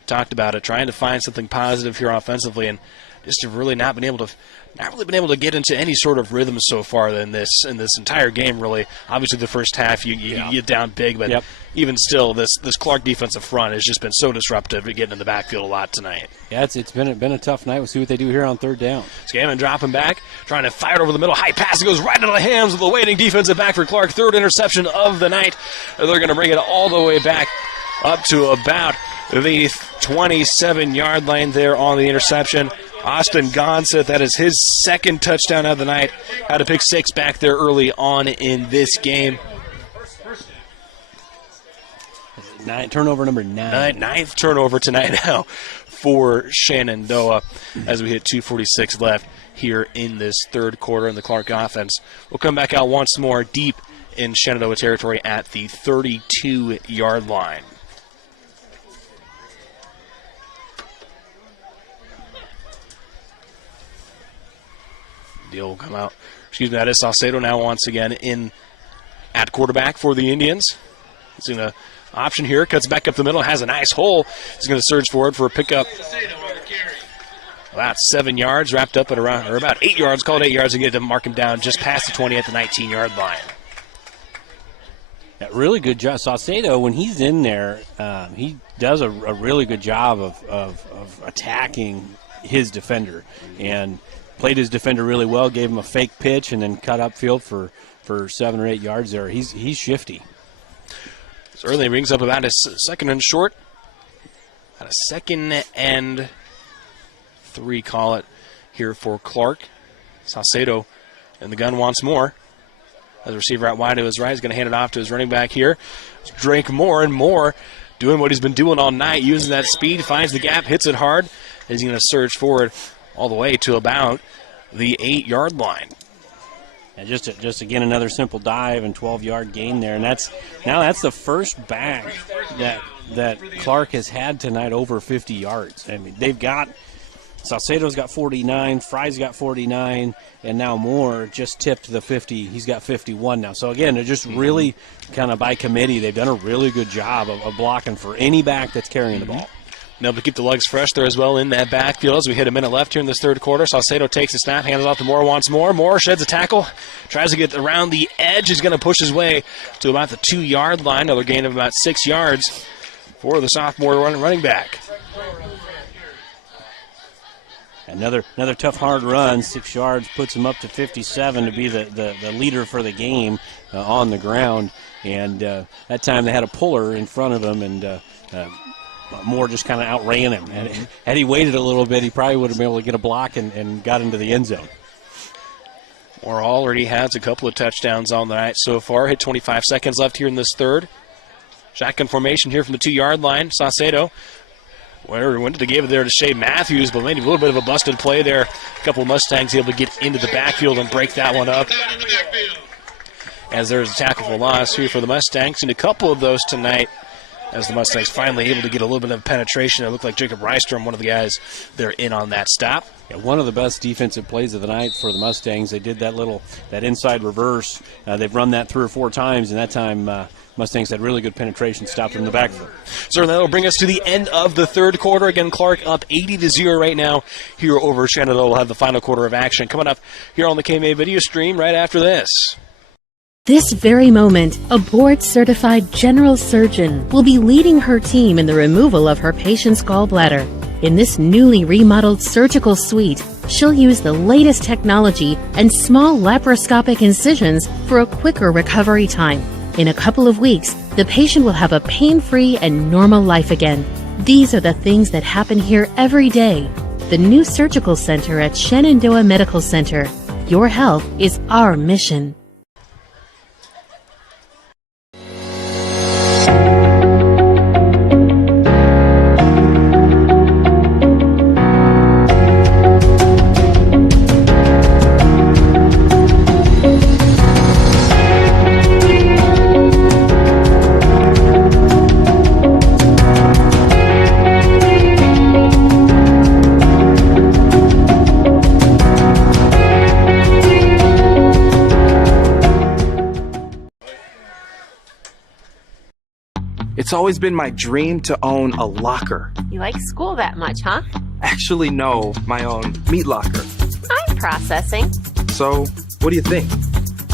talked about it, trying to find something positive here offensively. And just have really not really been able to get into any sort of rhythm so far in this entire game. Really, obviously the first half you get down big, but even still, this Clarke defensive front has just been so disruptive to getting in the backfield a lot tonight. Yeah, it's been a tough night. We'll see what they do here on third down. Scammon dropping back, trying to fire it over the middle. High pass, it goes right into the hands of the waiting defensive back for Clarke. Third interception of the night. They're going to bring it all the way back up to about the 27-yard line there on the interception. Austin Gonset, that is his second touchdown of the night. Had a pick six back there early on in this game. Turnover number 9. Ninth turnover tonight now for Shenandoah as we hit 2:46 left here in this third quarter, and the Clarke offense will come back out once more deep in Shenandoah territory at the 32-yard line. Deal will come out. That is Saucedo now once again in at quarterback for the Indians. He's going to option here, cuts back up the middle, has a nice hole. He's going to surge forward for a pickup. About 7 yards, wrapped up at around, or about 8 yards, called 8 yards, and get to mark him down just past the 20 at the 19-yard line. Yeah, really good job. Saucedo, when he's in there, he does a really good job of attacking his defender, and played his defender really well, gave him a fake pitch, and then cut upfield for 7 or 8 yards there. He's shifty. So early brings up about a second and short. About a second and 3, call it, here for Clarke. Saucedo in the gun once more. As a receiver out wide to his right, he's going to hand it off to his running back here. Drake more and more, doing what he's been doing all night, using that speed, finds the gap, hits it hard. He's going to surge forward all the way to about the 8-yard line. And just again another simple dive and 12-yard gain there, and that's the first back that Clarke has had tonight over 50 yards. I mean, they've got Saucedo's got 49, Fry's got 49, and now Moore just tipped the 50. He's got 51 now. So again, they're just really kind of by committee. They've done a really good job of blocking for any back that's carrying the ball. Able to keep the legs fresh there as well in that backfield as we hit a minute left here in this third quarter. Saucedo takes the snap, hands it off to Moore once more. Moore sheds a tackle, tries to get around the edge. He's going to push his way to about the 2-yard line. Another gain of about 6 yards for the sophomore running back. Another tough, hard run, 6 yards, puts him up to 57 to be the leader for the game on the ground. And that time they had a puller in front of him, and Moore just kind of outran him. And had he waited a little bit, he probably would have been able to get a block and got into the end zone. Moore already has a couple of touchdowns on the night so far. Hit 25 seconds left here in this third. Shotgun formation here from the 2-yard line. Saucedo wanted to give it there to Shea Matthews, but maybe a little bit of a busted play there. A couple of Mustangs able to get into the backfield and break that one up. As there's a tackle for loss here for the Mustangs, and a couple of those tonight as the Mustangs finally able to get a little bit of penetration. It looked like Jacob Rystrom, one of the guys, they're in on that stop. Yeah, one of the best defensive plays of the night for the Mustangs. They did that inside reverse. They've run that 3 or 4 times, and that time Mustangs had really good penetration, stopped them in the backfield. Certainly that will bring us to the end of the third quarter. Again, Clarke up 80-0 right now here over Shenandoah. We'll have the final quarter of action coming up here on the KMA video stream right after this. This very moment, a board-certified general surgeon will be leading her team in the removal of her patient's gallbladder. In this newly remodeled surgical suite, she'll use the latest technology and small laparoscopic incisions for a quicker recovery time. In a couple of weeks, the patient will have a pain-free and normal life again. These are the things that happen here every day. The new surgical center at Shenandoah Medical Center. Your health is our mission. It's always been my dream to own a locker. You like school that much, huh? actually know my own meat locker. I'm processing. So, what do you think?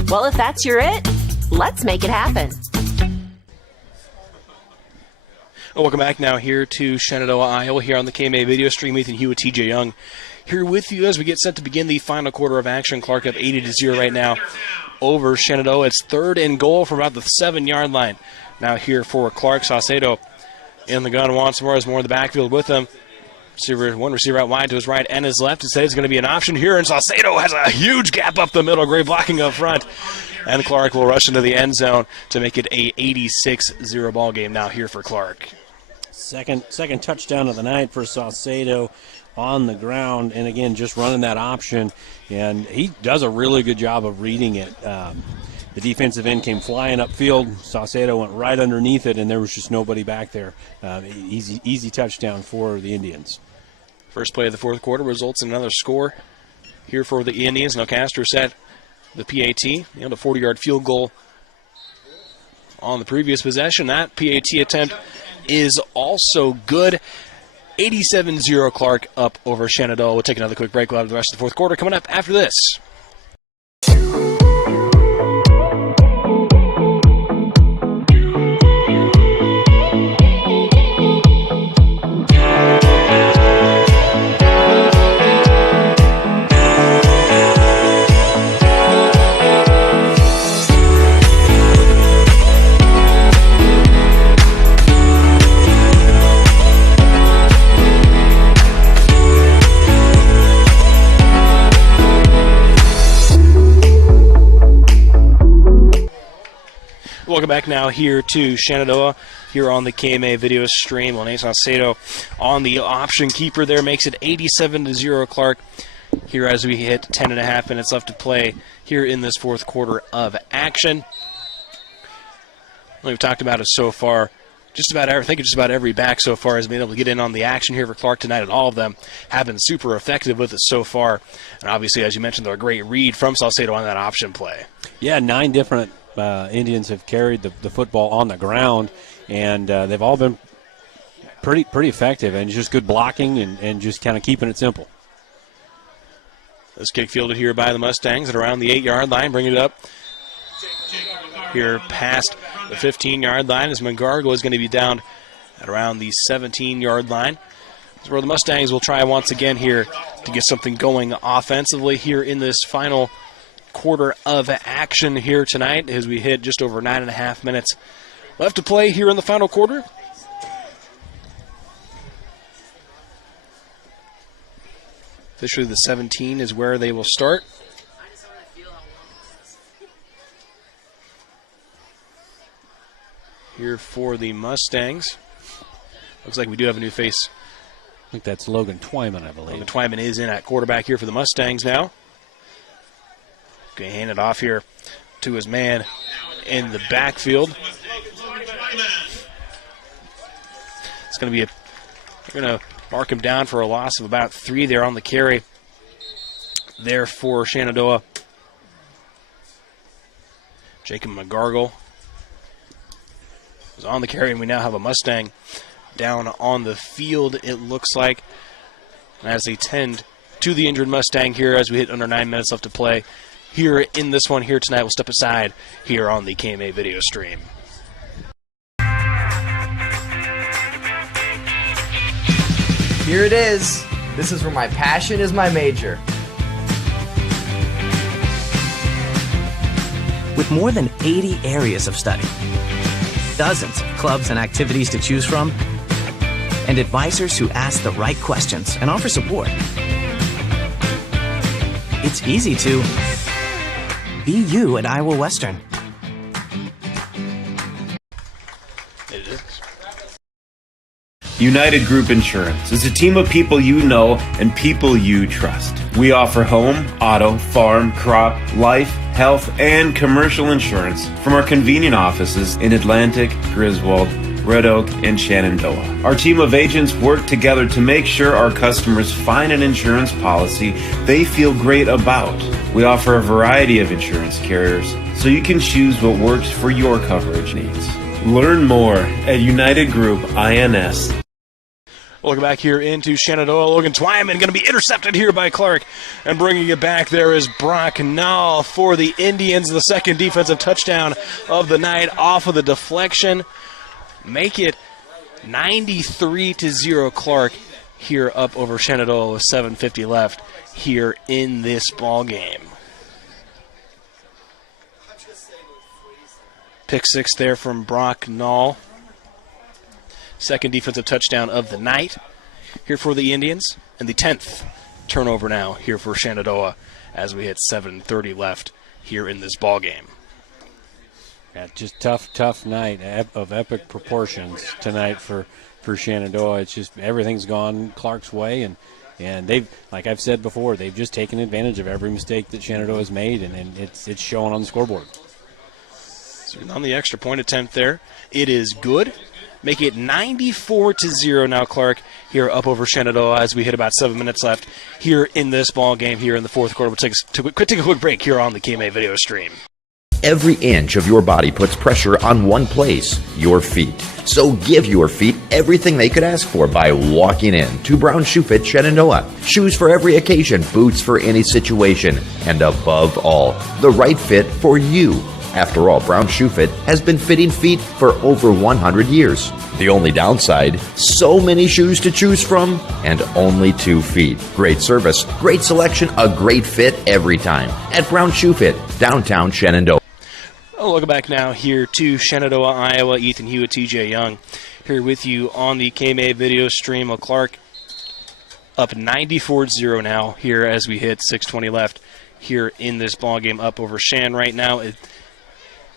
Well, if that's your it, let's make it happen. Welcome back now here to Shenandoah, Iowa, here on the KMA video stream. Ethan Hewitt, TJ Young here with you as we get set to begin the final quarter of action. Clarke up 80-0 right now over Shenandoah. It's 3rd and goal from about the 7-yard line. Now here for Clarke. Saucedo in the gun once more, has more in the backfield with him. One receiver out wide to his right and his left. Instead, it's going to be an option here, and Saucedo has a huge gap up the middle. Great blocking up front. And Clarke will rush into the end zone to make it a 86-0 ball game now here for Clarke. Second touchdown of the night for Saucedo on the ground, and again, just running that option, and he does a really good job of reading it. The defensive end came flying upfield. Saucedo went right underneath it, and there was just nobody back there. Easy touchdown for the Indians. First play of the fourth quarter results in another score here for the Indians. Now Castro set the PAT, the 40-yard field goal on the previous possession. That PAT attempt is also good. 87-0 Clarke up over Shenandoah. We'll take another quick break. We'll have the rest of the fourth quarter coming up after this. Welcome back now here to Shenandoah, here on the KMA video stream. Saucedo on the option keeper there makes it 87-0 Clarke. Here as we hit 10.5 minutes left to play here in this fourth quarter of action. We've talked about it so far. Just about every back so far has been able to get in on the action here for Clarke tonight, and all of them have been super effective with it so far. And obviously, as you mentioned, a great read from Saucedo on that option play. Yeah, 9 different Indians have carried the football on the ground, and they've all been pretty effective, and just good blocking and just kind of keeping it simple. This kick fielded here by the Mustangs at around the 8-yard line, bringing it up here past the 15-yard line as McGargle is going to be down at around the 17-yard line. This is where the Mustangs will try once again here to get something going offensively here in this final quarter of action here tonight as we hit just over 9.5 minutes left to play here in the final quarter. Officially the 17 is where they will start. Here for the Mustangs. Looks like we do have a new face. I think that's Logan Twyman, I believe. Logan Twyman is in at quarterback here for the Mustangs now. Okay, hand it off here to his man in the backfield. It's going to be they're going to mark him down for a loss of about 3 there on the carry there for Shenandoah. Jacob McGargle is on the carry, and we now have a Mustang down on the field, it looks like, as they tend to the injured Mustang here as we hit under 9 minutes left to play. Here in this one here tonight, we'll step aside here on the KMA video stream. Here it is. This is where my passion is my major. With more than 80 areas of study, dozens of clubs and activities to choose from, and advisors who ask the right questions and offer support, it's easy to be you at Iowa Western. It is. United Group Insurance is a team of people you know and people you trust. We offer home, auto, farm, crop, life, health, and commercial insurance from our convenient offices in Atlantic, Griswold, Red Oak, and Shenandoah. Our team of agents work together to make sure our customers find an insurance policy they feel great about. We offer a variety of insurance carriers, so you can choose what works for your coverage needs. Learn more at United Group INS. We'll go back here into Shenandoah. Logan Twyman going to be intercepted here by Clarke. And bringing it back there is Brock Nall for the Indians. The second defensive touchdown of the night off of the deflection. Make it 93-0 Clarke here up over Shenandoah with 7:50 left here in this ball game. Pick six there from Brock Nall. Second defensive touchdown of the night here for the Indians. And the 10th turnover now here for Shenandoah as we hit 7:30 left here in this ball game. Yeah, just tough night of epic proportions tonight for Shenandoah. It's just everything's gone Clarke's way, and they've, like I've said before, they've just taken advantage of every mistake that Shenandoah has made, and it's showing on the scoreboard. So on the extra point attempt there, it is good. Make it 94-0 now, Clarke, here up over Shenandoah as we hit about 7 minutes left here in this ball game here in the fourth quarter. We'll take a quick break here on the KMA video stream. Every inch of your body puts pressure on one place, your feet. So give your feet everything they could ask for by walking in to Brown Shoe Fit Shenandoah. Shoes for every occasion, boots for any situation, and above all, the right fit for you. After all, Brown Shoe Fit has been fitting feet for over 100 years. The only downside, so many shoes to choose from and only 2 feet. Great service, great selection, a great fit every time at Brown Shoe Fit, downtown Shenandoah. Welcome back now here to Shenandoah, Iowa. Ethan Hewitt, TJ Young here with you on the KMA video stream. Clarke up 94-0 now here as we hit 6:20 left here in this ball game up over Shan right now.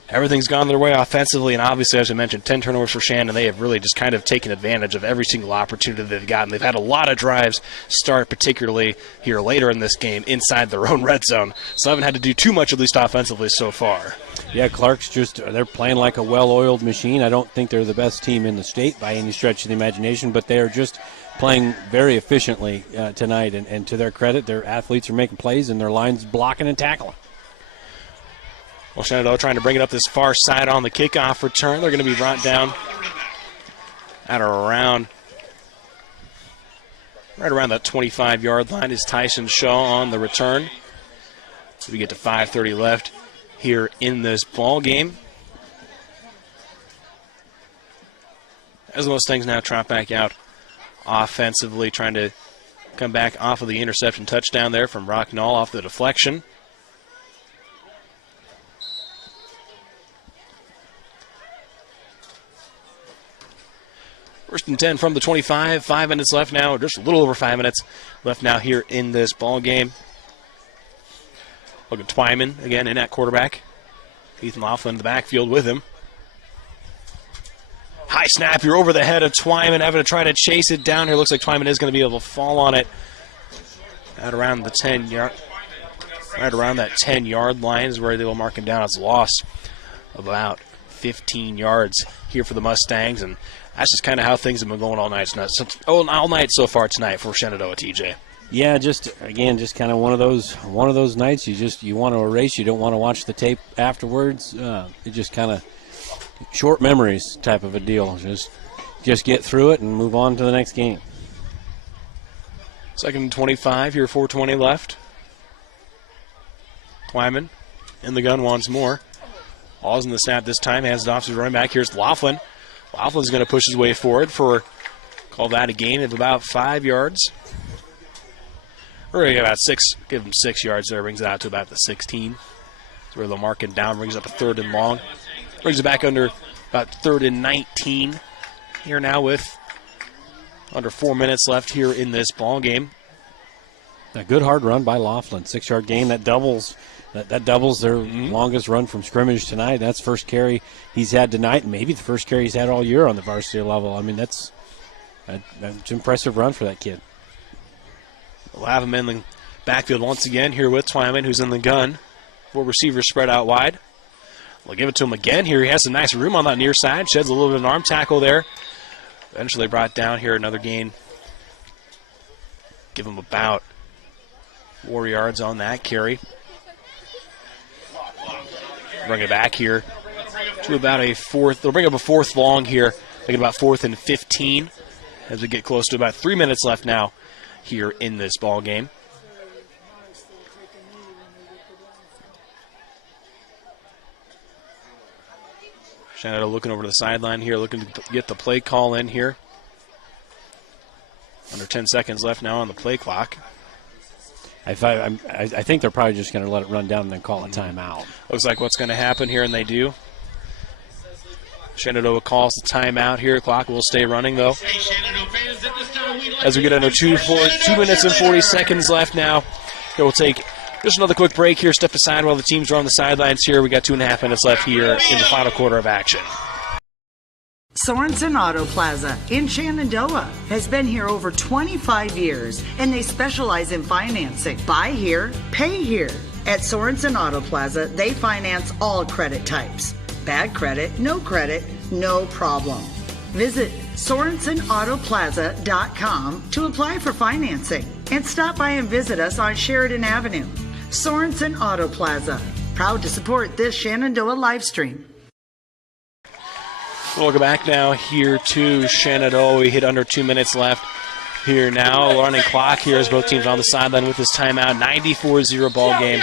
Everything's gone their way offensively, and obviously, as I mentioned, 10 turnovers for Shan, and they have really just kind of taken advantage of every single opportunity they've gotten. They've had a lot of drives start, particularly here later in this game, inside their own red zone. So I haven't had to do too much, at least offensively, so far. Yeah, Clarke's they're playing like a well-oiled machine. I don't think they're the best team in the state by any stretch of the imagination, but they are just playing very efficiently tonight, and to their credit, their athletes are making plays, and their line's blocking and tackling. Well, Shenandoah trying to bring it up this far side on the kickoff return. They're going to be brought down at around right around that 25-yard line is Tyson Shaw on the return. So we get to 5:30 left here in this ball game. As those things now trot back out offensively, trying to come back off of the interception touchdown there from Brock Nall off the deflection. First and 10 from the 25. 5 minutes left now, just a little over 5 minutes left now here in this ball game. Logan Twyman again in at quarterback. Ethan Laughlin in the backfield with him. High snap, you're over the head of Twyman, having to try to chase it down here. Looks like Twyman is going to be able to fall on it at around the 10-yard, right around that 10-yard line is where they will mark him down as a loss of about 15 yards here for the Mustangs, and that's just kind of how things have been going all night so far tonight for Shenandoah, TJ. Yeah, just kind of one of those nights you want to erase. You don't want to watch the tape afterwards. It just kind of short memories type of a deal. Just get through it and move on to the next game. Second and 25 here, 4:20 left. Twyman in the gun once more. Ball's in the snap this time. Hands it off to the running back. Here's Laughlin. Laughlin's going to push his way forward for, call that a gain of about 5 yards. We're going to get about 6, give him 6 yards there. Brings it out to about the 16. That's where they'll mark it down. Brings up a 3rd and long. Brings it back under about 3rd and 19 here now with under 4 minutes left here in this ball game. A good hard run by Laughlin. 6-yard gain. That doubles their longest run from scrimmage tonight. That's first carry he's had tonight, and maybe the first carry he's had all year on the varsity level. I mean, that's an impressive run for that kid. We'll have him in the backfield once again here with Twyman, who's in the gun. 4 receivers spread out wide. We'll give it to him again here. He has some nice room on that near side. Sheds a little bit of an arm tackle there. Eventually brought down here, another gain. Give him about 4 yards on that carry. Bring it back here to about a 4th. They'll bring up a 4th long here. Make it about 4th and 15 as we get close to about 3 minutes left now here in this ball game. Shenandoah looking over to the sideline here, looking to get the play call in here. Under 10 seconds left now on the play clock. I think they're probably just going to let it run down and then call a timeout. Looks like what's going to happen here, and they do. Shenandoah calls the timeout here. Clock will stay running, though. As we get under 2 minutes and 40 seconds left now. Here we'll take just another quick break here. Step aside while the teams are on the sidelines here. We got 2.5 minutes left here in the final quarter of action. Sorensen Auto Plaza in Shenandoah has been here over 25 years, and they specialize in financing. Buy here, pay here. At Sorensen Auto Plaza, they finance all credit types. Bad credit, no problem. Visit SorensenAutoplaza.com to apply for financing, and stop by and visit us on Sheridan Avenue. Sorensen Auto Plaza, proud to support this Shenandoah live stream. Welcome back now here to Shenandoah. We hit under 2 minutes left here now. Running clock here as both teams on the sideline with this timeout. 94-0 ball game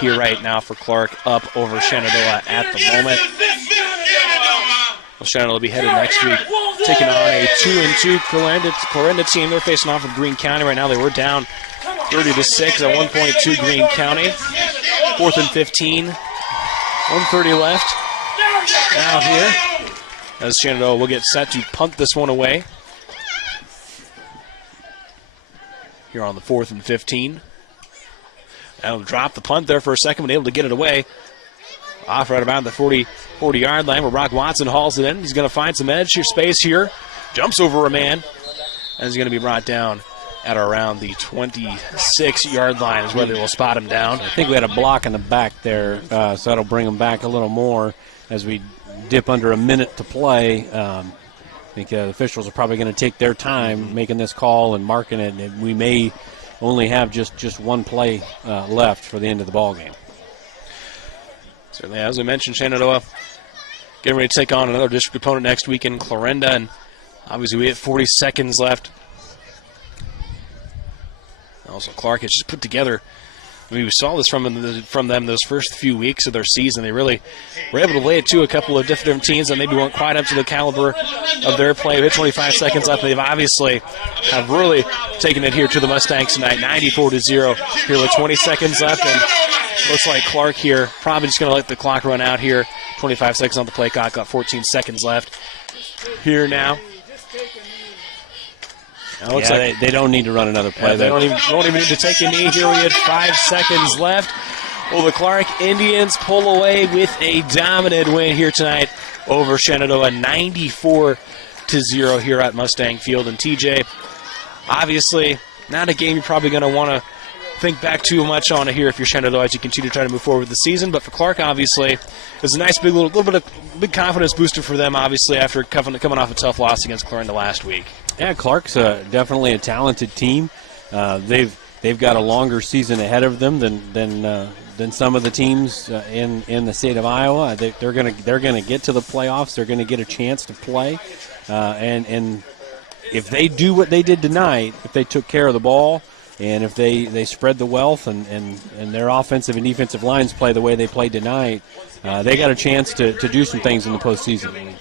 here right now for Clarke, up over Shenandoah at the moment. Well, Shenandoah will be headed next week, taking on a 2-2 Clarendon team. They're facing off with Greene County right now. They were down 30-6 at one point to Greene County. 4th and 15. 1:30 left. Now here, as Shenandoah will get set to punt this one away. Here on the 4th and 15. Now drop the punt there for a second, but able to get it away. Off right about the 40-yard line where Brock Watson hauls it in. He's going to find some edge here, space here. Jumps over a man. And is going to be brought down at around the 26-yard line is where they will spot him down. I think we had a block in the back there, so that'll bring him back a little more as we dip under a minute to play. I think the officials are probably going to take their time making this call and marking it, and we may only have just one play left for the end of the ball game. Certainly, as we mentioned, Shenandoah getting ready to take on another district opponent next week in Clarendon. And obviously, we have 40 seconds left. Also, Clarke has just put together. I mean, we saw this from them those first few weeks of their season. They really were able to lay it to a couple of different teams that maybe weren't quite up to the caliber of their play. We have 25 seconds left. They've obviously have really taken it here to the Mustangs tonight, 94-0 here with 20 seconds left. And looks like Clarke here probably just going to let the clock run out here. 25 seconds on the play clock, got 14 seconds left here now. Like they don't need to run another play. Yeah, they don't even need to take a knee here. We had 5 seconds left. Well, the Clarke Indians pull away with a dominant win here tonight over Shenandoah, 94-0 here at Mustang Field. And TJ, obviously, not a game you're probably going to want to think back too much on it here if you're Shenandoah as you continue to try to move forward with the season. But for Clarke, obviously, it's a nice little bit of big confidence booster for them, obviously, after coming off a tough loss against Clarendon last week. Yeah, Clarke's definitely a talented team. They've got a longer season ahead of them than some of the teams in the state of Iowa. They're gonna get to the playoffs. They're gonna get a chance to play, and if they do what they did tonight, if they took care of the ball, and if they spread the wealth and their offensive and defensive lines play the way they played tonight, they got a chance to do some things in the postseason.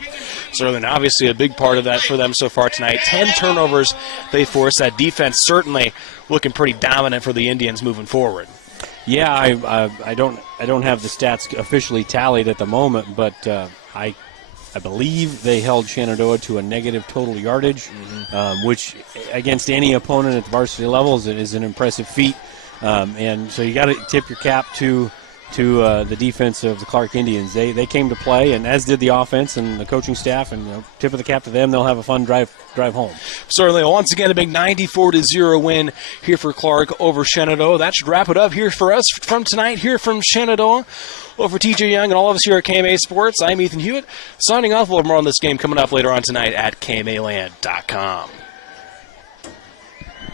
Certainly, obviously a big part of that for them so far tonight. 10 turnovers they forced. That defense certainly looking pretty dominant for the Indians moving forward. Yeah, I don't have the stats officially tallied at the moment, but I believe they held Shenandoah to a negative total yardage, which against any opponent at the varsity level is an impressive feat. And so you got to tip your cap to the defense of the Clarke Indians. They came to play, and as did the offense and the coaching staff, and tip of the cap to them. They'll have a fun drive home. Certainly, once again, a big 94-0 win here for Clarke over Shenandoah. That should wrap it up here for us from tonight here from Shenandoah. Well, for TJ Young and all of us here at KMA Sports, I'm Ethan Hewitt, signing off. We'll have more on this game coming up later on tonight at KMAland.com.